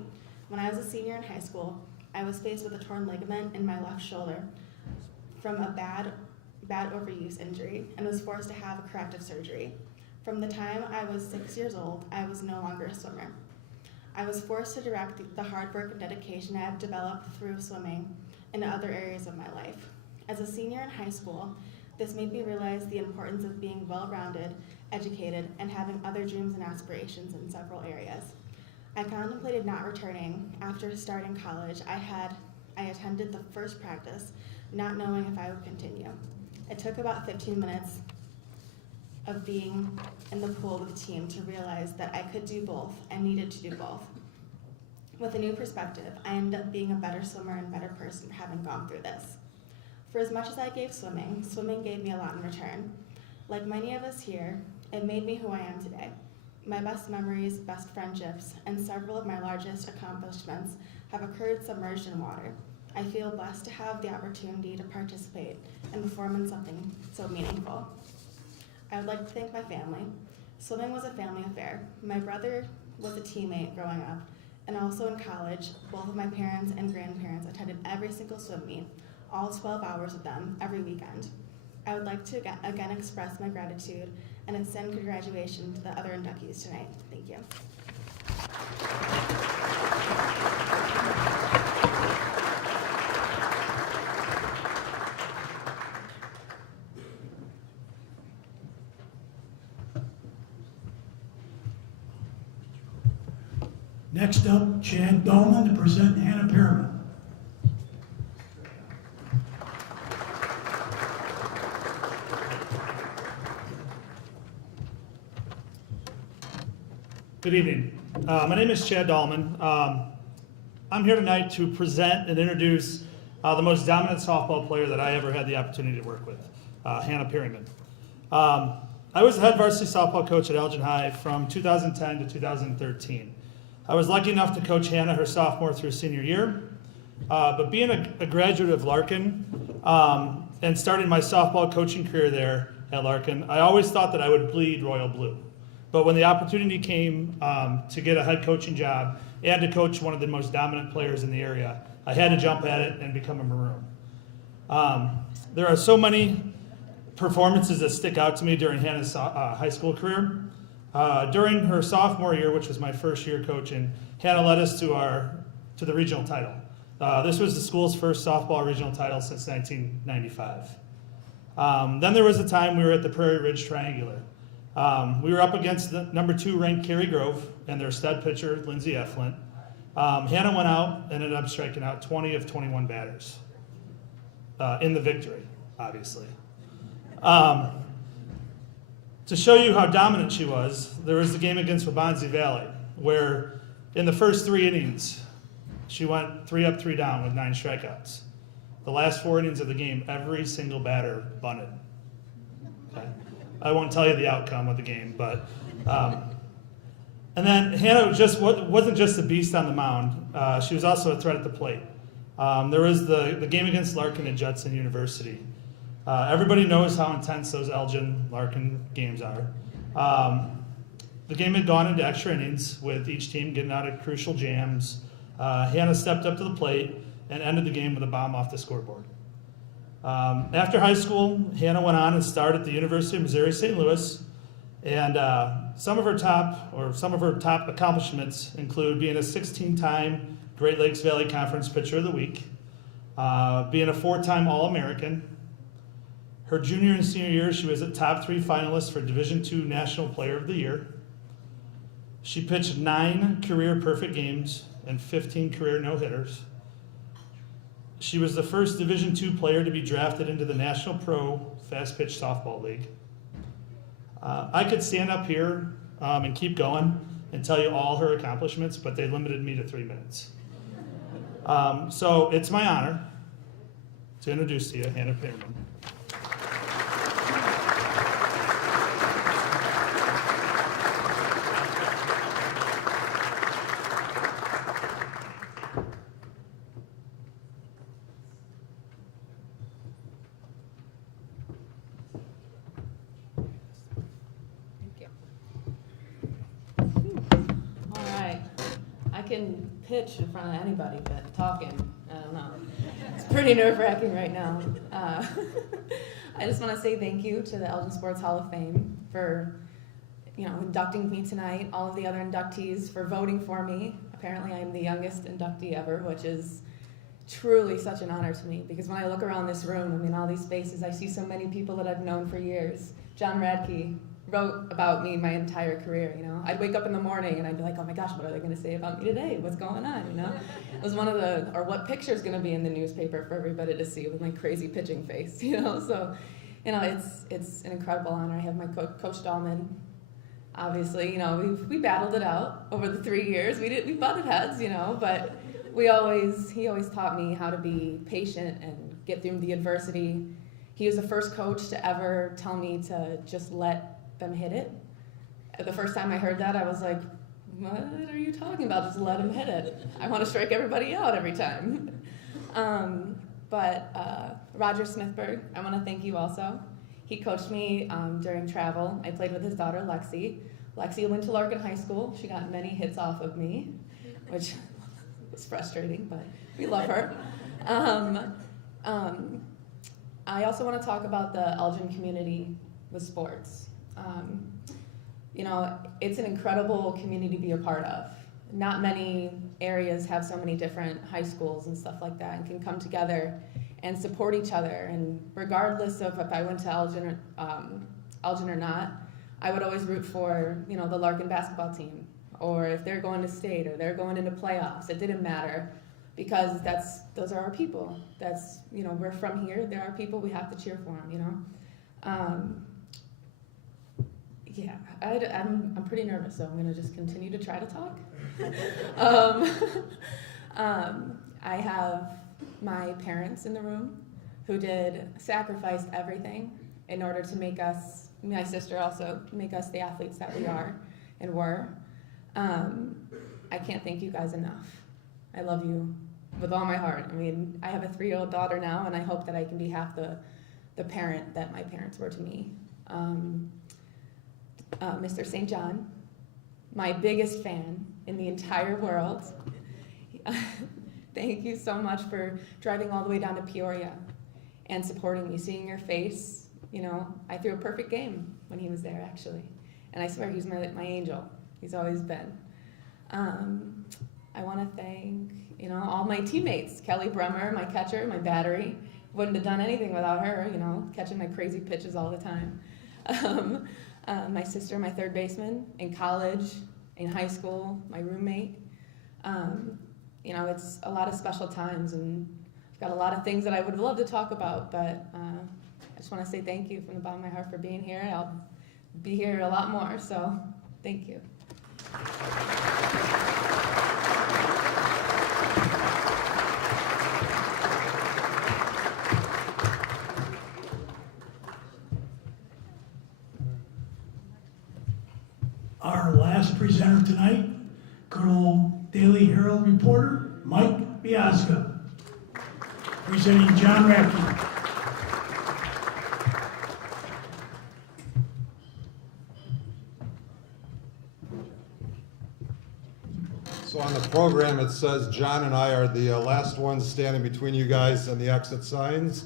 When I was a senior in high school, I was faced with a torn ligament in my left shoulder from a bad overuse injury and was forced to have a corrective surgery. From the time I was 6 years old, I was no longer a swimmer. I was forced to direct the hard work and dedication I have developed through swimming into other areas of my life. As a senior in high school, this made me realize the importance of being well-rounded, educated, and having other dreams and aspirations in several areas. I contemplated not returning. After starting college, I attended the first practice, not knowing if I would continue. It took about 15 minutes of being in the pool with the team to realize that I could do both and needed to do both. With a new perspective, I ended up being a better swimmer and better person for having gone through this. For as much as I gave swimming, swimming gave me a lot in return. Like many of us here, it made me who I am today. My best memories, best friendships, and several of my largest accomplishments have occurred submerged in water. I feel blessed to have the opportunity to participate and perform in something so meaningful. I would like to thank my family. Swimming was a family affair. My brother was a teammate growing up, and also in college, both of my parents and grandparents attended every single swim meet, all 12 hours of them, every weekend. I would like to again express my gratitude and extend congratulations to the other inductees tonight. Thank you. Next up, Chad Dahlman to present Hannah Perriman. Good evening. My name is Chad Dahlman. I'm here tonight to present and introduce the most dominant softball player that I ever had the opportunity to work with, Hannah Perriman. I was the head varsity softball coach at Elgin High from 2010 to 2013. I was lucky enough to coach Hannah her sophomore through senior year, but being a graduate of Larkin and starting my softball coaching career there at Larkin, I always thought that I would bleed royal blue. But when the opportunity came to get a head coaching job and to coach one of the most dominant players in the area, I had to jump at it and become a Maroon. There are so many performances that stick out to me during Hannah's high school career. During her sophomore year, which was my first year coaching, Hannah led us to the regional title. This was the school's first softball regional title since 1995. Then there was a time we were at the Prairie Ridge Triangular. We were up against the number 2 ranked Cary Grove and their stud pitcher, Lindsey Efflin. Hannah went out and ended up striking out 20 of 21 batters in the victory, obviously. To show you how dominant she was, there was the game against Wabansie Valley, where in the first 3 innings, she went 3 up, 3 down with 9 strikeouts. The last 4 innings of the game, every single batter bunted. Okay? I won't tell you the outcome of the game, but and then Hannah wasn't just a beast on the mound. She was also a threat at the plate. There was the game against Larkin at Judson University. Everybody knows how intense those Elgin-Larkin games are. The game had gone into extra innings with each team getting out of crucial jams. Hannah stepped up to the plate and ended the game with a bomb off the scoreboard. After high school, Hannah went on and starred at the University of Missouri St. Louis, and some of her top accomplishments include being a 16-time Great Lakes Valley Conference Pitcher of the Week, being a 4-time All-American. Her junior and senior year, she was a top 3 finalist for Division II National Player of the Year. She pitched 9 career perfect games and 15 career no-hitters. She was the first Division II player to be drafted into the National Pro Fast Pitch Softball League. I could stand up here and keep going and tell you all her accomplishments, but they limited me to 3 minutes. So it's my honor to introduce to you Hannah Pearman. Can pitch in front of anybody, but talking, I don't know. It's pretty nerve-wracking right now. I just want to say thank you to the Elgin Sports Hall of Fame for, inducting me tonight. All of the other inductees for voting for me. Apparently, I'm the youngest inductee ever, which is truly such an honor to me. Because when I look around this room, all these faces, I see so many people that I've known for years. John Radke wrote about me my entire career, I'd wake up in the morning and I'd be like, oh my gosh, what are they going to say about me today? What's going on, It was or what picture's going to be in the newspaper for everybody to see with my crazy pitching face, So, it's an incredible honor. I have my Coach Dahlman. Obviously, we battled it out over the 3 years. We butted heads, but he always taught me how to be patient and get through the adversity. He was the first coach to ever tell me to just let them hit it. The first time I heard that, I was like, what are you talking about? Just let them hit it. I want to strike everybody out every time. But Roger Smithberg, I want to thank you also. He coached me during travel. I played with his daughter, Lexi. Lexi went to Larkin High School. She got many hits off of me, which was frustrating, but we love her. I also want to talk about the Elgin community with sports. It's an incredible community to be a part of. Not many areas have so many different high schools and stuff like that and can come together and support each other. And regardless of if I went to Elgin or not, I would always root for, the Larkin basketball team, or if they're going to state or they're going into playoffs. It didn't matter, because those are our people. We're from here. They're our people. We have to cheer for them. Yeah, I'm pretty nervous, so I'm going to just continue to try to talk. I have my parents in the room who sacrificed everything in order to make us, my sister also, make us the athletes that we are and were. I can't thank you guys enough. I love you with all my heart. I have a 3-year-old daughter now, and I hope that I can be half the parent that my parents were to me. Mr. St. John, my biggest fan in the entire world. Thank you so much for driving all the way down to Peoria and supporting me, seeing your face. You know, I threw a perfect game when he was there, actually. And I swear he's my angel. He's always been. I want to thank, you know, all my teammates. Kelly Brummer, my catcher, my battery. Wouldn't have done anything without her, you know, catching my crazy pitches all the time. My sister, my third baseman, in college, in high school, my roommate. You know, it's a lot of special times, and I've got a lot of things that I would love to talk about, but I just want to say thank you from the bottom of my heart for being here. I'll be here a lot more, so thank you. Our last presenter tonight, good old Daily Herald reporter, Mike Biazga, presenting John Radke. So on the program, it says John and I are the last ones standing between you guys and the exit signs.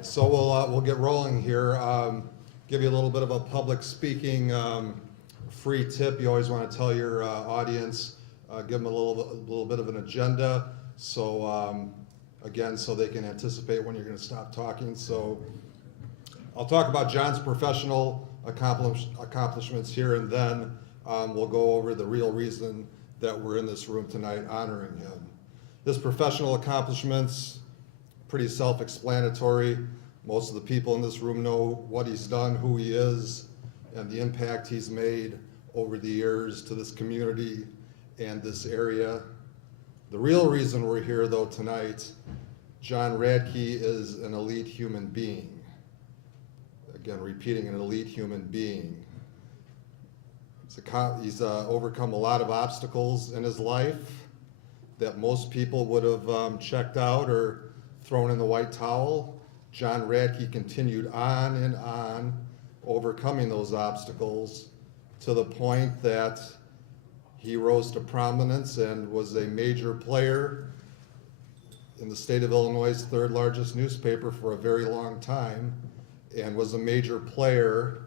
So we'll get rolling here. Give you a little bit of a public speaking free tip. You always want to tell your audience, give them a little bit of an agenda. So again, so they can anticipate when you're going to stop talking. So I'll talk about John's professional accomplishments here, and then we'll go over the real reason that we're in this room tonight honoring him. His professional accomplishments, pretty self-explanatory. Most of the people in this room know what he's done, who he is, and the impact he's made over the years to this community and this area. The real reason we're here, though, tonight, John Radke is an elite human being. Again, repeating, an elite human being. He's overcome a lot of obstacles in his life that most people would have checked out or thrown in the white towel. John Radke continued on and on, overcoming those obstacles to the point that he rose to prominence and was a major player in the state of Illinois' third largest newspaper for a very long time, and was a major player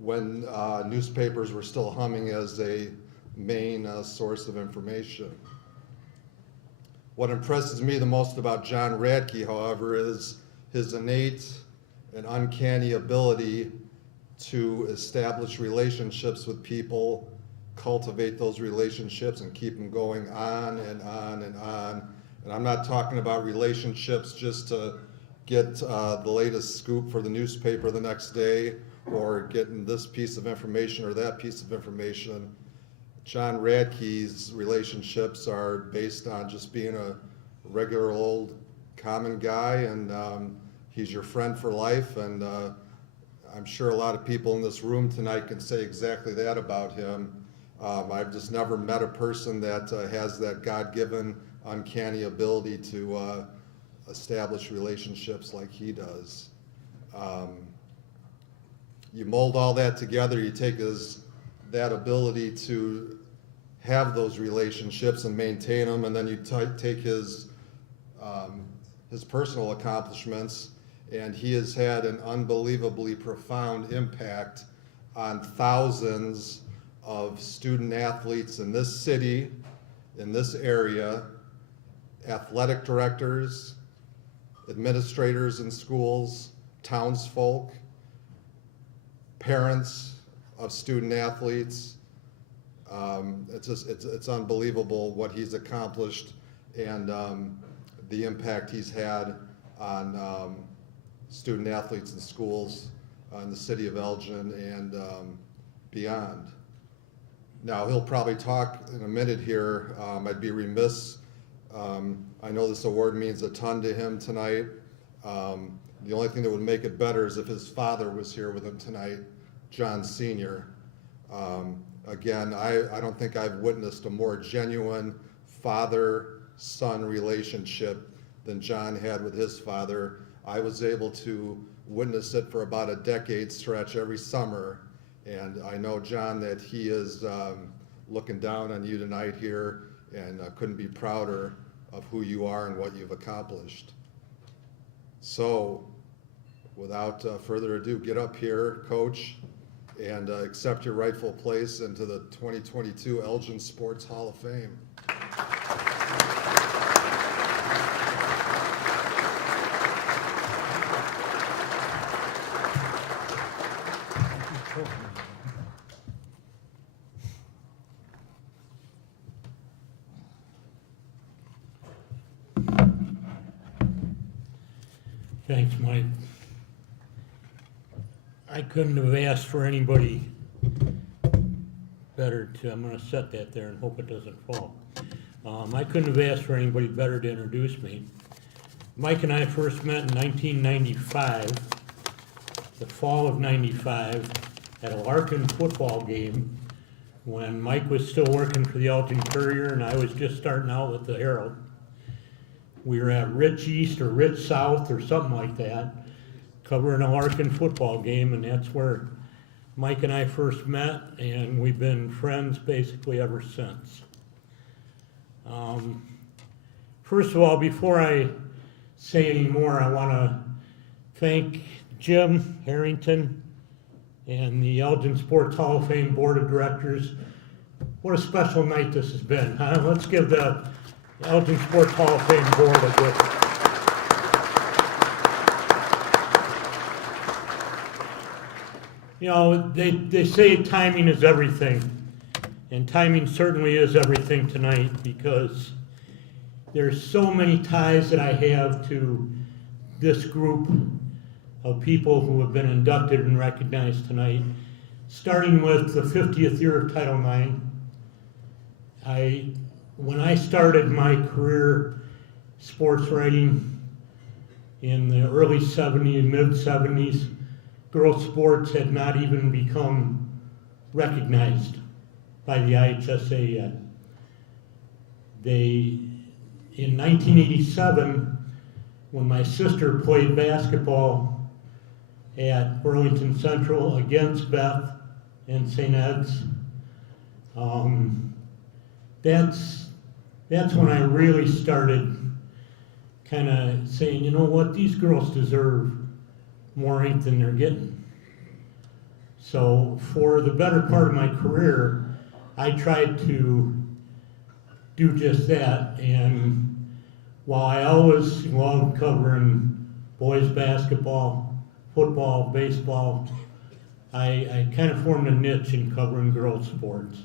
when newspapers were still humming as a main source of information. What impresses me the most about John Radke, however, is his innate and uncanny ability to establish relationships with people, cultivate those relationships, and keep them going on and on and on. And I'm not talking about relationships just to get the latest scoop for the newspaper the next day, or getting this piece of information or that piece of information. John Radke's relationships are based on just being a regular old common guy, and he's your friend for life, and I'm sure a lot of people in this room tonight can say exactly that about him. I've just never met a person that has that God-given uncanny ability to establish relationships like he does. You mold all that together, you take that ability to have those relationships and maintain them, and then you take his personal accomplishments, and he has had an unbelievably profound impact on thousands of student athletes in this city, in this area, athletic directors, administrators in schools, townsfolk, parents of student athletes. It's unbelievable what he's accomplished and the impact he's had on student athletes in schools in the city of Elgin and beyond. Now, he'll probably talk in a minute here. I'd be remiss. I know this award means a ton to him tonight. The only thing that would make it better is if his father was here with him tonight, John Sr. Again, I don't think I've witnessed a more genuine father-son relationship than John had with his father. I was able to witness it for about a decade stretch every summer, and I know, John, that he is looking down on you tonight here and couldn't be prouder of who you are and what you've accomplished. So, without further ado, get up here, Coach, and accept your rightful place into the 2022 Elgin Sports Hall of Fame. Thanks, Mike. I couldn't have asked for anybody better to, I'm gonna set that there and hope it doesn't fall. I couldn't have asked for anybody better to introduce me. Mike and I first met in 1995, the fall of 95, at a Larkin football game when Mike was still working for the Elgin Courier and I was just starting out with the Herald. We were at Rich East or Rich South or something like that, covering a Larkin football game, and that's where Mike and I first met, and we've been friends basically ever since. First of all, before I say any more, I want to thank Jim Harrington and the Elgin Sports Hall of Fame Board of Directors. What a special night this has been, huh? Let's give the Elgin Sports Hall of Fame Board a good. You know, they say timing is everything, and timing certainly is everything tonight because there's so many ties that I have to this group of people who have been inducted and recognized tonight, starting with the 50th year of Title IX. When I started my career sports writing in the early 70s, mid 70s, girls sports had not even become recognized by the IHSA yet. In 1987, when my sister played basketball at Burlington Central against Beth and St. Ed's, that's when I really started kind of saying, you know what, these girls deserve more ink than they're getting. So for the better part of my career, I tried to do just that. And while I always loved covering boys basketball, football, baseball, I kind of formed a niche in covering girls sports.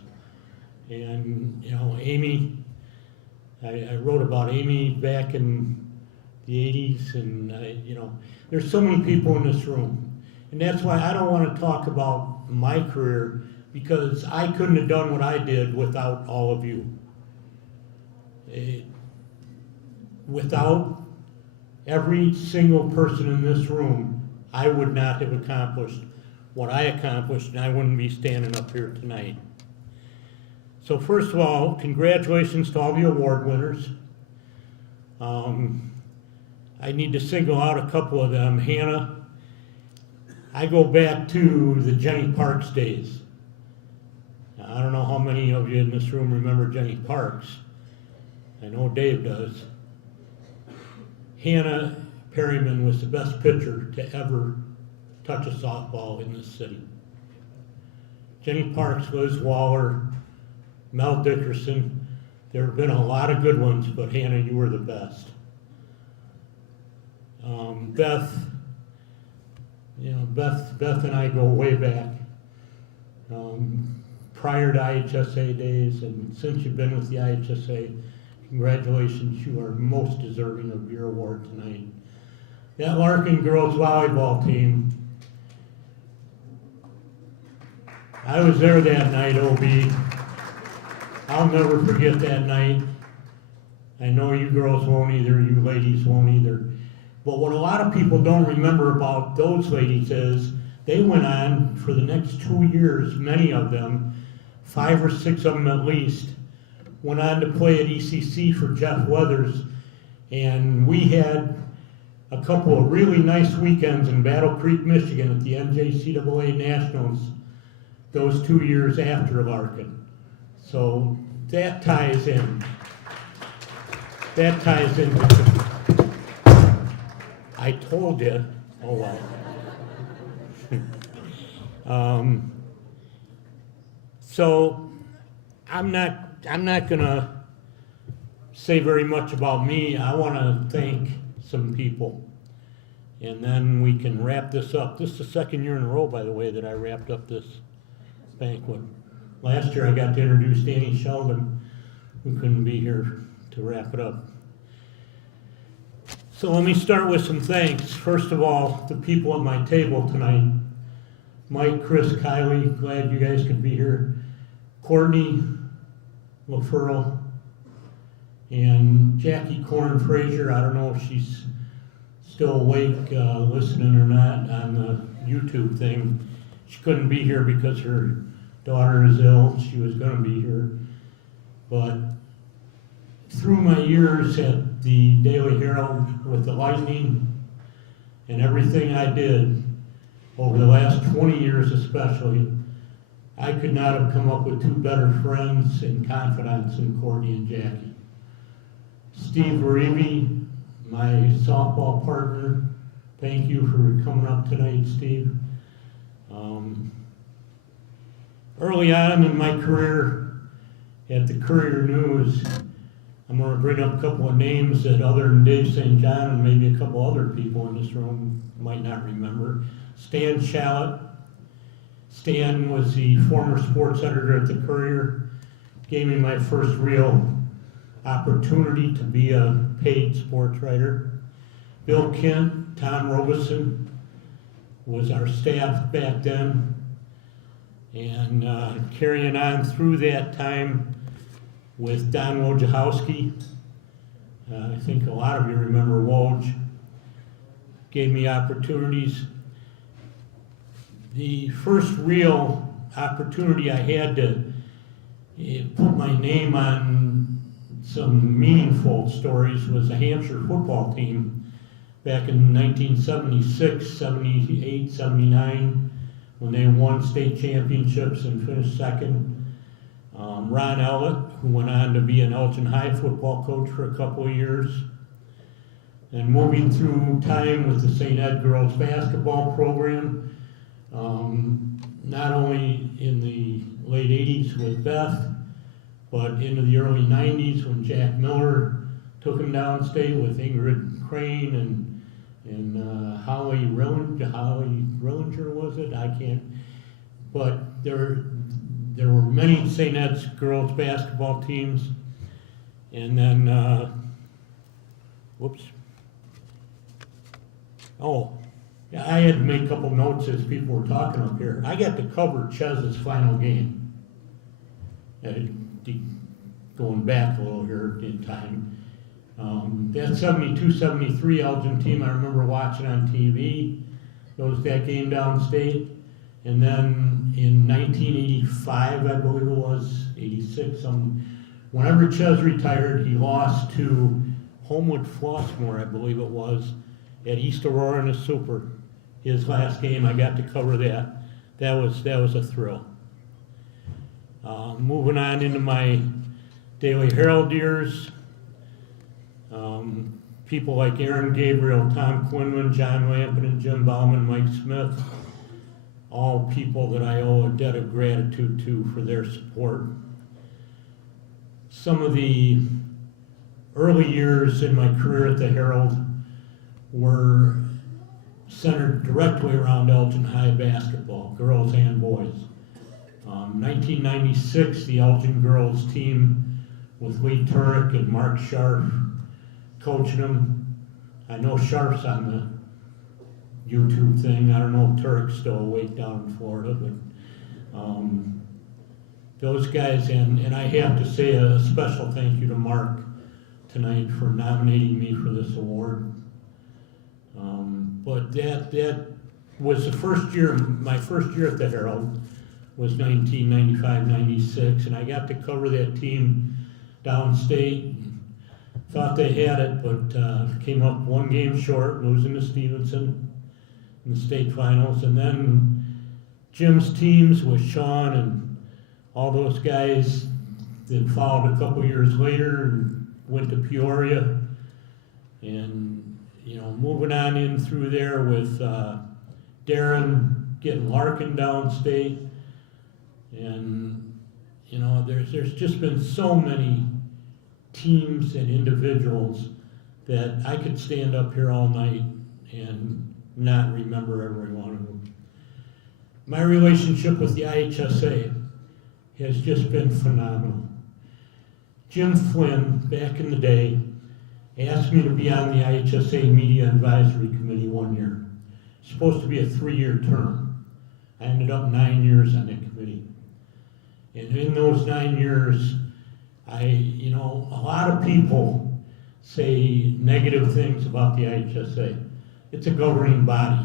And, you know, Amy, I wrote about Amy back in the 80s, and, you know, there's so many people in this room. And that's why I don't want to talk about my career, because I couldn't have done what I did without all of you. Without every single person in this room, I would not have accomplished what I accomplished, and I wouldn't be standing up here tonight. So first of all, congratulations to all the award winners. I need to single out a couple of them. Hannah, I go back to the Jenny Parks days. Now, I don't know how many of you in this room remember Jenny Parks. I know Dave does. Hannah Perryman was the best pitcher to ever touch a softball in this city. Jenny Parks, Liz Waller, Mel Dickerson. There have been a lot of good ones, but Hannah, you were the best. Beth, you know, Beth and I go way back. Prior to IHSA days, and since you've been with the IHSA, congratulations, you are most deserving of your award tonight. That Larkin girls volleyball team, I was there that night, OB. I'll never forget that night. I know you girls won't either, you ladies won't either. But what a lot of people don't remember about those ladies is they went on for the next 2 years, many of them, 5 or 6 of them at least, went on to play at ECC for Jeff Weathers. And we had a couple of really nice weekends in Battle Creek, Michigan at the NJCAA Nationals those 2 years after Larkin. So that ties in. That ties in. I told you. Oh, well. So I'm not gonna say very much about me. I wanna thank some people. And then we can wrap this up. This is the second year in a row, by the way, that I wrapped up this banquet. Last year I got to introduce Danny Sheldon, who couldn't be here to wrap it up. So let me start with some thanks. First of all, the people at my table tonight. Mike, Chris, Kylie, glad you guys could be here. Courtney LaFurl and Jackie Corn Frazier. I don't know if she's still awake, listening or not on the YouTube thing. She couldn't be here because her daughter is ill. She was going to be here. But through my years at the Daily Herald with the Lightning and everything I did over the last 20 years especially, I could not have come up with two better friends and confidants than Courtney and Jackie. Steve Uribe, my softball partner, thank you for coming up tonight, Steve. Early on in my career at the Courier News, I'm going to bring up a couple of names that other than Dave St. John and maybe a couple other people in this room might not remember. Stan Shallot. Stan was the former sports editor at the Courier, gave me my first real opportunity to be a paid sports writer. Bill Kent, Tom Robeson was our staff back then. And carrying on through that time with Don Wojciechowski. I think a lot of you remember Woj. Gave me opportunities. The first real opportunity I had to put my name on some meaningful stories was the Hampshire football team back in 1976, 78, 79, when they won state championships and finished second. Ron Ellett, who went on to be an Elgin High football coach for a couple of years. And moving through time with the St. Ed girls basketball program, not only in the late 80s with Beth, but into the early 90s when Jack Miller took him downstate with Ingrid Crane and Holly Rillinger, was it? I can't. But there were many St. Ed's girls basketball teams. And then, whoops. Oh, yeah, I had to make a couple notes as people were talking up here. I got to cover Chez's final game. Going back a little here in time. That 72-73 Elgin team I remember watching on TV. Goes that game downstate. And then in 1985, I believe it was, 86, whenever Chez retired, he lost to Homewood Flossmoor, I believe it was, at East Aurora in the Super. His last game, I got to cover that. That was a thrill. Moving on into my Daily Herald years, people like Aaron Gabriel, Tom Quinlan, John Lampin, and Jim Bauman, Mike Smith, all people that I owe a debt of gratitude to for their support. Some of the early years in my career at the Herald were centered directly around Elgin High basketball, girls and boys. 1996, the Elgin girls team with Lee Turek and Mark Sharf coaching them. I know Sharf's on the YouTube thing. I don't know if Turek's still awake down in Florida, but those guys, and I have to say a special thank you to Mark tonight for nominating me for this award. But that was the first year, my first year at the Herald was 1995-96, and I got to cover that team downstate. Thought they had it, but came up one game short, losing to Stevenson in the state finals. And then Jim's teams with Sean and all those guys that followed a couple years later and went to Peoria. And, moving on in through there with Darren getting Larkin downstate. And, there's just been so many teams and individuals that I could stand up here all night and not remember every one of them. My relationship with the IHSA has just been phenomenal. Jim Flynn, back in the day, asked me to be on the IHSA Media Advisory Committee one year. It's supposed to be a 3-year term. I ended up 9 years on that committee. And in those 9 years, a lot of people say negative things about the IHSA. It's a governing body.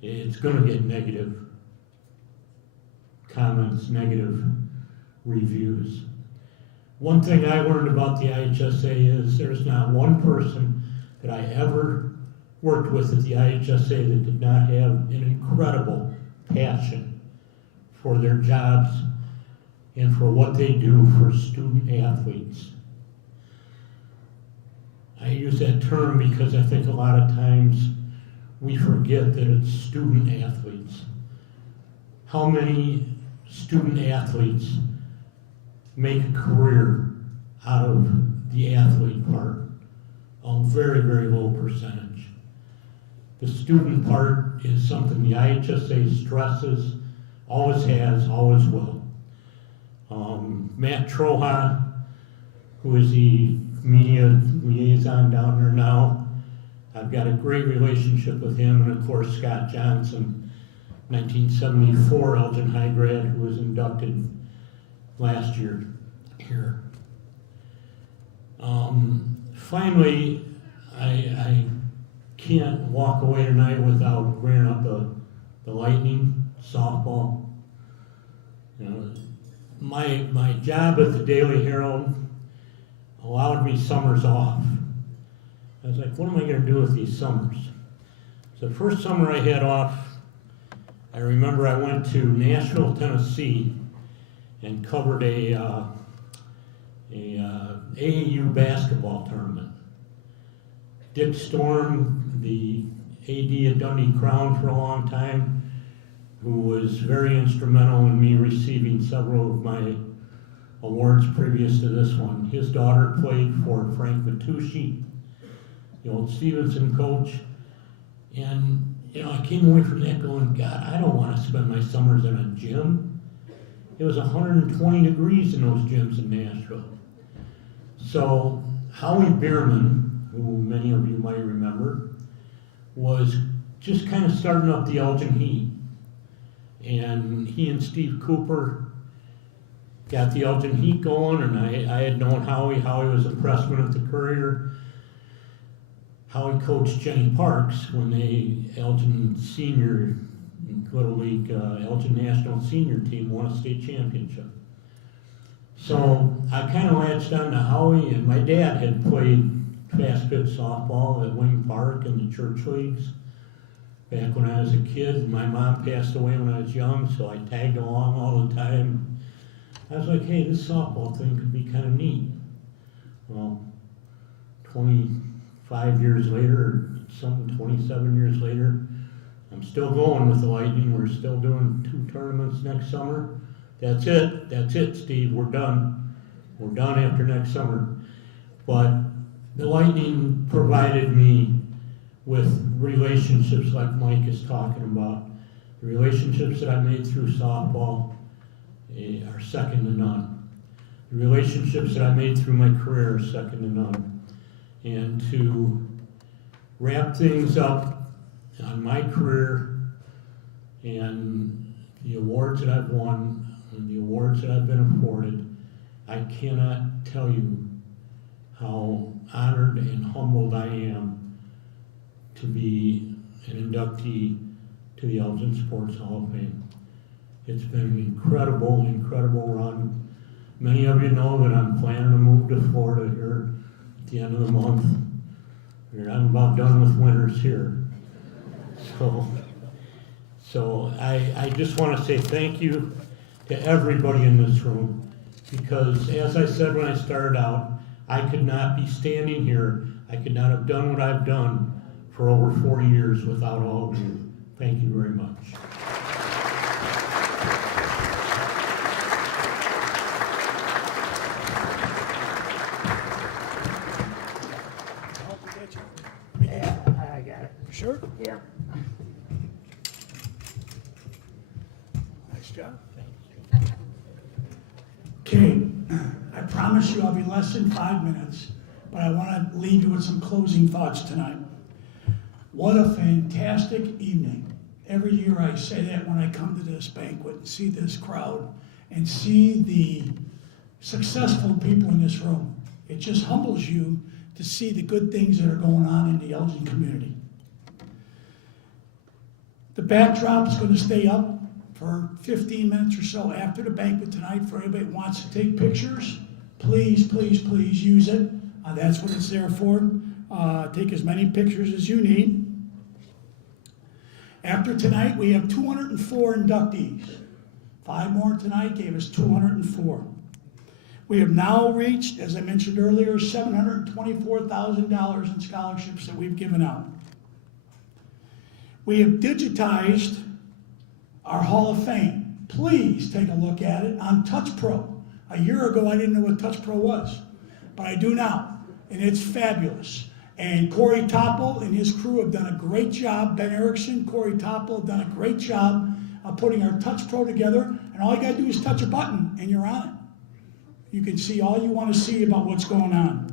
It's going to get negative comments, negative reviews. One thing I learned about the IHSA is there's not one person that I ever worked with at the IHSA that did not have an incredible passion for their jobs and for what they do for student athletes. I use that term because I think a lot of times we forget that it's student athletes. How many student athletes make a career out of the athlete part? A very, very low percentage. The student part is something the IHSA stresses, always has, always will. Matt Troha, who is the media liaison down there now, I've got a great relationship with him, and of course Scott Johnson, 1974 Elgin High grad, who was inducted last year here. Finally, I can't walk away tonight without bringing up the Lightning softball. My job at the Daily Herald allowed me summers off. I was like, what am I going to do with these summers? So the first summer I had off, I remember I went to Nashville, Tennessee, and covered a AAU basketball tournament. Dick Storm, the AD at Dundee Crown for a long time, who was very instrumental in me receiving several of my awards previous to this one. His daughter played for Frank Matucci, the old Stevenson coach. And, I came away from that going, God, I don't want to spend my summers in a gym. It was 120 degrees in those gyms in Nashville. So Howie Bierman, who many of you might remember, was just kind of starting up the Elgin Heat. And he and Steve Cooper got the Elgin Heat going, and I had known Howie. Howie was a freshman at the Courier. Howie coached Jenny Parks when Elgin Senior Little League, Elgin National Senior Team won a state championship. So I kind of latched on to Howie, and my dad had played fast pitch softball at Wing Park in the church leagues back when I was a kid. My mom passed away when I was young, so I tagged along all the time. I was like, hey, this softball thing could be kind of neat. Well, 25 years later, 27 years later, I'm still going with the Lightning. We're still doing 2 tournaments next summer. That's it, Steve, we're done. We're done after next summer. But the Lightning provided me with relationships like Mike is talking about. The relationships that I made through softball are second to none. The relationships that I made through my career are second to none. And to wrap things up on my career and the awards that I've won and the awards that I've been afforded, I cannot tell you how honored and humbled I am to be an inductee to the Elgin Sports Hall of Fame. It's been an incredible, incredible run. Many of you know that I'm planning to move to Florida here at the end of the month. I'm about done with winters here. So I just want to say thank you to everybody in this room, because as I said when I started out, I could not be standing here, I could not have done what I've done for over 40 years without all of you. Thank you very much. Yeah, I got it. Sure? Yeah. Nice job. Okay, I promise you I'll be less than 5 minutes, but I want to leave you with some closing thoughts tonight. What a fantastic evening. Every year I say that when I come to this banquet and see this crowd and see the successful people in this room. It just humbles you to see the good things that are going on in the Elgin community. The backdrop is going to stay up for 15 minutes or so after the banquet tonight for anybody that wants to take pictures. Please, please, please use it. That's what it's there for. Take as many pictures as you need. After tonight, we have 204 inductees. 5 more tonight gave us 204. We have now reached, as I mentioned earlier, $724,000 in scholarships that we've given out. We have digitized our Hall of Fame. Please take a look at it on Touch Pro. A year ago, I didn't know what Touch Pro was, but I do now, and it's fabulous. And Corey Topple and his crew have done a great job. Ben Erickson, Corey Topple have done a great job of putting our Touch Pro together, and all you gotta do is touch a button, and you're on it. You can see all you want to see about what's going on.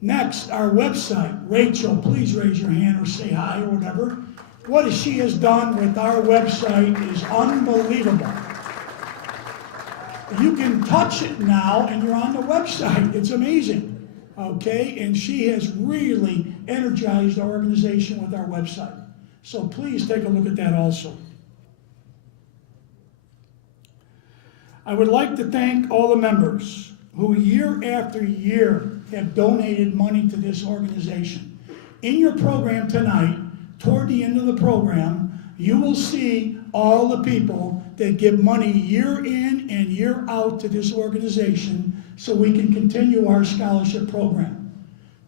Next, our website. Rachel, please raise your hand or say hi or whatever. What she has done with our website is unbelievable. You can touch it now and you're on the website. It's amazing. Okay, and she has really energized our organization with our website. So please take a look at that also. I would like to thank all the members who year after year have donated money to this organization. In your program tonight, toward the end of the program, you will see all the people that give money year in and year out to this organization so we can continue our scholarship program.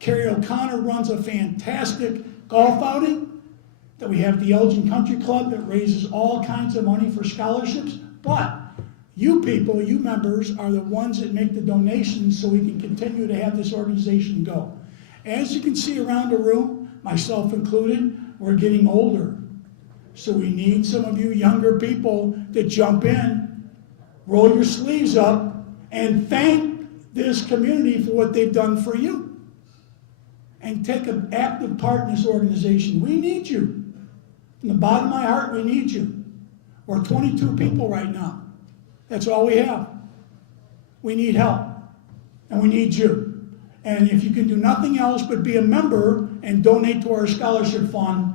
Carrie O'Connor runs a fantastic golf outing that we have the Elgin Country Club that raises all kinds of money for scholarships, but you people, you members, are the ones that make the donations so we can continue to have this organization go. As you can see around the room, myself included, we're getting older. So we need some of you younger people to jump in, roll your sleeves up, and thank this community for what they've done for you. And take an active part in this organization. We need you. From the bottom of my heart, we need you. We're 22 people right now. That's all we have. We need help, and we need you. And if you can do nothing else but be a member and donate to our scholarship fund,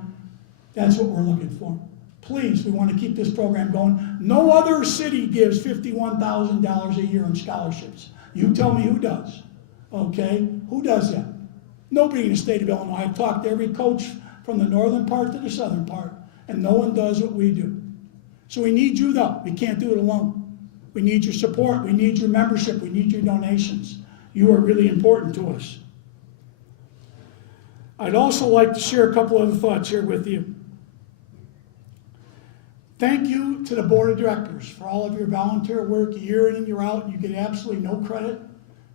that's what we're looking for. Please, we want to keep this program going. No other city gives $51,000 a year in scholarships. You tell me who does, okay? Who does that? Nobody in the state of Illinois. I've talked to every coach from the northern part to the southern part, and no one does what we do. So we need you, though. We can't do it alone. We need your support. We need your membership. We need your donations. You are really important to us. I'd also like to share a couple other thoughts here with you. Thank you to the board of directors for all of your volunteer work year in and year out. You get absolutely no credit,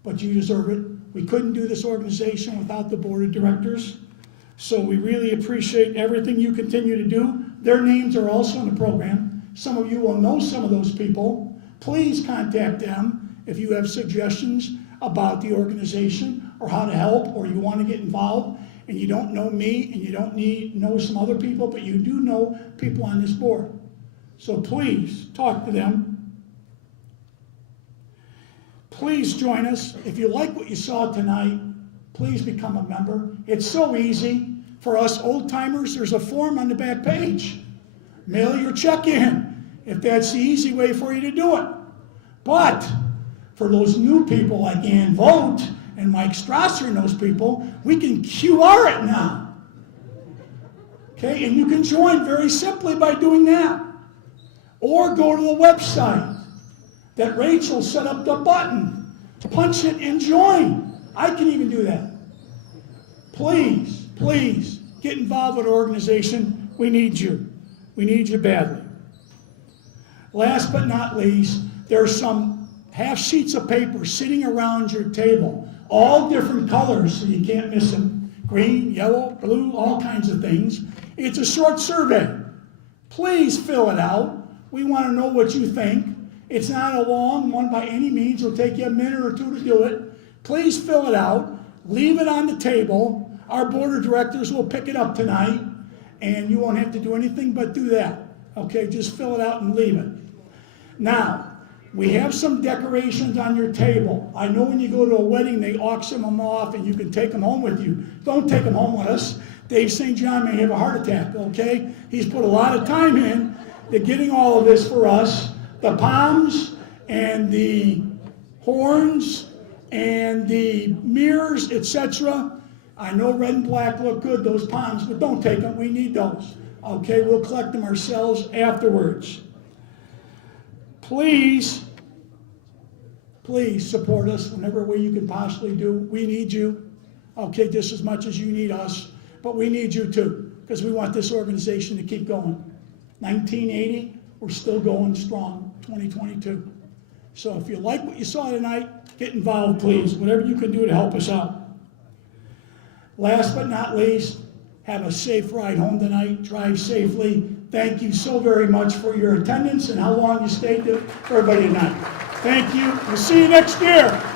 but you deserve it. We couldn't do this organization without the board of directors. So we really appreciate everything you continue to do. Their names are also in the program. Some of you will know some of those people. Please contact them if you have suggestions about the organization or how to help, or you want to get involved and you don't know me and you don't know some other people, but you do know people on this board. So please talk to them. Please join us. If you like what you saw tonight, please become a member. It's so easy. For us old timers, there's a form on the back page. Mail your check in if that's the easy way for you to do it. But for those new people like Ann Vogt and Mike Strasser and those people, we can QR it now. Okay, and you can join very simply by doing that. Or go to the website that Rachel set up the button. Punch it and join. I can even do that. Please, please get involved with our organization. We need you. We need you badly. Last but not least, there's some half sheets of paper sitting around your table, all different colors, so you can't miss them. Green, yellow, blue, all kinds of things. It's a short survey. Please fill it out. We want to know what you think. It's not a long one by any means. It'll take you a minute or two to do it. Please fill it out. Leave it on the table. Our board of directors will pick it up tonight, and you won't have to do anything but do that. Okay, just fill it out and leave it. Now, we have some decorations on your table. I know when you go to a wedding, they auction them off and you can take them home with you. Don't take them home with us. Dave St. John may have a heart attack, okay? He's put a lot of time in to getting all of this for us. The palms and the horns and the mirrors, etc. I know red and black look good, those palms, but don't take them. We need those. Okay, we'll collect them ourselves afterwards. Please support us whenever way you can possibly do. We need you, okay, just as much as you need us, but we need you too, because we want this organization to keep going. 1980, we're still going strong, 2022. So if you like what you saw tonight, get involved, please, whatever you can do to help us out. Last but not least, have a safe ride home tonight, drive safely. Thank you so very much for your attendance and how long you stayed for everybody tonight. Thank you. We'll see you next year.